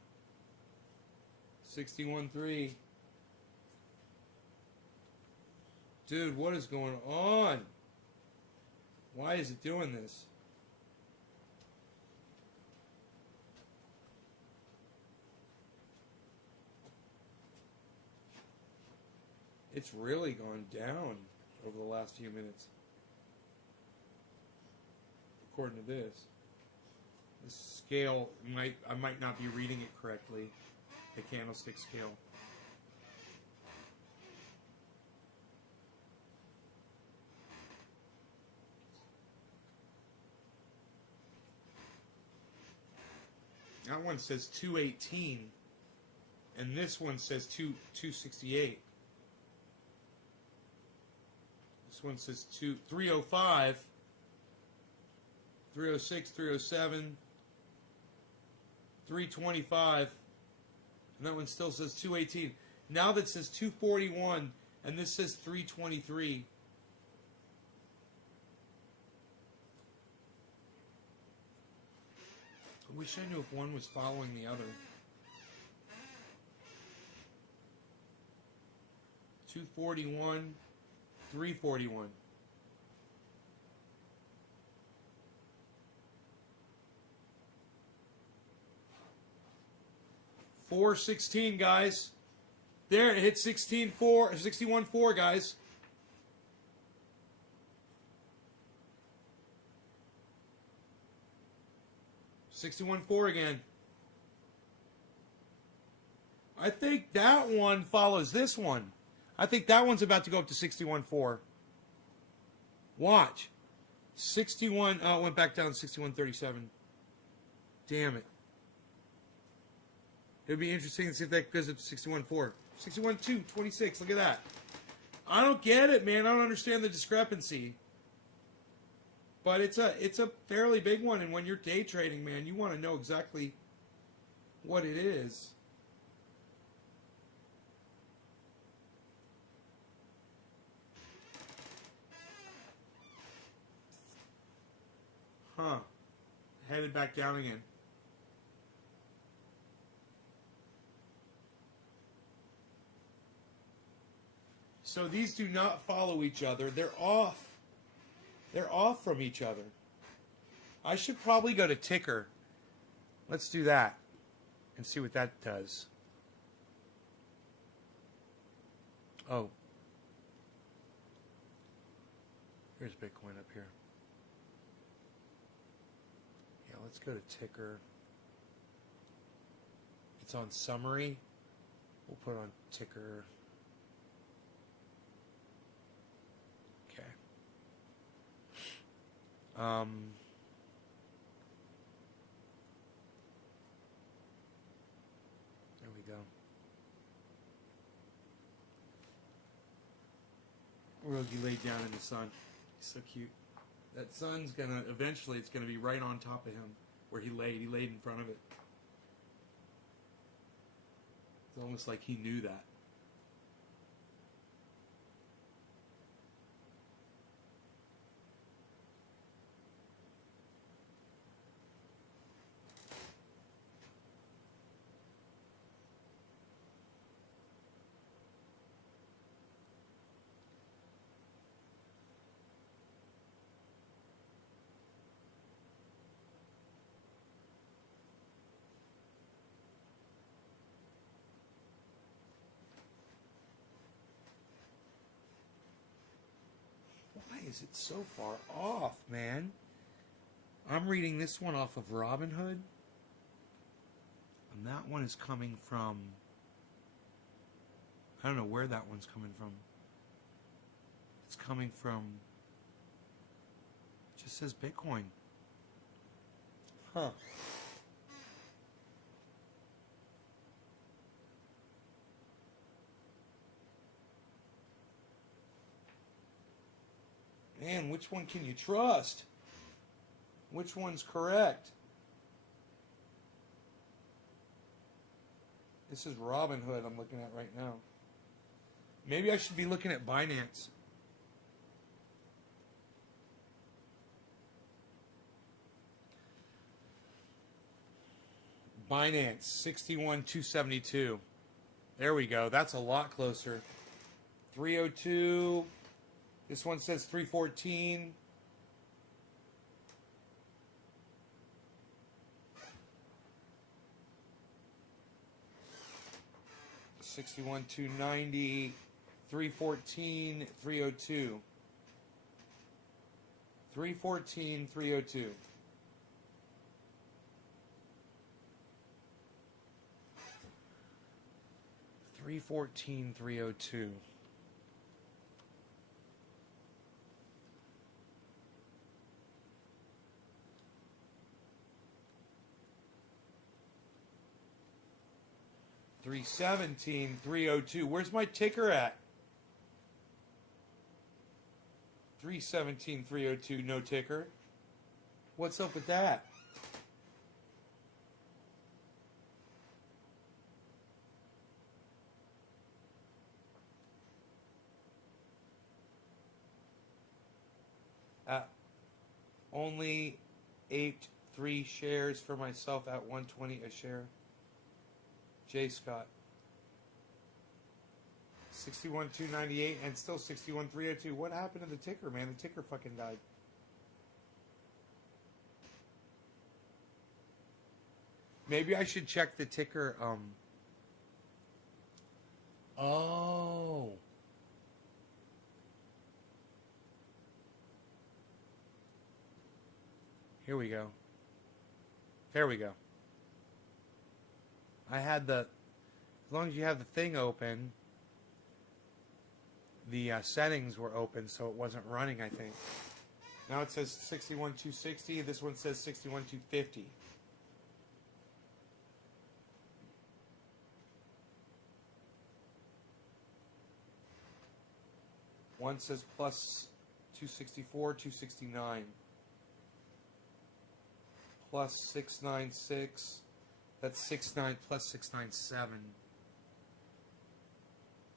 61.3. Dude, what is going on? Why is it doing this? It's really gone down over the last few minutes. According to this. This scale I might not be reading it correctly. The candlestick scale. That one says 218, and this one says 268. This one says 305, 306, 307, 325. And that one still says 218. Now that says 241, and this says 323. I wish I knew if one was following the other. 241, 341. $4.16, guys. There, it hit 16.4, 61.4, guys. $61.4 again. I think that one follows this one. I think that one's about to go up to 61.4. Watch. 61, oh, it went back down to 61.37. Damn it. It would be interesting to see if that goes up to 61.4. 61.2, 26, look at that. I don't get it, man. I don't understand the discrepancy. But it's a fairly big one, and when you're day trading, man, you want to know exactly what it is. Huh. Headed back down again. So these do not follow each other. They're off. They're off from each other. I should probably go to ticker. Let's do that and see what that does. Oh. Here's Bitcoin up here. Yeah, let's go to ticker. It's on summary. We'll put on ticker. Okay. There we go. Rogie laid down in the sun. He's so cute. That sun's gonna, eventually it's gonna be right on top of him where he laid. He laid in front of it. It's almost like he knew that. Why is it so far off, man? I'm reading this one off of Robinhood. And that one is coming from... I don't know where that one's coming from. It's coming from... It just says Bitcoin. Huh. Man, which one can you trust? Which one's correct? This is Robinhood I'm looking at right now. Maybe I should be looking at Binance. Binance, 61,272. There we go. That's a lot closer. 302. This one says 314. $61, 290, 314, 302. 314, 302. $314,302. $317,302. Where's my ticker at? $317,302. No ticker. What's up with that? Only aped 3 shares for myself at 120 a share. J. Scott. 61,298 and still 61,302. What happened to the ticker, man? The ticker fucking died. Maybe I should check the ticker. Oh. Here we go. There we go. I had the, as long as you have the thing open, the settings were open, so it wasn't running, I think. Now it says 61,260. This one says 61,250. One says plus 264, 269. Plus 696. That's 69 plus 697.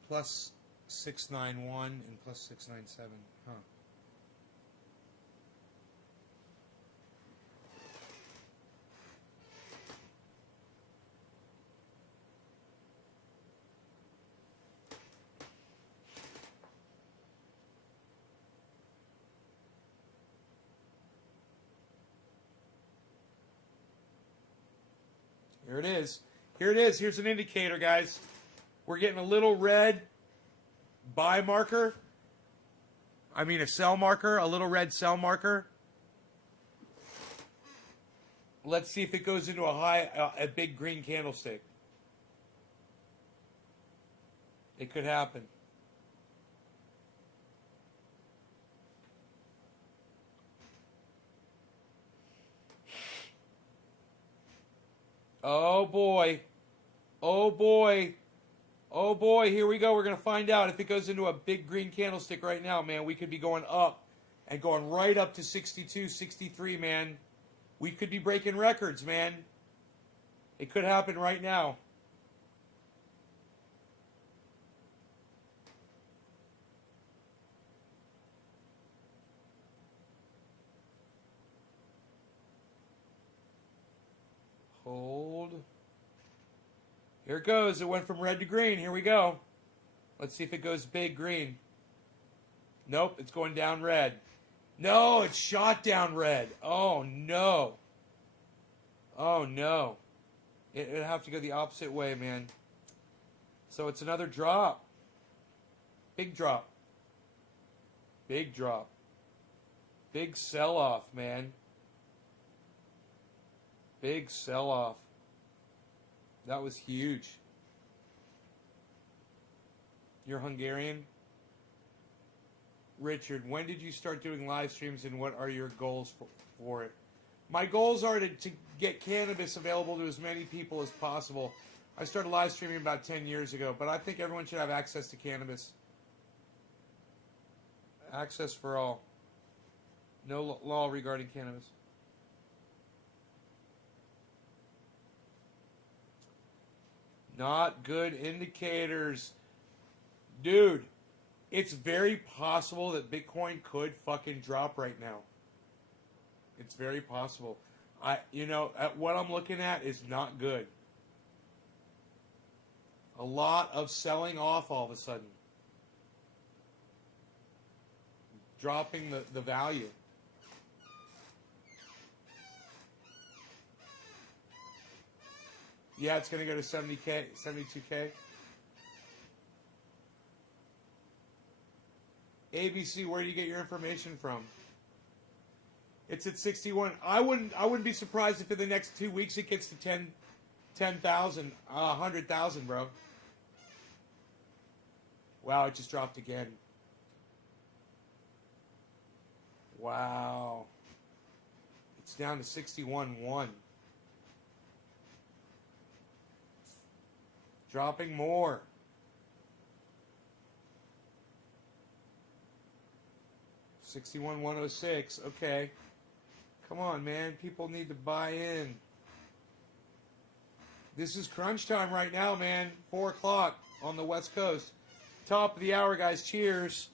Plus 691 and plus 697. Huh. Here it is. Here it is. Here's an indicator, guys. We're getting a little red buy marker. I mean a sell marker, a little red sell marker. Let's see if it goes into a big green candlestick. It could happen. Oh boy. Oh boy. Oh boy, here we go. We're going to find out if it goes into a big green candlestick right now, man. We could be going up and going right up to 62, 63, man. We could be breaking records, man. It could happen right now. Hold. Here it goes. It went from red to green. Here we go. Let's see if it goes big green. Nope, it's going down red. No, it's shot down red. Oh, no. Oh, no. It'd have to go the opposite way, man. So it's another drop. Big drop. Big drop. Big sell-off, man. Big sell-off. That was huge. You're Hungarian? Richard, when did you start doing live streams and what are your goals for it? My goals are to get cannabis available to as many people as possible. I started live streaming about 10 years ago, but I think everyone should have access to cannabis. Access for all. No law regarding cannabis. Not good indicators. Dude, it's very possible that Bitcoin could fucking drop right now. It's very possible. What I'm looking at is not good. A lot of selling off all of a sudden. Dropping the value. Yeah, it's going to go to 70K, 72K. ABC, where do you get your information from? It's at 61. I wouldn't be surprised if in the next 2 weeks it gets to 10,000, 100,000, bro. Wow, it just dropped again. Wow. It's down to 61.1. Dropping more. $61,106. Okay. Come on, man. People need to buy in. This is crunch time right now, man. 4 o'clock on the West Coast. Top of the hour, guys. Cheers.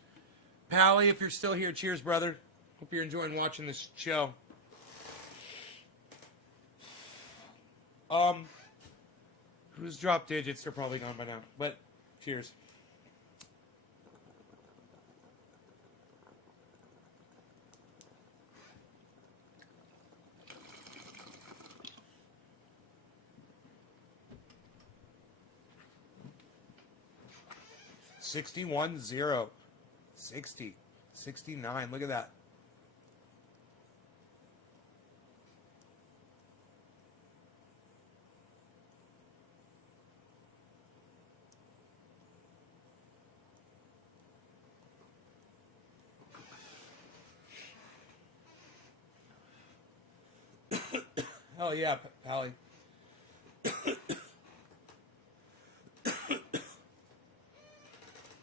Pally, if you're still here, cheers, brother. Hope you're enjoying watching this show. Who's dropped digits? They're probably gone by now. But cheers. $61.0. 60. 69. Look at that. Oh yeah, Pally.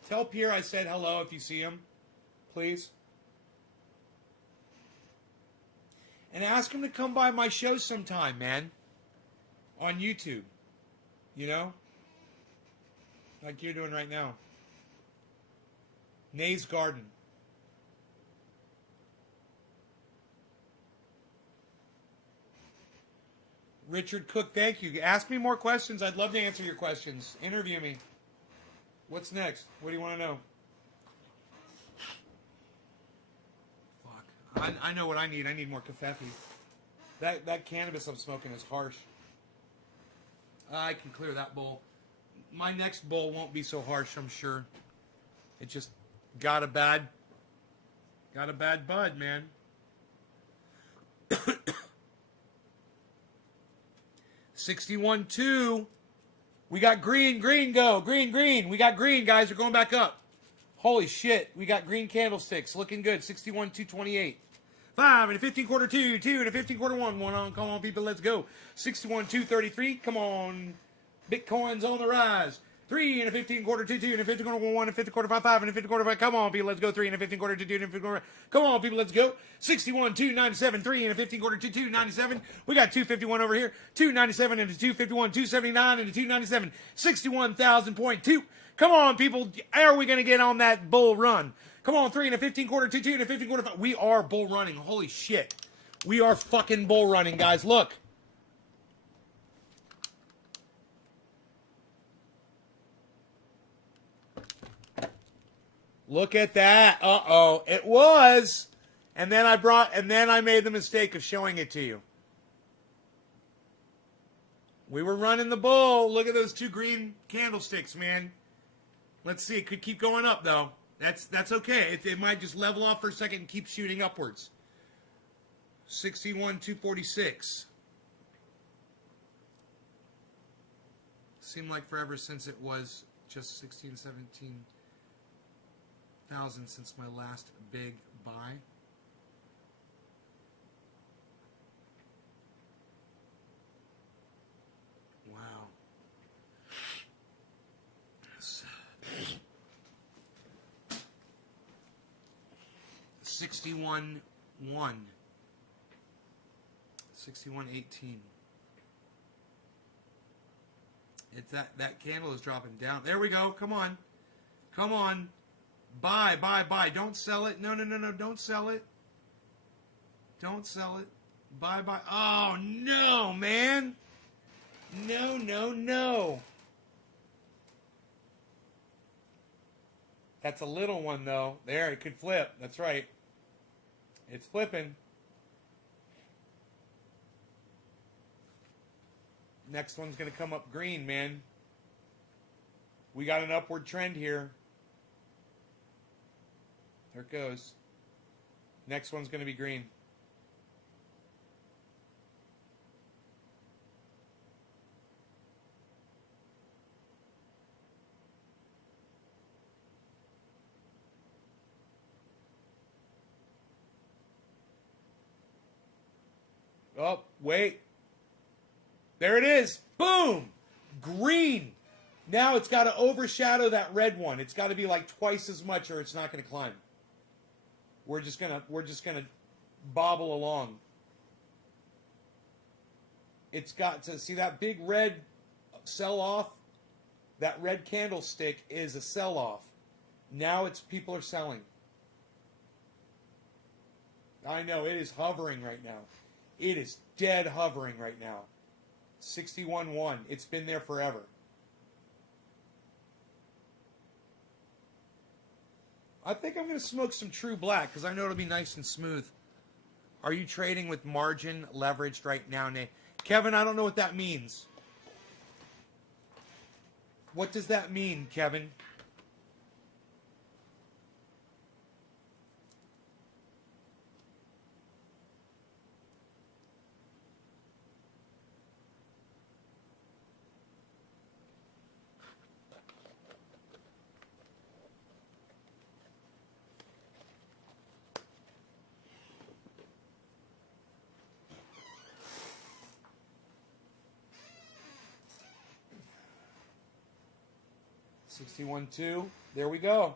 Tell Pierre I said hello if you see him, please. And ask him to come by my show sometime, man. On YouTube. You know? Like you're doing right now. Nay's Garden. Richard Cook, thank you. Ask me more questions. I'd love to answer your questions. Interview me. What's next? What do you want to know? Fuck. I know what I need. I need more kefefe. That cannabis I'm smoking is harsh. I can clear that bowl. My next bowl won't be so harsh, I'm sure. It just got a bad bud, man. 61-2. We got green, go. Green. We got green, guys. We're going back up. Holy shit. We got green candlesticks. Looking good. 61-228. 5 and a 15 quarter 2. 2 and a 15 quarter 1. 1 on. Come on, people. Let's go. 61-233. Come on. Bitcoin's on the rise. 3 and a 15 quarter 2. 2 and a 15 quarter 1 and 50 quarter 5. 5 and a 50 quarter 5. Come on, people. Let's go. 3 and a 15 quarter 2. 2 and a 15 quarter 5. Come on, people. Let's go. 61-297. 3 and a 15 quarter 2. 297. We got 251 over here. 297 and a 251. 279 and a 297. 61,000.2. Come on, people. How are we going to get on that bull run? Come on, 3 and a 15 quarter 2. 2 and a 15 quarter 5. We are bull running. Holy shit. We are fucking bull running, guys. Look. Look at that. Uh-oh. It was. And then I made the mistake of showing it to you. We were running the bull. Look at those two green candlesticks, man. Let's see. It could keep going up, though. That's okay. It might just level off for a second and keep shooting upwards. 61-246. Seemed like forever since it was just 16, 17... thousand since my last big buy. Wow. 61-1. 61-18. It's that candle is dropping down. There we go. Come on. Come on. Buy. Don't sell it. No. Don't sell it. Don't sell it. Buy. Oh, no, man. No. That's a little one, though. There, it could flip. That's right. It's flipping. Next one's going to come up green, man. We got an upward trend here. There it goes. Next one's going to be green. Oh, wait. There it is. Boom! Green. Now it's got to overshadow that red one. It's got to be like twice as much or it's not going to climb. We're just gonna bobble along. It's got to see that big red sell off. That red candlestick is a sell off. Now it's people are selling. I know, it is hovering right now. It is dead hovering right now. 61.1. It's been there forever. I think I'm going to smoke some True Black because I know it'll be nice and smooth. Are you trading with margin leveraged right now, Nate? Kevin, I don't know what that means. What does that mean, Kevin? $61.2. There we go.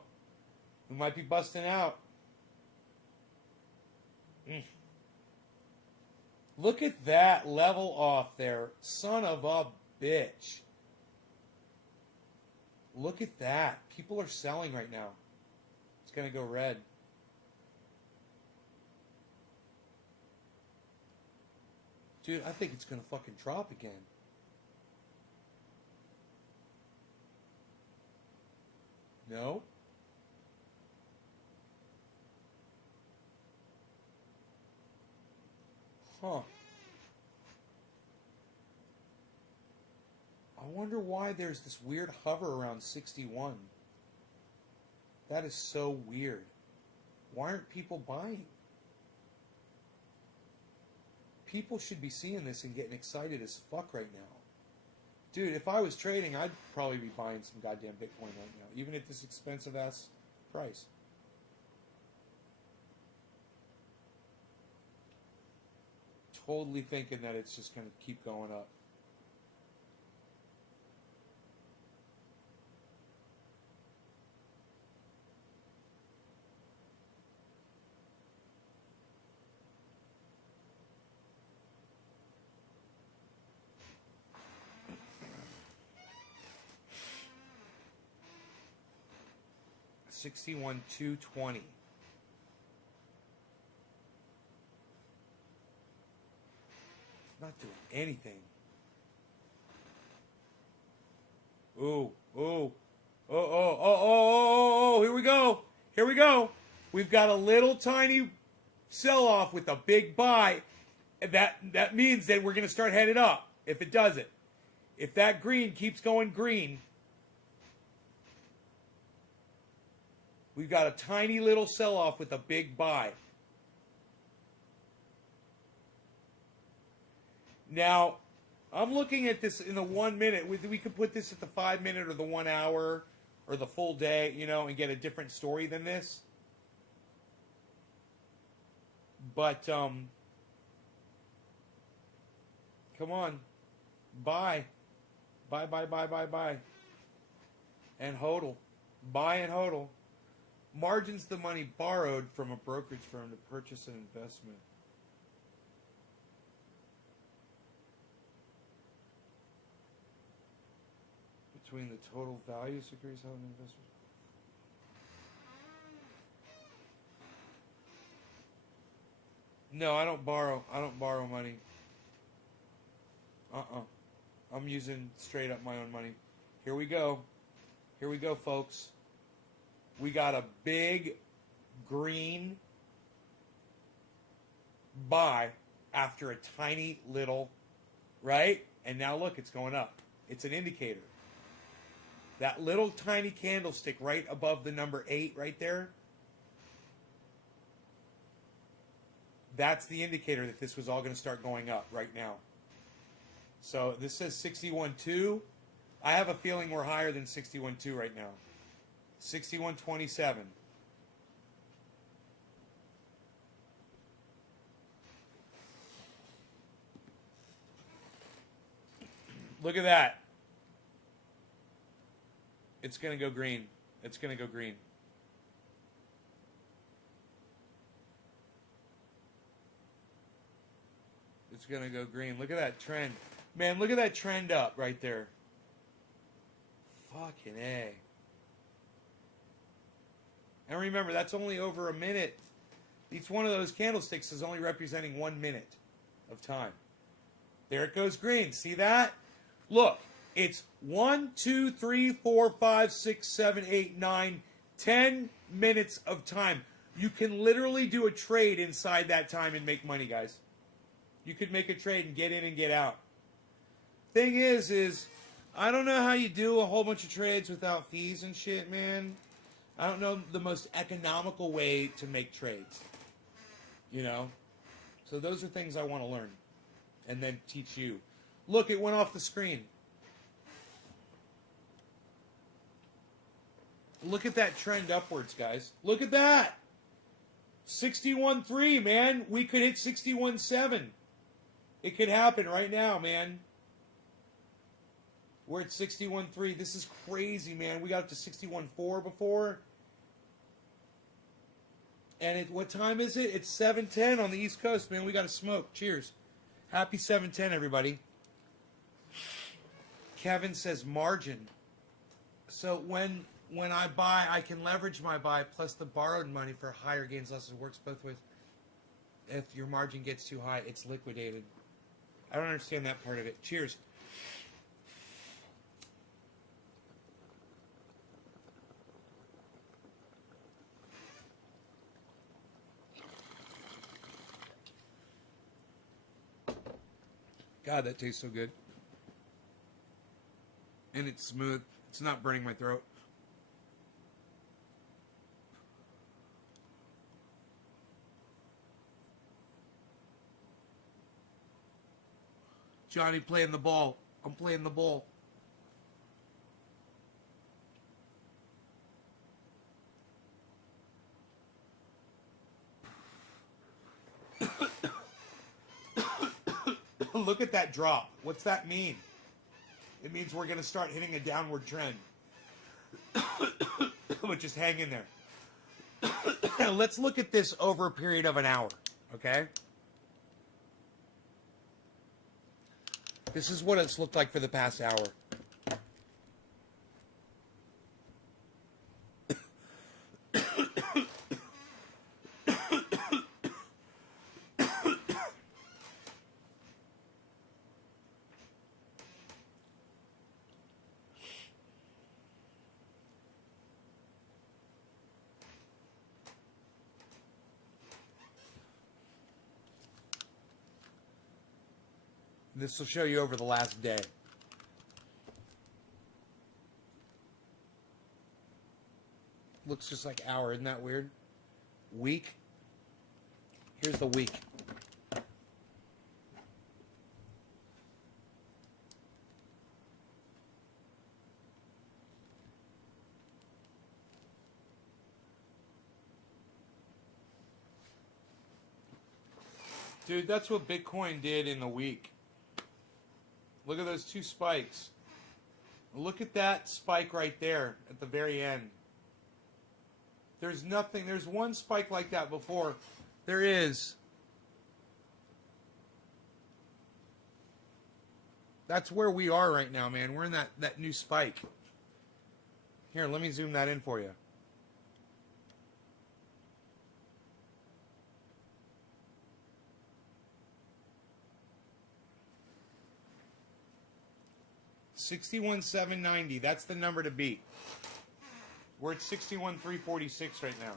We might be busting out. Look at that level off there. Son of a bitch. Look at that. People are selling right now. It's going to go red. Dude, I think it's going to fucking drop again. No? Huh. I wonder why there's this weird hover around 61. That is so weird. Why aren't people buying? People should be seeing this and getting excited as fuck right now. Dude, if I was trading, I'd probably be buying some goddamn Bitcoin right now, even at this expensive ass price. Totally thinking that it's just going to keep going up. $61,220. Not doing anything. Ooh, ooh. Oh, here we go. Here we go. We've got a little tiny sell-off with a big buy. That means that we're going to start headed up if it does it. If that green keeps going green, we've got a tiny little sell-off with a big buy. Now, I'm looking at this in the 1 minute. We could put this at the 5 minute or the 1 hour or the full day, and get a different story than this. But, come on. Buy. Buy. And hodl. Buy and hodl. Margin's the money borrowed from a brokerage firm to purchase an investment. Between the total value of securities held in investment. No, I don't borrow money. I'm using straight up my own money. Here we go, folks. We got a big green buy after a tiny little, right? And now look, it's going up. It's an indicator. That little tiny candlestick right above the number 8 right there, that's the indicator that this was all going to start going up right now. So this says 61.2. I have a feeling we're higher than 61.2 right now. 61.27. Look at that. It's going to go green. It's going to go green. It's going to go green. Look at that trend. Man, look at that trend up right there. Fucking A. And remember, that's only over a minute. Each one of those candlesticks is only representing 1 minute of time. There it goes green. See that? Look, it's 1, 2, 3, 4, 5, 6, 7, 8, 9, 10 minutes of time. You can literally do a trade inside that time and make money, guys. You could make a trade and get in and get out. Thing is I don't know how you do a whole bunch of trades without fees and shit, man. I don't know the most economical way to make trades. You know? So those are things I want to learn and then teach you. Look, it went off the screen. Look at that trend upwards, guys. Look at that. 61.3, man. We could hit 61.7. It could happen right now, man. We're at 61.3. This is crazy, man. We got up to 61.4 before. And what time is it? It's 7:10 on the East Coast, man. We got to smoke. Cheers. Happy 7:10, everybody. Kevin says margin. So when I buy, I can leverage my buy plus the borrowed money for higher gains, losses. Works both ways. If your margin gets too high, it's liquidated. I don't understand that part of it. Cheers. God, that tastes so good. And it's smooth. It's not burning my throat. Johnny playing the ball. I'm playing the ball. Look at that drop. What's that mean? It means we're going to start hitting a downward trend. But just hang in there. Let's look at this over a period of an hour, okay? This is what it's looked like for the past hour. This will show you over the last day. Looks just like hour, isn't that weird? Week. Here's the week. Dude, that's what Bitcoin did in the week. Look at those two spikes. Look at that spike right there at the very end. There's nothing. There's one spike like that before. There is. That's where we are right now, man. We're in that new spike. Here, let me zoom that in for you. $61,790. That's the number to beat. We're at 61,346 right now.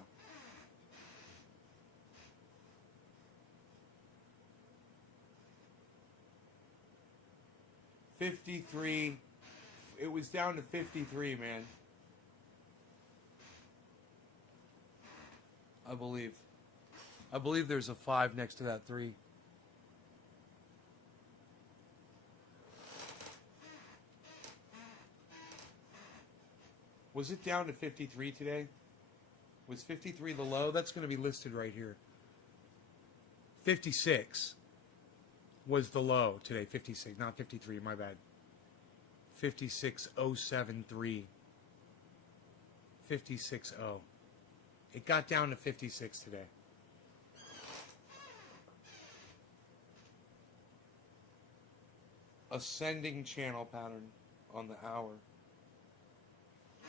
$53. It was down to 53, man. I believe. I believe there's a 5 next to that 3. Was it down to 53 today? Was 53 the low? That's going to be listed right here. 56 was the low today. 56, not 53, my bad. 56,073. 56.0. It got down to 56 today. Ascending channel pattern on the hour.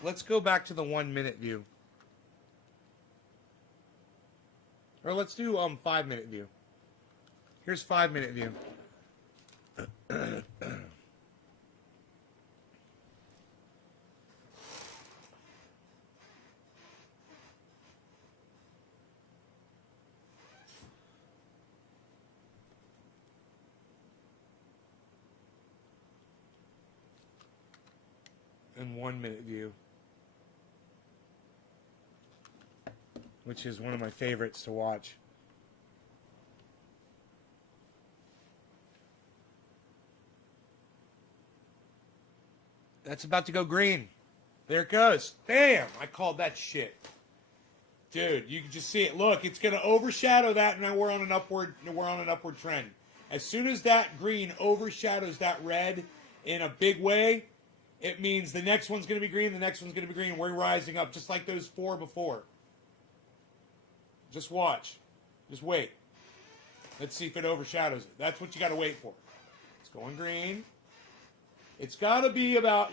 Let's go back to the 1 minute view. Or let's do 5-minute view. Here's 5-minute view. And 1-minute view, which is one of my favorites to watch. That's about to go green. There it goes. Damn, I called that shit. Dude, you can just see it. Look, it's going to overshadow that, and now we're on an upward trend. As soon as that green overshadows that red in a big way, it means the next one's going to be green, the next one's going to be green, and we're rising up just like those 4 before. Just watch. Just wait. Let's see if it overshadows it. That's what you got to wait for. It's going green. It's got to be about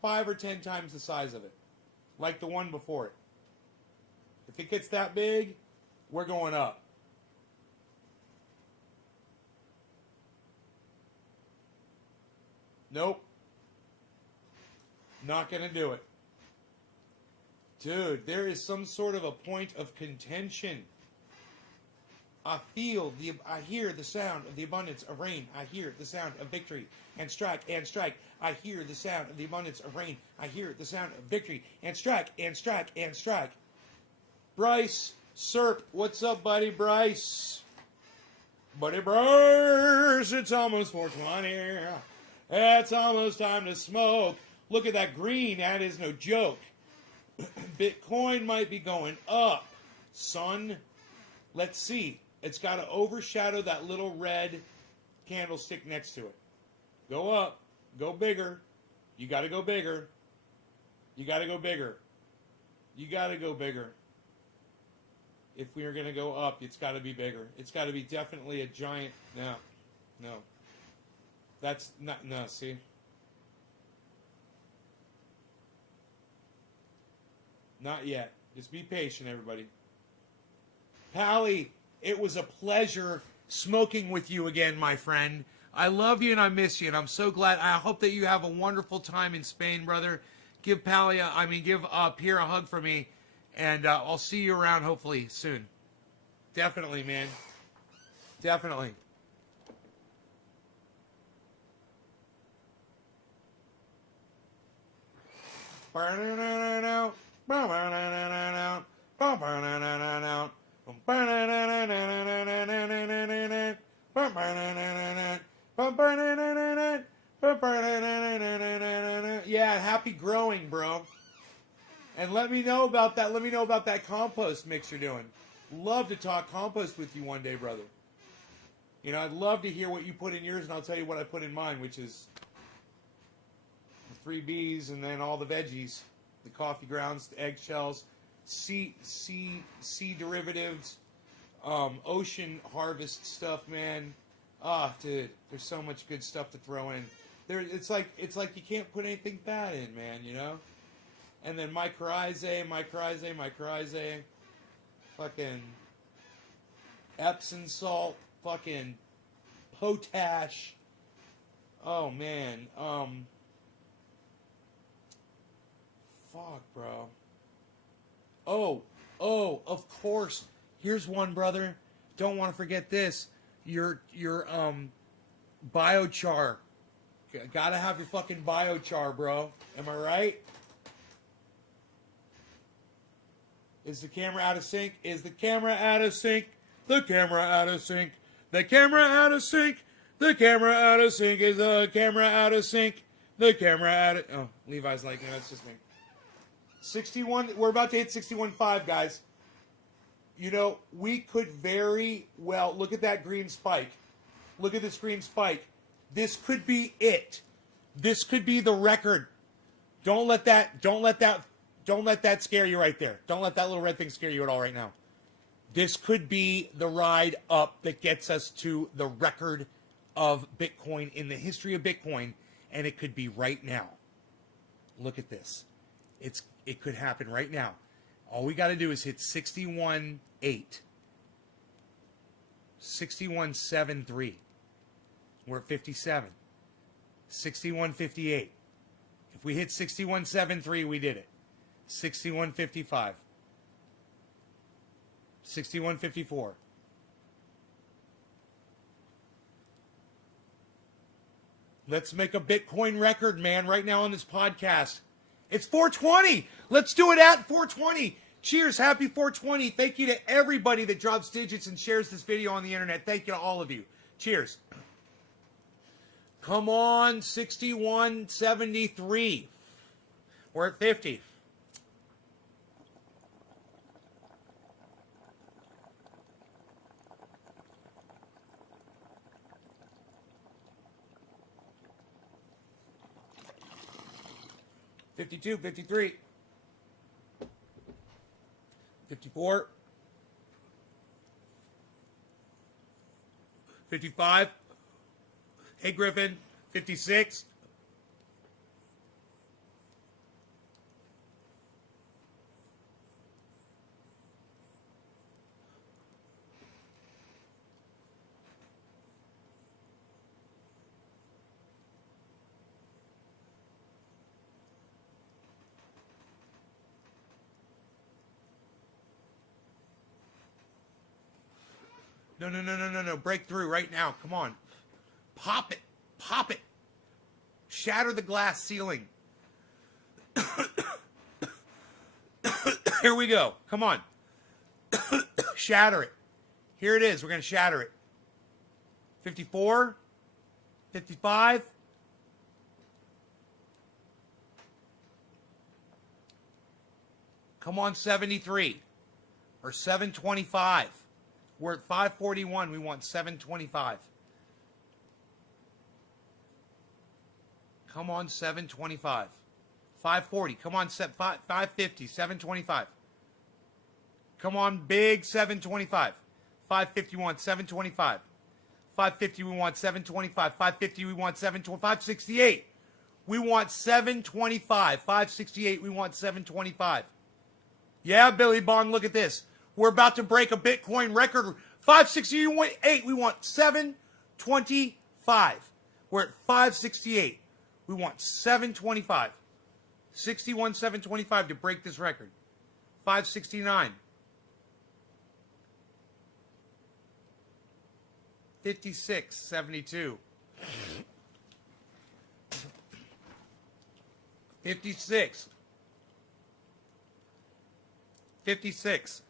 5 or 10 times the size of it, like the one before it. If it gets that big, we're going up. Nope. Not going to do it. Dude, there is some sort of a point of contention. I hear the sound of the abundance of rain. I hear the sound of victory and strike and strike. I hear the sound of the abundance of rain. I hear the sound of victory and strike and strike and strike. Bryce, Serp, what's up, buddy? Bryce. Buddy Bryce, it's almost 420. It's almost time to smoke. Look at that green. That is no joke. Bitcoin might be going up, son. Let's see. It's got to overshadow that little red candlestick next to it. Go up. Go bigger. You got to go bigger. You got to go bigger. You got to go bigger. If we are going to go up, it's got to be bigger. It's got to be definitely a giant. No. That's not. No, see? Not yet. Just be patient, everybody. Pally, it was a pleasure smoking with you again, my friend. I love you and I miss you, and I'm so glad. I hope that you have a wonderful time in Spain, brother. Give Pierre a hug for me, and I'll see you around hopefully soon. Definitely, man. Definitely. Yeah, happy growing, bro. And let me know about that. Let me know about that compost mix you're doing. Love to talk compost with you one day, brother. You know, I'd love to hear what you put in yours, and I'll tell you what I put in mine, which is 3 Bs and then all the veggies, the coffee grounds, the eggshells, sea derivatives, ocean harvest stuff, man. Dude, there's so much good stuff to throw in. It's like you can't put anything bad in, man, you know? And then mycorrhizae, fucking Epsom salt, fucking potash. Oh, man. Fuck, bro. Oh, of course. Here's one, brother. Don't want to forget this. Your biochar. Gotta have your fucking biochar, bro. Am I right? Is the camera out of sync? Is the camera out of sync? The camera out of sync. The camera out of sync. The camera out of sync. Is the camera out of sync? The camera out of... Oh, Levi's like, no, that's just me. 61... We're about to hit 61.5, guys. You know, we could very well... Look at that green spike. Look at this green spike. This could be it. This could be the record. Don't let that scare you right there. Don't let that little red thing scare you at all right now. This could be the ride up that gets us to the record of Bitcoin in the history of Bitcoin, and it could be right now. Look at this. It could happen right now. All we got to do is hit 61.8. 61.73. We're at 57. 61.58. If we hit 61.73, we did it. 61.55. 61.54. Let's make a Bitcoin record, man, right now on this podcast. It's 420. Let's do it at 420. Cheers. Happy 420. Thank you to everybody that drops digits and shares this video on the internet. Thank you to all of you. Cheers. Come on, 61.73. We're at 50. $52, 53, 54, 55. Hey, Griffin, 56. No. Breakthrough right now. Come on. Pop it. Pop it. Shatter the glass ceiling. Here we go. Come on. Shatter it. Here it is. We're going to shatter it. 54. 55. Come on, 73. Or 725. We're at 541. We want 725. Come on, 725. 540. Come on, 550. 725. Come on, big 725. 551. 725. 550. We want 725. 550. We want 725. 568. We want 725. 568. We want 725. Yeah, Billy Bond, look at this. We're about to break a Bitcoin record. 568. We want 725. We're at 568. We want 725. 61,725 to break this record. 569. 56.72. 56. 56.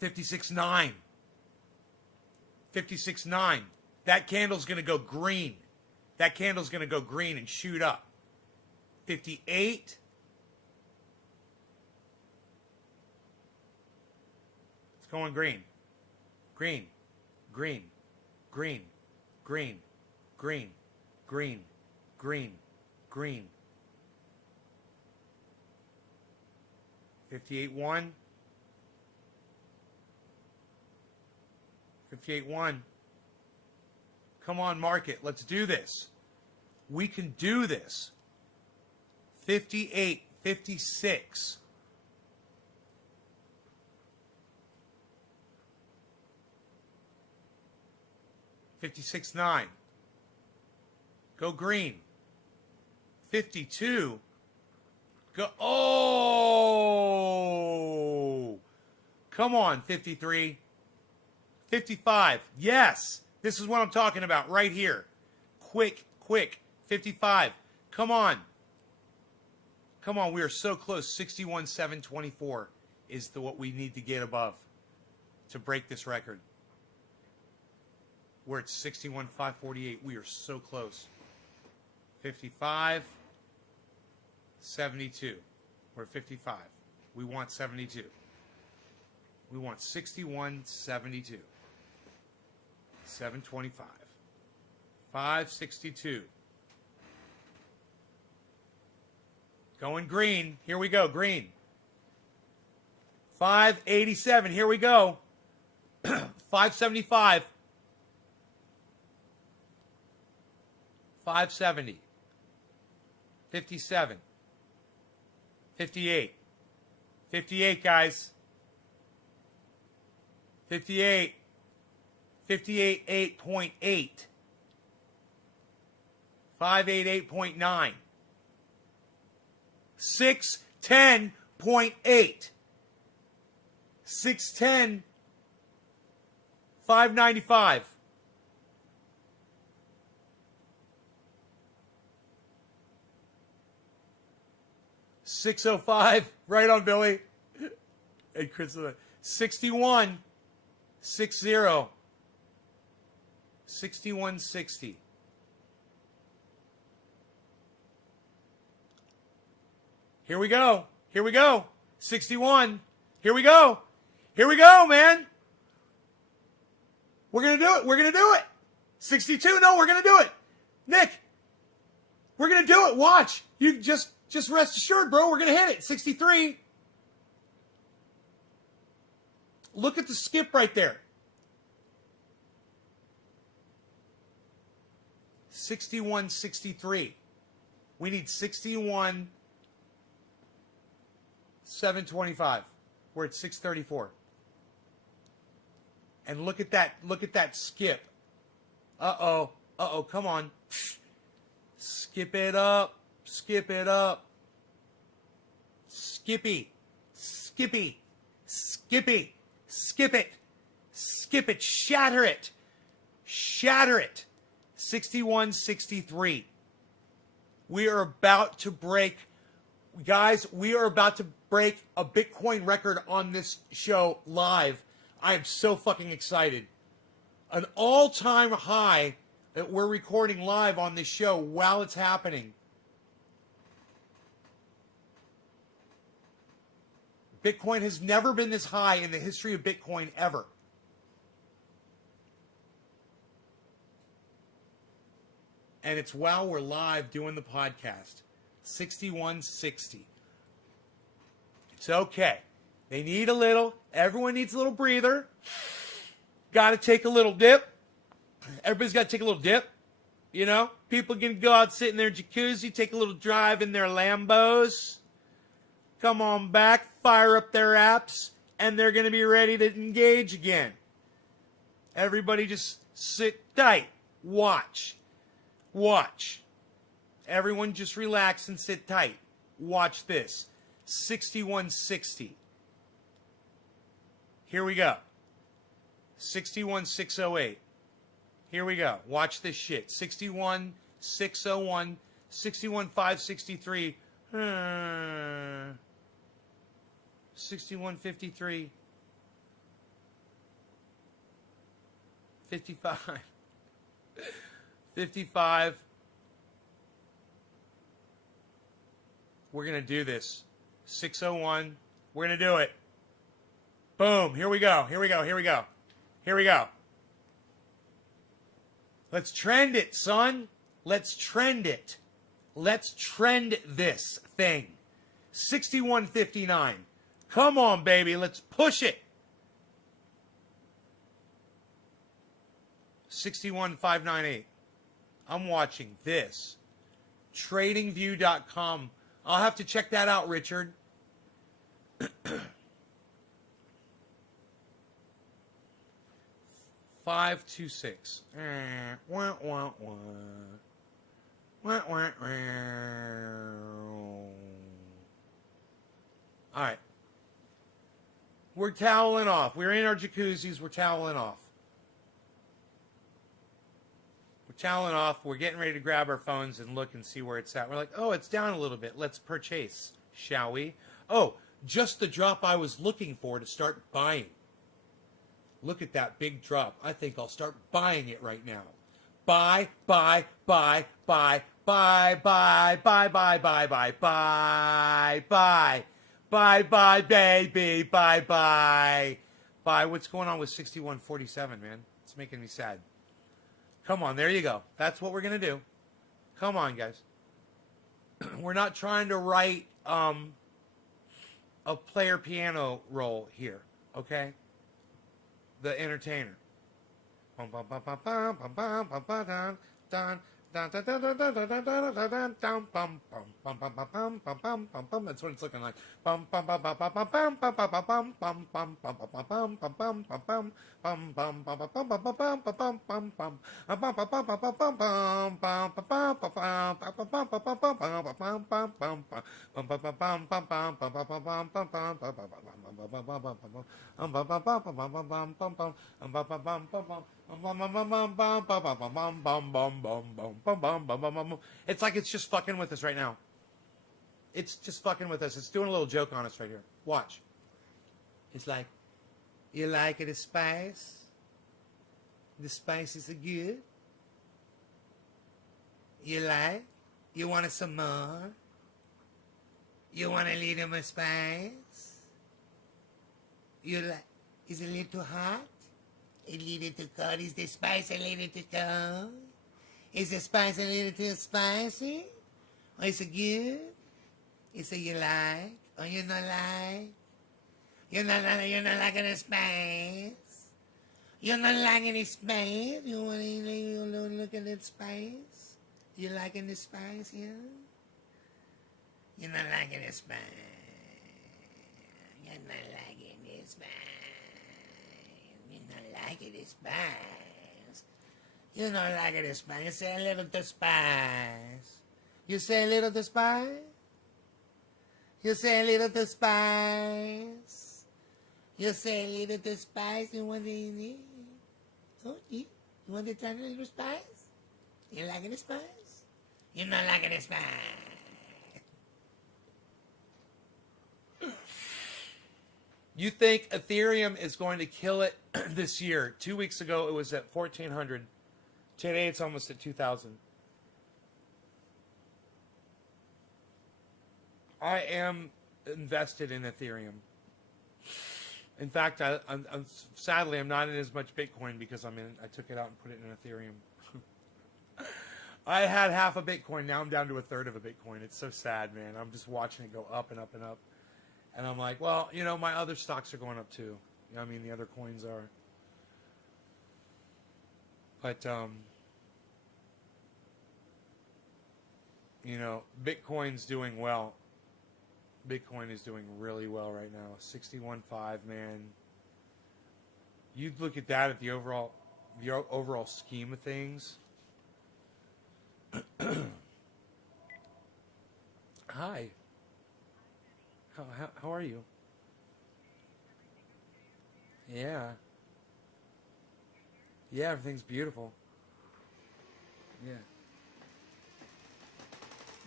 56.9. 56.9. That candle's going to go green. That candle's going to go green and shoot up. 58. It's going green. Green. Green. Green. Green. Green. Green. Green. Green. 58.1. 58.1. Come on, market. Let's do this. We can do this. 58, 56. $56.9. Go green. 52. Go. Oh! Come on, 53. 55. Yes. This is what I'm talking about right here. Quick. 55. Come on. Come on. We are so close. 61,724 is what we need to get above to break this record. We're at 61,548. We are so close. 55. 72. We're at 55. We want 72. We want 61.72. 725. 562. Going green. Here we go. Green. 587. Here we go. 575. 570. 57. 58. 58, guys. 58. 58.8. 588.9. 610.8. 610. 595. $605, right on Billy. And Chris, 61, 60, 6160. Here we go. Here we go. 61. Here we go. Here we go, man. We're going to do it. We're going to do it. 62. No, we're going to do it. Nick, we're going to do it. Watch. You just rest assured, bro. We're going to hit it. 63. Look at the skip right there. 61, 63. We need 61, 725. We're at 634. And look at that skip. Uh-oh. Uh-oh, come on. Skip it up. Skip it up. Skippy. Skippy. Skippy. Skip it. Skip it. Shatter it. Shatter it. 61, 63. We are about to break, guys, we are about to break a Bitcoin record on this show live. I am so fucking excited. An all-time high that we're recording live on this show while it's happening. Bitcoin has never been this high in the history of Bitcoin ever. And it's while we're live doing the podcast. 6160. It's okay. They need a little. Everyone needs a little breather. Got to take a little dip. Everybody's got to take a little dip. You know? People can go out, sit in their jacuzzi, take a little drive in their Lambos. Come on back, fire up their apps, and they're going to be ready to engage again. Everybody just sit tight. Watch. Watch. Everyone just relax and sit tight. Watch this. 6160. Here we go. 61608. Here we go. Watch this shit. 61601. 61563. 6153. 55. 55. We're going to do this. 601. We're going to do it. Boom. Here we go. Here we go. Here we go. Here we go. Let's trend it, son. Let's trend it. Let's trend this thing. 6159. Come on, baby. Let's push it. 61598. I'm watching this. TradingView.com. I'll have to check that out, Richard. 526. Wah, wah, wah. Wah, wah, wah. All right. We're toweling off. We're in our jacuzzis. We're toweling off. Toweling off. We're getting ready to grab our phones and look and see where it's at. We're like, oh, it's down a little bit. Let's purchase, shall we? Oh, just the drop I was looking for to start buying. Look at that big drop. I think I'll start buying it right now. Buy, buy, buy, buy, buy, buy, buy, buy, buy, buy, buy, buy, buy, buy, baby, bye, bye, bye. What's going on with 6147, man? It's making me sad. Come on, there you go. That's what we're going to do. Come on, guys. We're not trying to write a player piano roll here, okay? The entertainer. That's what it's looking like. It's like it's just fucking with us right now. It's just fucking with us. It's doing a little joke on us right here. Watch. It's like, you like it, a spice? The spices are good? You like? You want some more? You want a little more spice? You like? Is it a little hot? A little too cold? Is the spice a little too cold? Is the spice a little too spicy? Or is it good? Is it you like? Or you not like? You're not liking the spice? You're not liking the spice? You want to look at the spice? You liking the spice, yeah? You're not liking the spice. You're not liking the spice. You're not liking the spice. You're not liking the spice. You say a little to spice. You say a little to spice? You say a little to spice. You say a little to spice. You want to oh, you want to try a little spice? You liking the spice? You're not liking the spice. You think Ethereum is going to kill it this year? 2 weeks ago, it was at 1,400. Today, it's almost at 2,000. I am invested in Ethereum. In fact, I'm sadly I'm not in as much Bitcoin because I took it out and put it in Ethereum. I had half a Bitcoin. Now I'm down to a third of a Bitcoin. It's so sad, man. I'm just watching it go up and up and up. And I'm like, well, my other stocks are going up too. The other coins are. But, Bitcoin's doing well. Bitcoin is doing really well right now. 61.5, man. You look at that at the overall scheme of things. Hi. How are you? Yeah. Yeah, everything's beautiful. Yeah.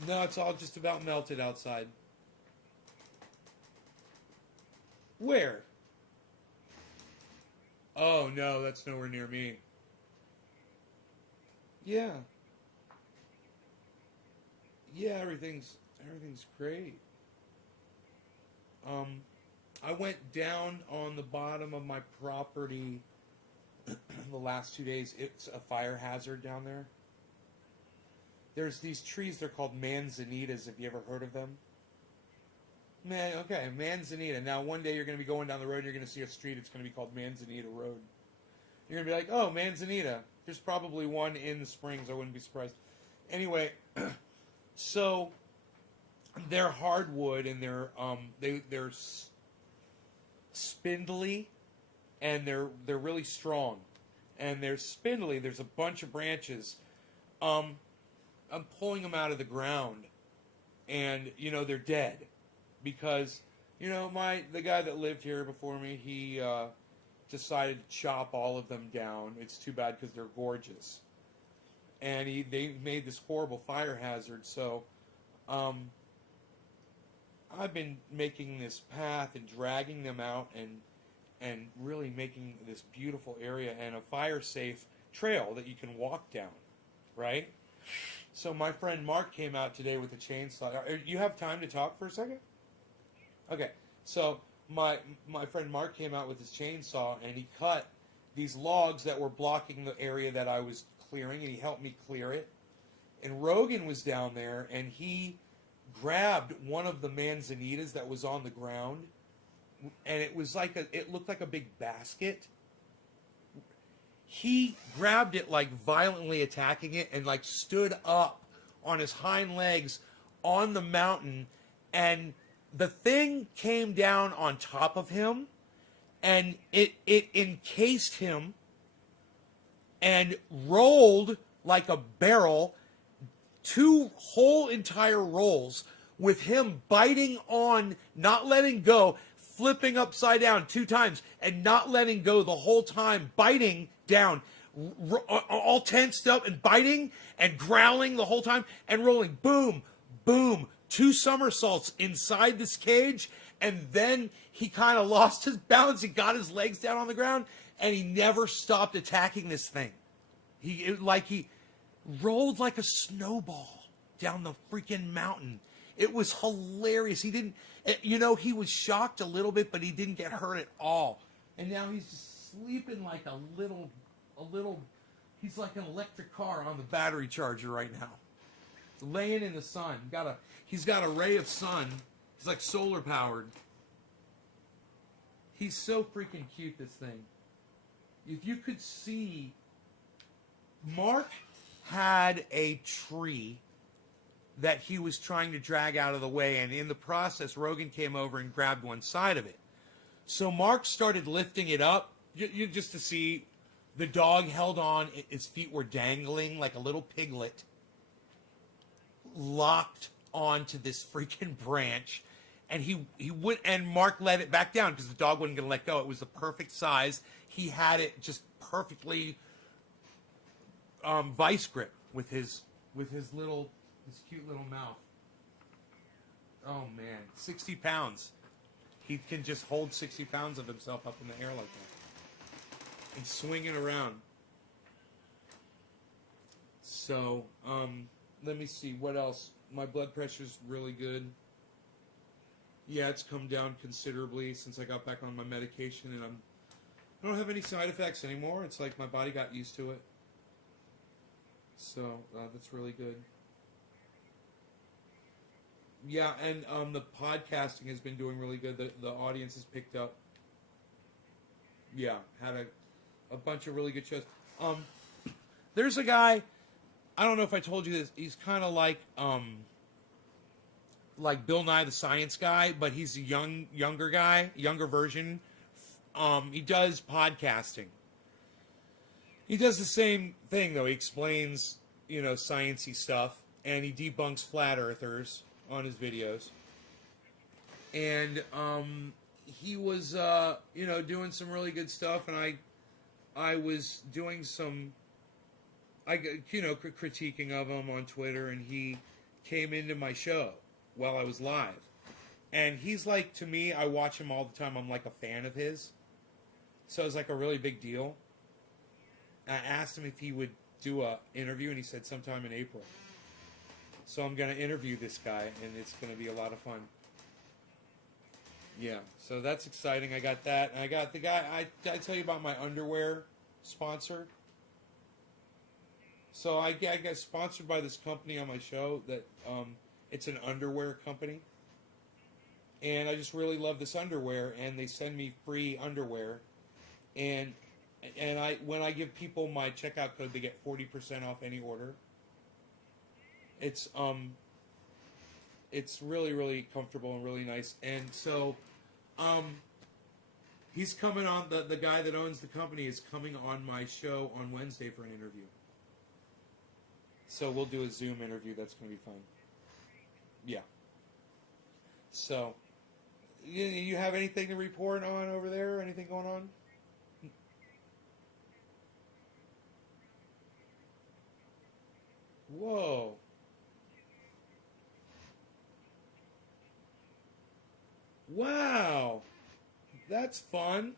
No, it's all just about melted outside. Where? Oh, no, that's nowhere near me. Yeah. Yeah, everything's great. I went down on the bottom of my property the last 2 days. It's a fire hazard down there. There's these trees, they're called manzanitas. Have you ever heard of them? Manzanita. Now, one day you're going to be going down the road, you're going to see a street, it's going to be called Manzanita Road. You're going to be like, oh, Manzanita. There's probably one in the Springs, I wouldn't be surprised. Anyway, so they're hardwood and they're spindly and they're really strong. And they're spindly, there's a bunch of branches. I'm pulling them out of the ground and, they're dead. Because, the guy that lived here before me, he decided to chop all of them down. It's too bad because they're gorgeous. And they made this horrible fire hazard. So, I've been making this path and dragging them out and really making this beautiful area and a fire-safe trail that you can walk down, right? So my friend Mark came out today with a chainsaw. You have time to talk for a second? Okay, so my friend Mark came out with his chainsaw and he cut these logs that were blocking the area that I was clearing, and he helped me clear it. And Rogan was down there and he grabbed one of the manzanitas that was on the ground, and it was it looked like a big basket. he grabbed it like violently attacking it and like stood up on his hind legs on the mountain, and the thing came down on top of him and it encased him and rolled like a barrel, 2 whole entire rolls, with him biting on, not letting go, flipping upside down 2 times and not letting go the whole time, biting down, all tensed up and biting and growling the whole time and rolling. Boom, boom, 2 somersaults inside this cage, and then he kind of lost his balance. He got his legs down on the ground, and he never stopped attacking this thing. He rolled like a snowball down the freaking mountain. It was hilarious. He didn't, he was shocked a little bit, but he didn't get hurt at all. And now he's just sleeping like a little, he's like an electric car on the battery charger right now. Laying in the sun. He's got a ray of sun. He's like solar powered. He's so freaking cute, this thing. If you could see, Mark had a tree that he was trying to drag out of the way, and in the process, Rogan came over and grabbed one side of it. So Mark started lifting it up, just to see. The dog held on, its feet were dangling like a little piglet, locked onto this freaking branch, and he would, and Mark let it back down because the dog wasn't going to let go. It was the perfect size. He had it just perfectly vice grip with his cute little mouth. Oh man, 60 pounds. He can just hold 60 pounds of himself up in the air like that and swing it around. So, let me see what else. My blood pressure's really good. Yeah, it's come down considerably since I got back on my medication, and I don't have any side effects anymore. It's like my body got used to it. So that's really good. Yeah, and the podcasting has been doing really good. The audience has picked up. Yeah, had a bunch of really good shows. There's a guy, I don't know if I told you this, he's kind of like Bill Nye the Science Guy, but he's a younger version. He does podcasting. He does the same thing, though. He explains, sciencey stuff, and he debunks flat earthers on his videos. And he was, doing some really good stuff, and I was doing some, critiquing of him on Twitter, and he came into my show while I was live. And he's like, to me, I watch him all the time. I'm like a fan of his. So it's like a really big deal. I asked him if he would do a interview, and he said sometime in April. So I'm going to interview this guy, and it's going to be a lot of fun. Yeah, so that's exciting. I got that. And I got the guy, I tell you about my underwear sponsor? So I got sponsored by this company on my show that it's an underwear company. And I just really love this underwear, and they send me free underwear. And when I give people my checkout code, they get 40% off any order. It's really, really comfortable and really nice. And so he's coming on, the guy that owns the company is coming on my show on Wednesday for an interview. So we'll do a Zoom interview. That's going to be fun. Yeah. So, you have anything to report on over there? Anything going on? Whoa. Wow. That's fun.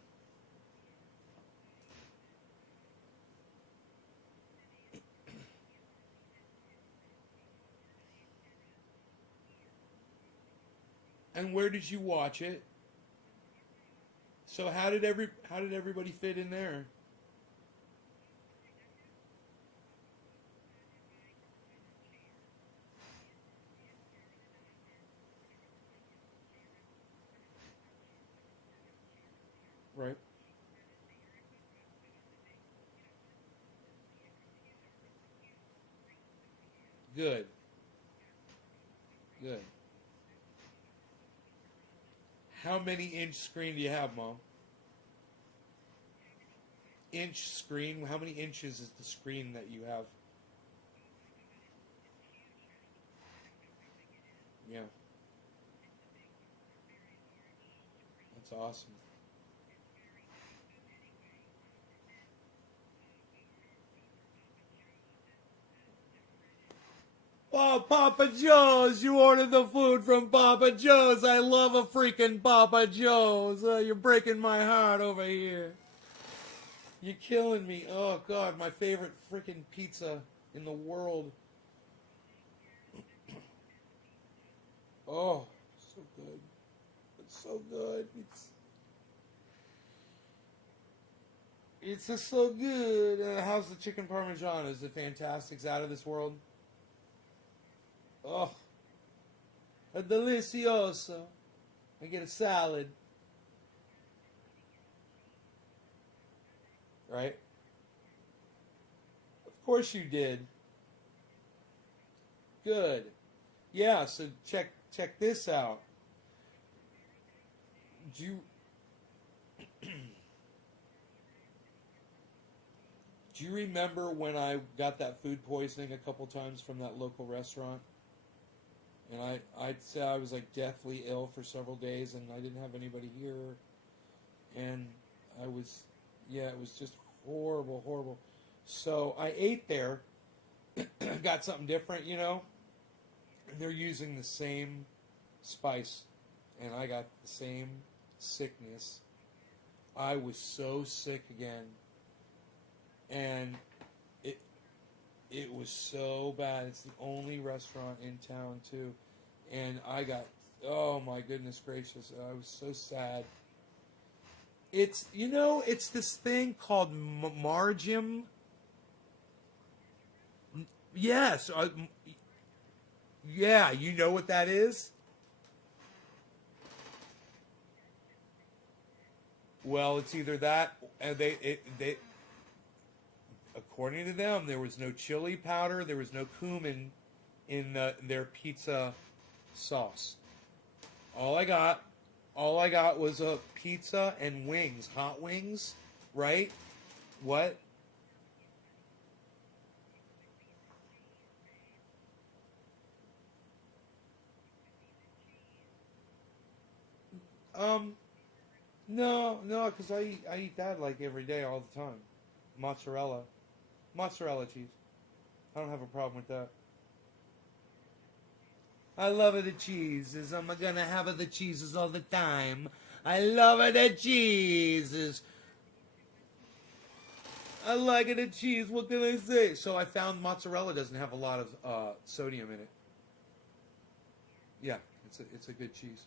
And where did you watch it? So how did everybody fit in there? Right. Good. Good. How many inch screen do you have, Mom? Inch screen? How many inches is the screen that you have? Yeah. That's awesome. Oh, Papa Joe's! You ordered the food from Papa Joe's. I love a freaking Papa Joe's. You're breaking my heart over here. You're killing me. Oh, God, my favorite freaking pizza in the world. Oh, so good. It's so good. It's just so good. How's the chicken parmesan? Is it fantastic? It's out of this world. Oh, a delicioso. I get a salad. Right? Of course you did. Good. Yeah, so check this out. Do you do you remember when I got that food poisoning a couple times from that local restaurant? And I'd say I was like deathly ill for several days, and I didn't have anybody here, and I was, yeah, it was just horrible, horrible. So I ate there, got something different, you know, and they're using the same spice, and I got the same sickness. I was so sick again, and it was so bad. It's the only restaurant in town too, and I got, oh my goodness gracious, I was so sad. It's, you know, it's this thing called margim. Yes, yeah, you know what that is? Well, it's either that, and they according to them, there was no chili powder, there was no cumin in their pizza sauce. All I got was a pizza and wings, hot wings, right? What? No, because I eat that like every day, all the time. Mozzarella cheese. I don't have a problem with that. I love it, the cheeses. I'm gonna have it, the cheeses all the time. I love it, the cheeses. I like it, the cheese. What can I say? So I found mozzarella doesn't have a lot of sodium in it. Yeah, it's a good cheese.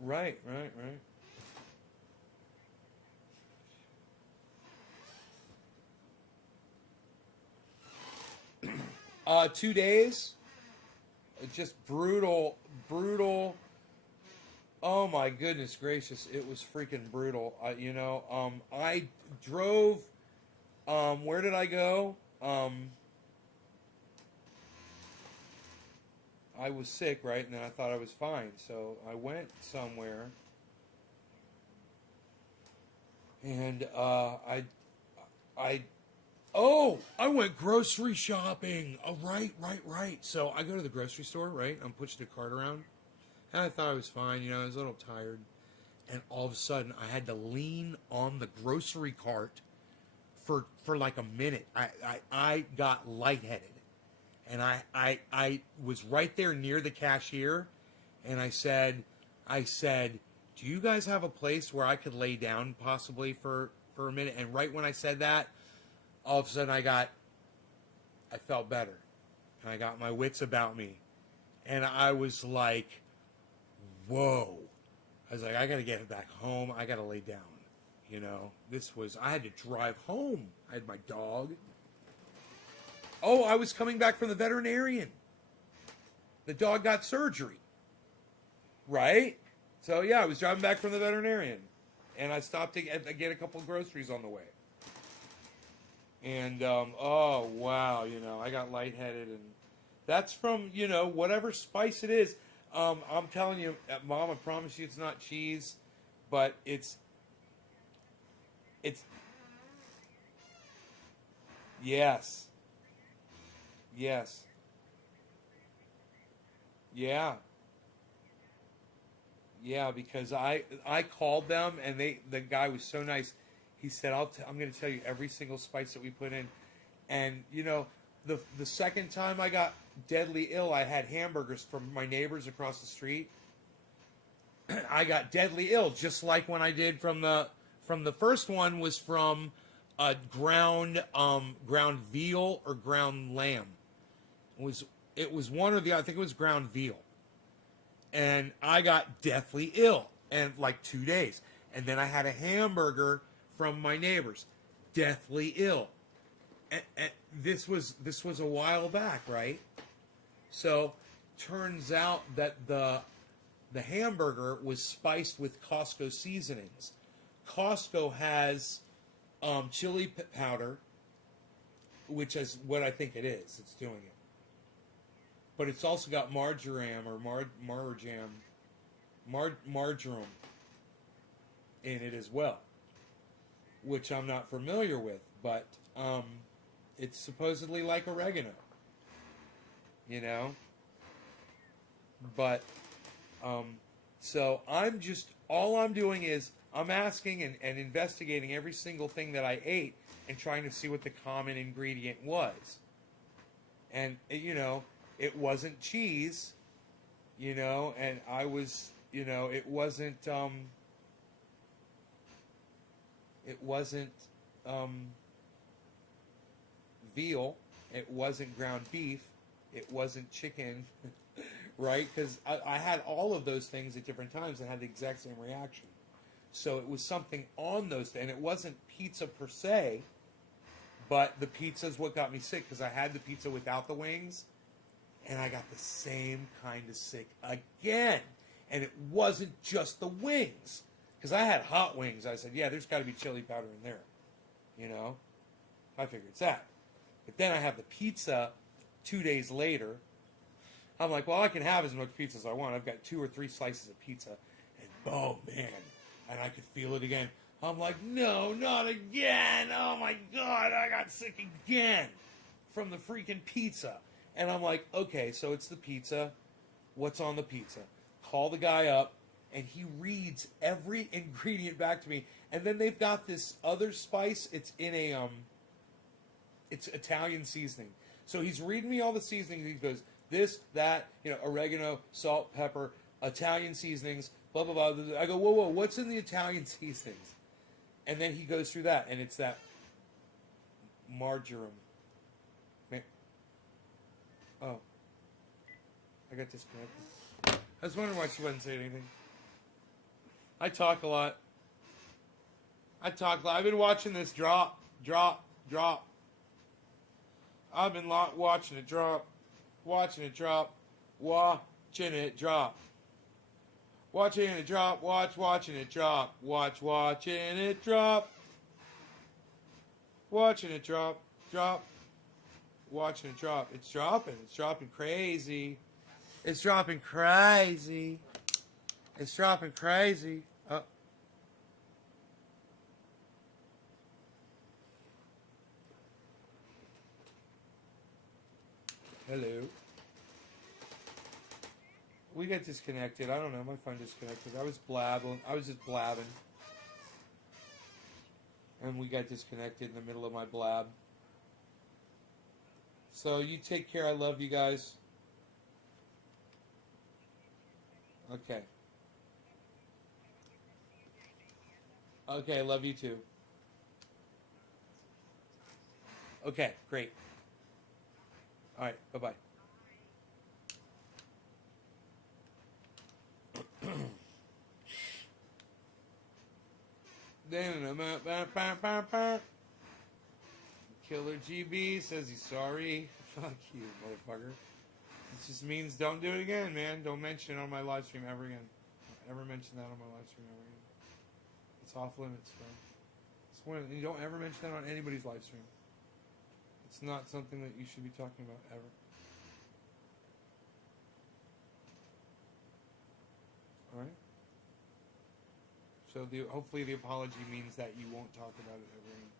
Right. 2 days. Just brutal. Oh my goodness gracious! It was freaking brutal. I drove. Where did I go? I was sick, right? And then I thought I was fine, so I went somewhere, and I went grocery shopping. Oh, right. So I go to the grocery store, right? I'm pushing the cart around, and I thought I was fine. I was a little tired, and all of a sudden I had to lean on the grocery cart for like a minute. I got lightheaded, and I was right there near the cashier, and I said, do you guys have a place where I could lay down possibly for a minute? And right when I said that, all of a sudden I felt better, and I got my wits about me, and I was like, whoa. I was like, I got to get back home. I got to lay down. I had to drive home. I had my dog. Oh, I was coming back from the veterinarian. The dog got surgery. Right? So, yeah, I was driving back from the veterinarian. And I stopped to get a couple of groceries on the way. And oh wow, I got lightheaded, and that's from whatever spice it is. I'm telling you, Mom, I promise you, it's not cheese, but it's yes, yes, yeah, yeah. Because I called them, and the guy was so nice. He said, I'm going to tell you every single spice that we put in, and the second time I got deadly ill, I had hamburgers from my neighbors across the street. I got deadly ill, just like when I did from the first one was from ground veal or ground lamb. It was one or the other. I think it was ground veal, and I got deathly ill, and like 2 days, and then I had a hamburger from my neighbors, deathly ill. And this was a while back, right? So turns out that the hamburger was spiced with Costco seasonings. Costco has chili powder, which is what I think it is. It's doing it, but it's also got marjoram or marjoram in it as well, which I'm not familiar with, but it's supposedly like oregano, but so all I'm doing is I'm asking and investigating every single thing that I ate and trying to see what the common ingredient was. And, it wasn't cheese, and I was, it wasn't veal, it wasn't ground beef, it wasn't chicken, right? Because I had all of those things at different times and had the exact same reaction. So it was something on those, and it wasn't pizza per se, but the pizza is what got me sick, because I had the pizza without the wings, and I got the same kind of sick again. And it wasn't just the wings, because I had hot wings. I said, yeah, there's got to be chili powder in there, I figured it's that. But then I have the pizza 2 days later. I'm like, well, I can have as much pizza as I want. I've got 2 or 3 slices of pizza, and oh man, and I could feel it again. I'm like, no, not again. Oh my God, I got sick again from the freaking pizza. And I'm like, okay, so it's the pizza. What's on the pizza? Call the guy up, and he reads every ingredient back to me. And then they've got this other spice. It's in it's Italian seasoning. So he's reading me all the seasonings. He goes, this, that, oregano, salt, pepper, Italian seasonings, blah, blah, blah. I go, whoa, what's in the Italian seasonings? And then he goes through that, and it's that marjoram. Oh. I got disconnected. I was wondering why she wasn't saying anything. I talk a lot. I've been watching this drop. I've been watching it drop. Watching it drop. Watching it drop. Watching it drop. Watching it drop. Watching it drop. Watching it drop. Drop. Watching it drop. It's dropping. It's dropping crazy. It's dropping crazy. It's dropping crazy. Oh. Hello. We got disconnected. I don't know. My phone disconnected. I was just blabbing. And we got disconnected in the middle of my blab. So you take care. I love you guys. Okay. Okay, I love you too. Okay, great. All right, bye-bye. Killer GB says he's sorry. Fuck you, motherfucker. It just means don't do it again, man. Don't mention it on my live stream ever again. Don't ever mention that on my live stream ever again. It's off limits, bro. You don't ever mention that on anybody's live stream. It's not something that you should be talking about ever. All right. So hopefully the apology means that you won't talk about it ever again.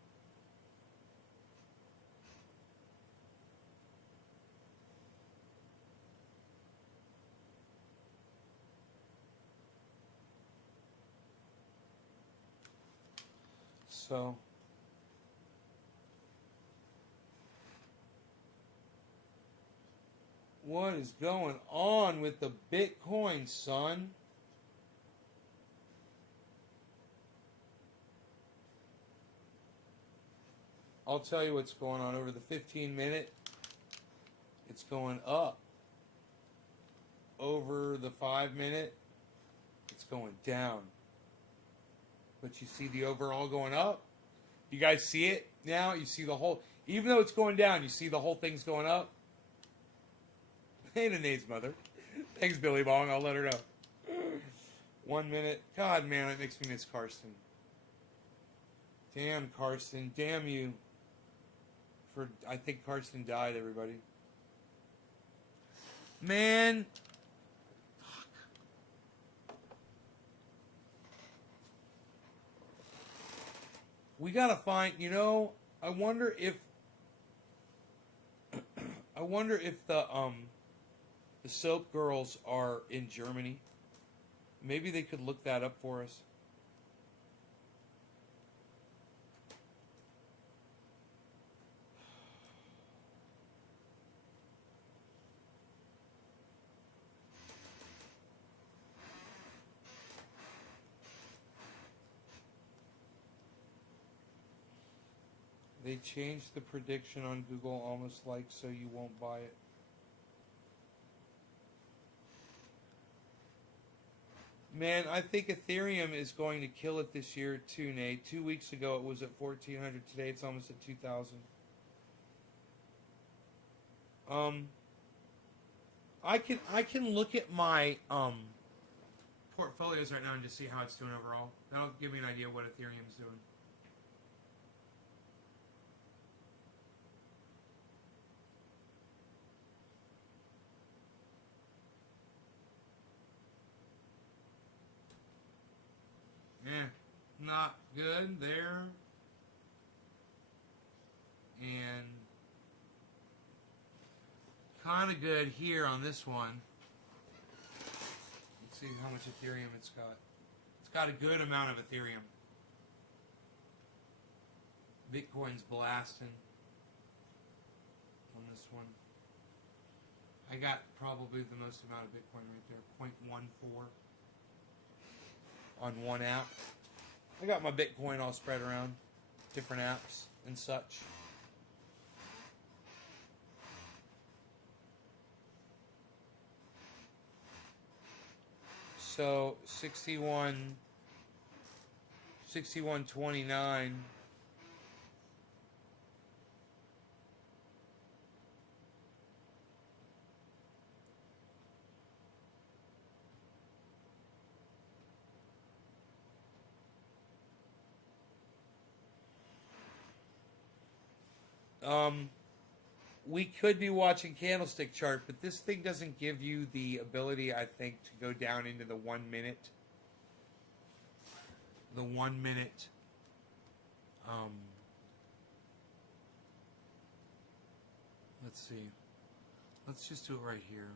So, what is going on with the Bitcoin, son? I'll tell you what's going on. Over the 15-minute, it's going up. Over the 5-minute, it's going down. But you see the overall going up? You guys see it now? You see the whole... Even though it's going down, you see the whole thing's going up? Pain in Nate's mother. Thanks, Billy Bong. I'll let her know. 1 minute. God, man, it makes me miss Karsten. Damn, Karsten. Damn you. I think Karsten died, everybody. Man. Fuck. We gotta find, I wonder if the soap girls are in Germany. Maybe they could look that up for us. They changed the prediction on Google almost like so you won't buy it. Man, I think Ethereum is going to kill it this year too, Nate. 2 weeks ago it was at 1,400. Today it's almost at 2,000. I can look at my portfolios right now and just see how it's doing overall. That'll give me an idea of what Ethereum's doing. Not good there. And kind of good here on this one. Let's see how much Ethereum it's got. It's got a good amount of Ethereum. Bitcoin's blasting on this one. I got probably the most amount of Bitcoin right there, 0.14 on one app. I got my Bitcoin all spread around different apps and such. So 61.29. We could be watching candlestick chart, but this thing doesn't give you the ability, I think, to go down into the 1 minute. The 1 minute. Let's see. Let's just do it right here.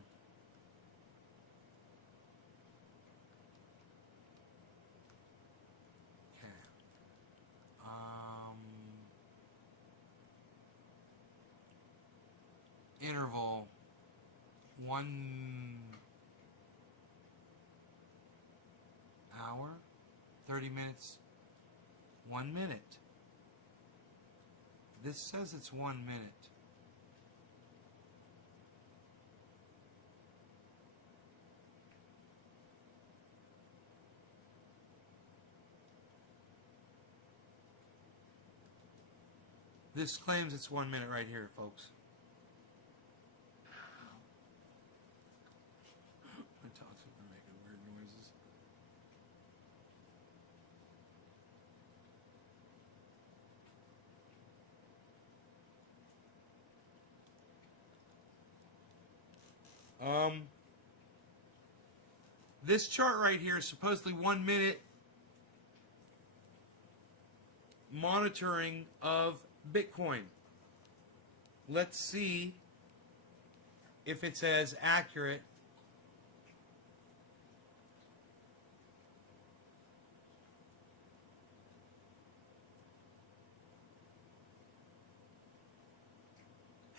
Interval 1 hour, 30 minutes, 1 minute. This says it's 1 minute. This claims it's 1 minute right here, folks. My toxic are making weird noises. This chart right here is supposedly 1 minute monitoring of Bitcoin. Let's see if it's as accurate.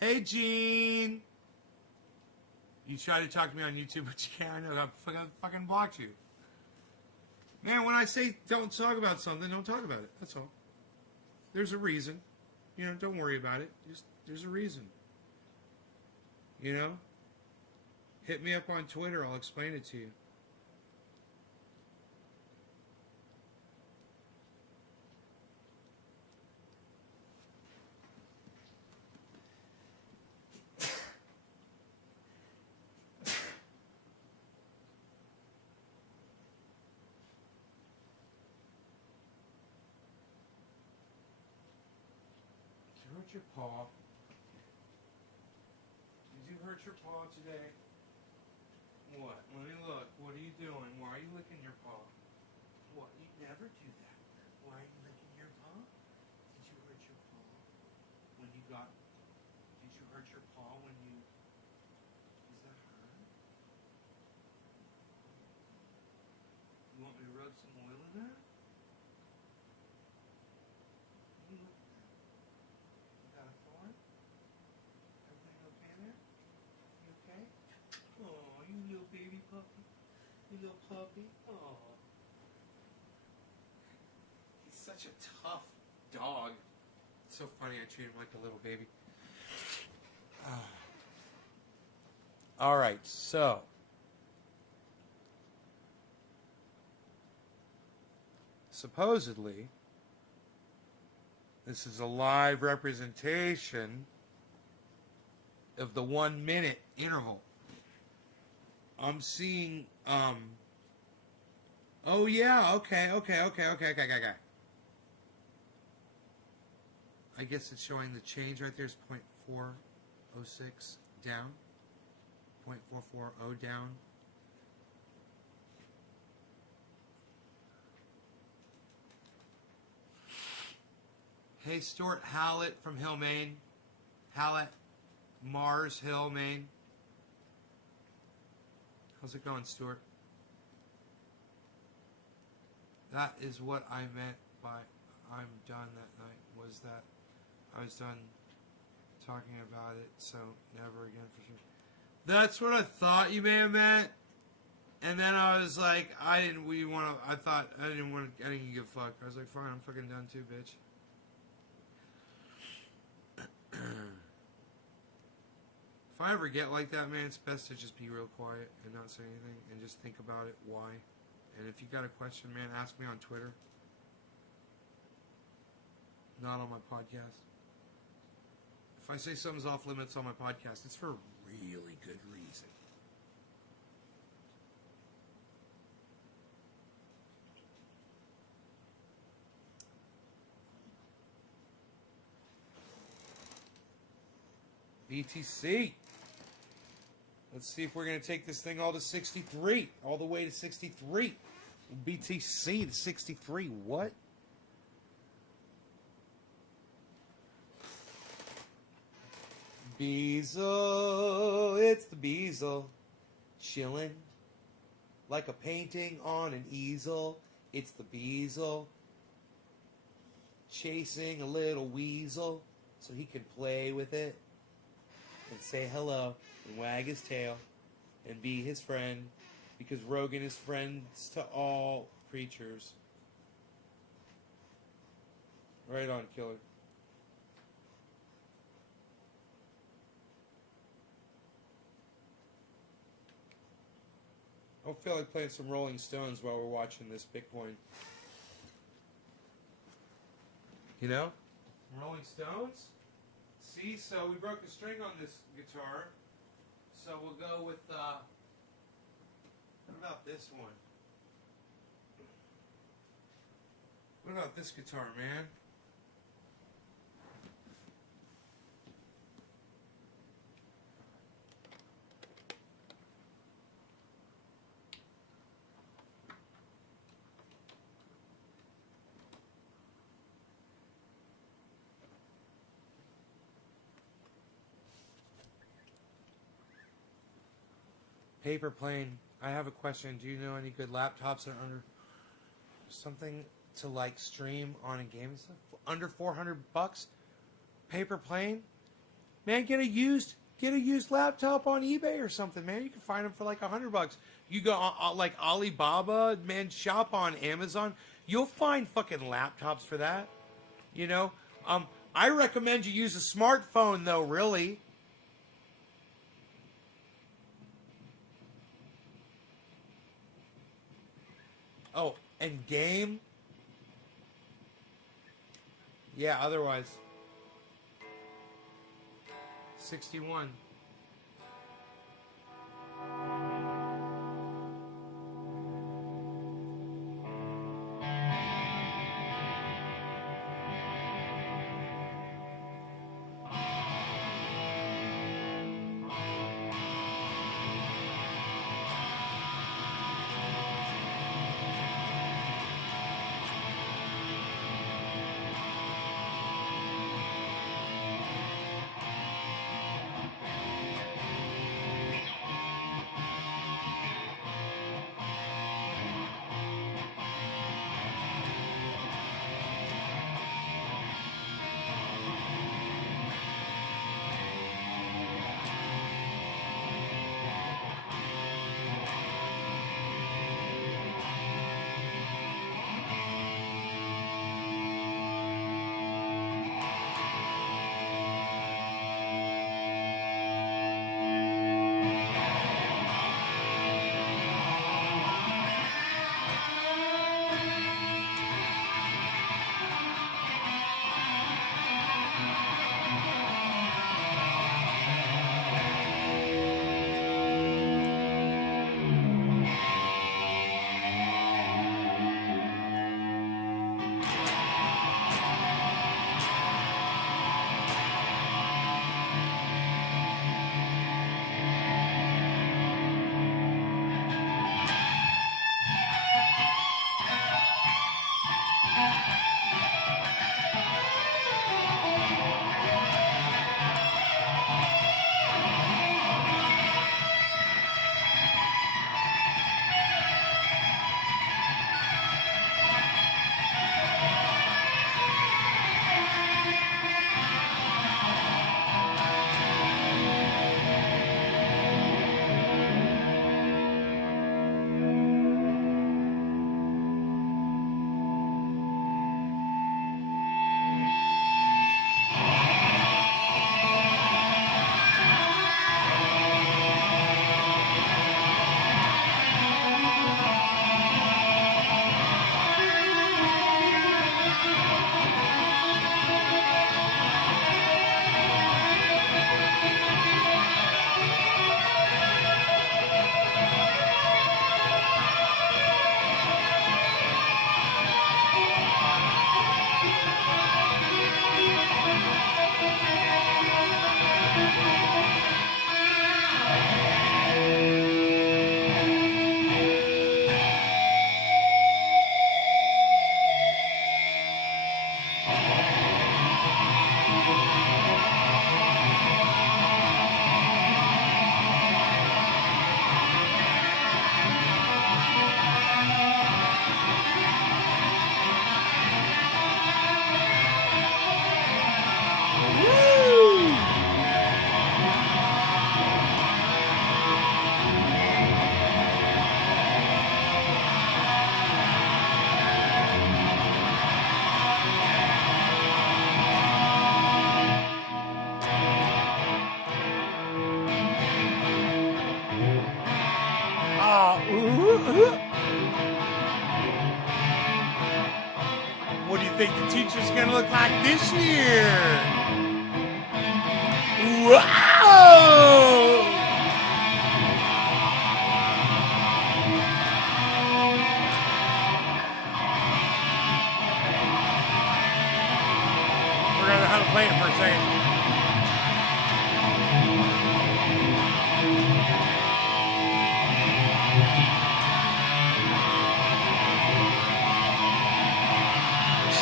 Hey, Gene. You try to talk to me on YouTube, but you can't. I know I fucking blocked you. Man, when I say don't talk about something, don't talk about it. That's all. There's a reason. You know, don't worry about it. Just there's a reason. You know? Hit me up on Twitter. I'll explain it to you. Did you hurt your paw? Did you hurt your paw today? What? Let me look. What are you doing? Why are you licking your paw? What? You never do that. Why are you licking your paw? Did you hurt your paw when you got... Did you hurt your paw when you... Is that hurt? You want me to rub some oil in there? Let me look at that. You got a thorn? Everything okay there? You okay? Oh, you little baby puppy. You little puppy. Oh. He's such a tough dog. It's so funny I treat him like a little baby. Alright, so. Supposedly, this is a live representation of the 1 minute interval. I'm seeing, oh yeah, okay. I guess it's showing the change right there is 0.406 down. 0.440 down. Hey, Stuart Hallett from Hill, Maine. Hallett, Mars Hill, Maine. How's it going, Stuart? That is what I meant by I'm done that night, was that I was done talking about it, so never again for sure. That's what I thought you may have meant. And then I was like, I didn't give a fuck. I was like, fine, I'm fucking done too, bitch. If I ever get like that, man, it's best to just be real quiet and not say anything and just think about it, why. And if you got a question, man, ask me on Twitter. Not on my podcast. If I say something's off limits on my podcast, it's for a really good reason. BTC. Let's see if we're going to take this thing all to 63. All the way to 63. BTC to 63. What? Beazle. It's the Beazle. Chilling like a painting on an easel. It's the Beazle. Chasing a little weasel so he can play with it and say hello and wag his tail and be his friend, because Rogan is friends to all creatures. Right on, killer. I don't feel like playing some Rolling Stones while we're watching this Bitcoin. You know? Rolling Stones? See, so we broke the string on this guitar. So we'll go with, what about this one? What about this guitar, man? Paper plane. I have a question. Do you know any good laptops that are under something to like stream on a game and stuff? Under $400? Paper plane? Man, get a used laptop on eBay or something, man. You can find them for like $100. You go like Alibaba, man, shop on Amazon. You'll find fucking laptops for that. You know? I recommend you use a smartphone though, really. Oh, and game? Yeah, otherwise. 61. What do you think the teacher's gonna look like this year? Wow! Forgot how to play it for a second.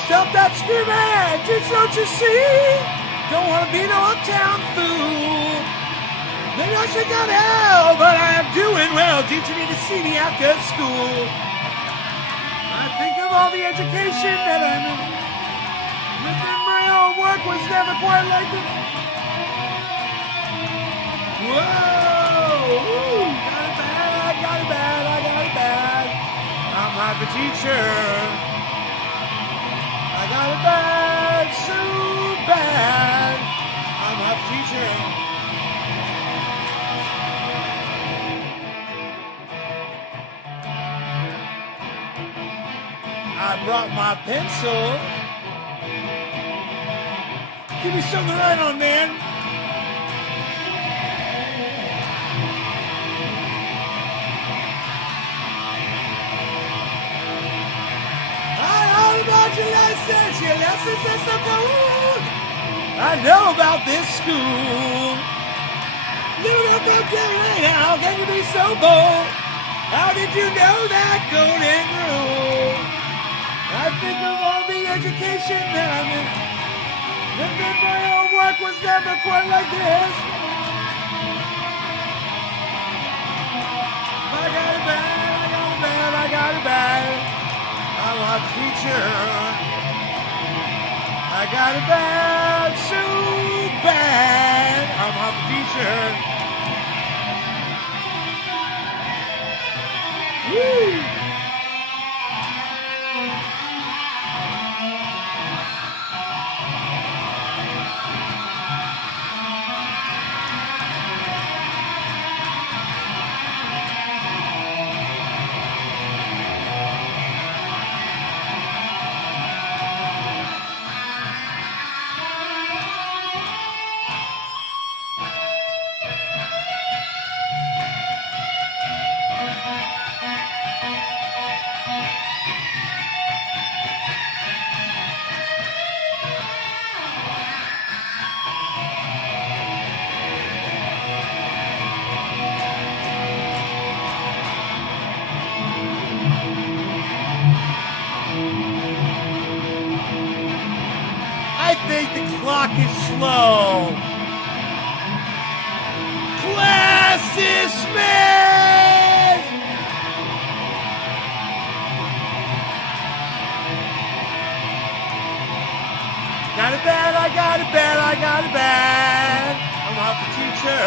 Stop that screaming! Don't you see? Don't wanna be no uptown fool. Maybe I should go to hell, but I am doing well. Teacher need to see me after school. I think of all the education that I missed. Within my own work was never quite like this. Whoa! Ooh, got it bad, got it bad, I got it bad. I'm not the teacher. I got it bad, so bad. I'm not the teacher. I brought my pencil. Give me something to write on, man. I heard about your lessons are so cool. I know about this school. Living up from Terry, how can you be so bold? How did you know that golden rule? I think of all the education that I missed. And then my own work was never quite like this. I got it bad, I got it bad, I got it bad. I'm a teacher. I got it bad, so bad. I'm a teacher. Woo! I think the clock is slow. Class dismissed! Got it bad, I got it bad, I got it bad. I'm off the teacher.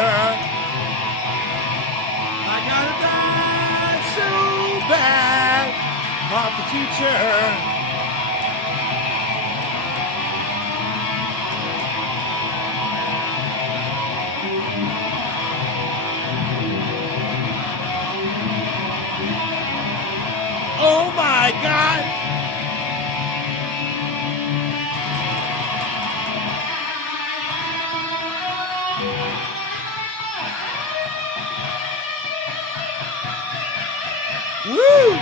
I got it bad, so bad. I'm off the teacher. Oh my God! Woo!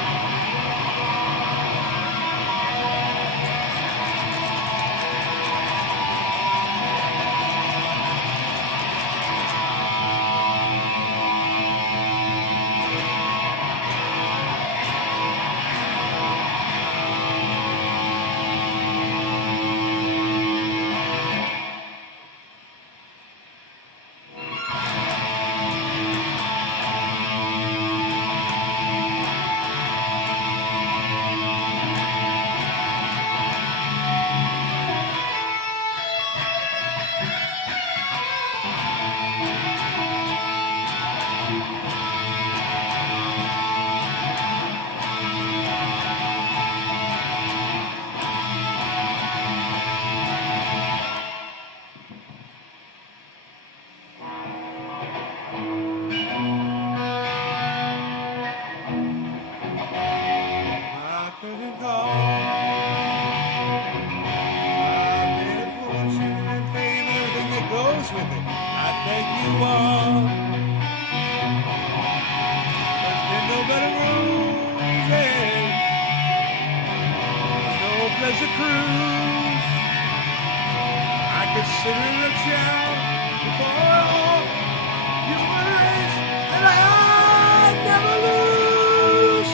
Pleasure cruise. I consider it a challenge before all human race, and I never lose.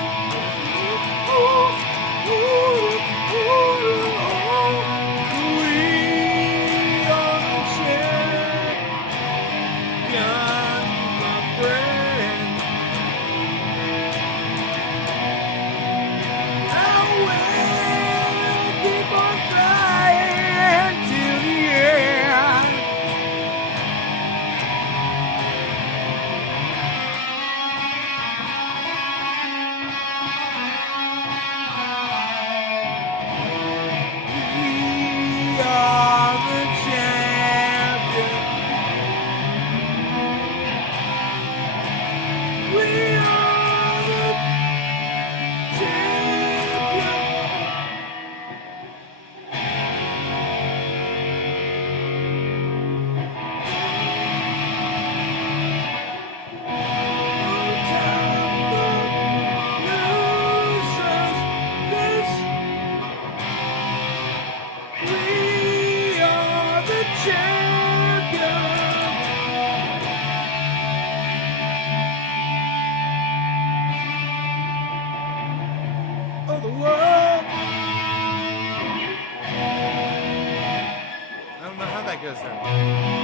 We are the champions. of the world. I don't know how that goes there.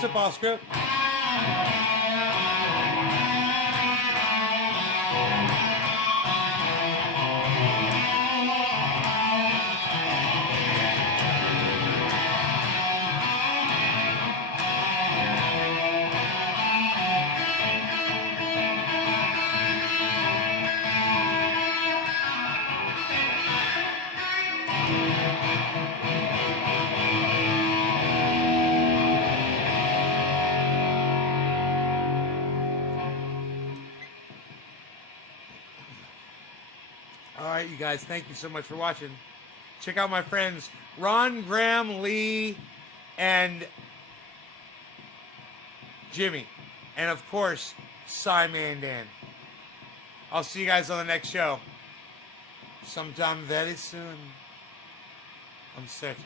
What's up, Oscar? All right, you guys, thank you so much for watching. Check out my friends Ron, Graham, Lee, and Jimmy. And of course, Simon Dan. I'll see you guys on the next show. Sometime very soon. I'm certain.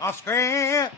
Off screen.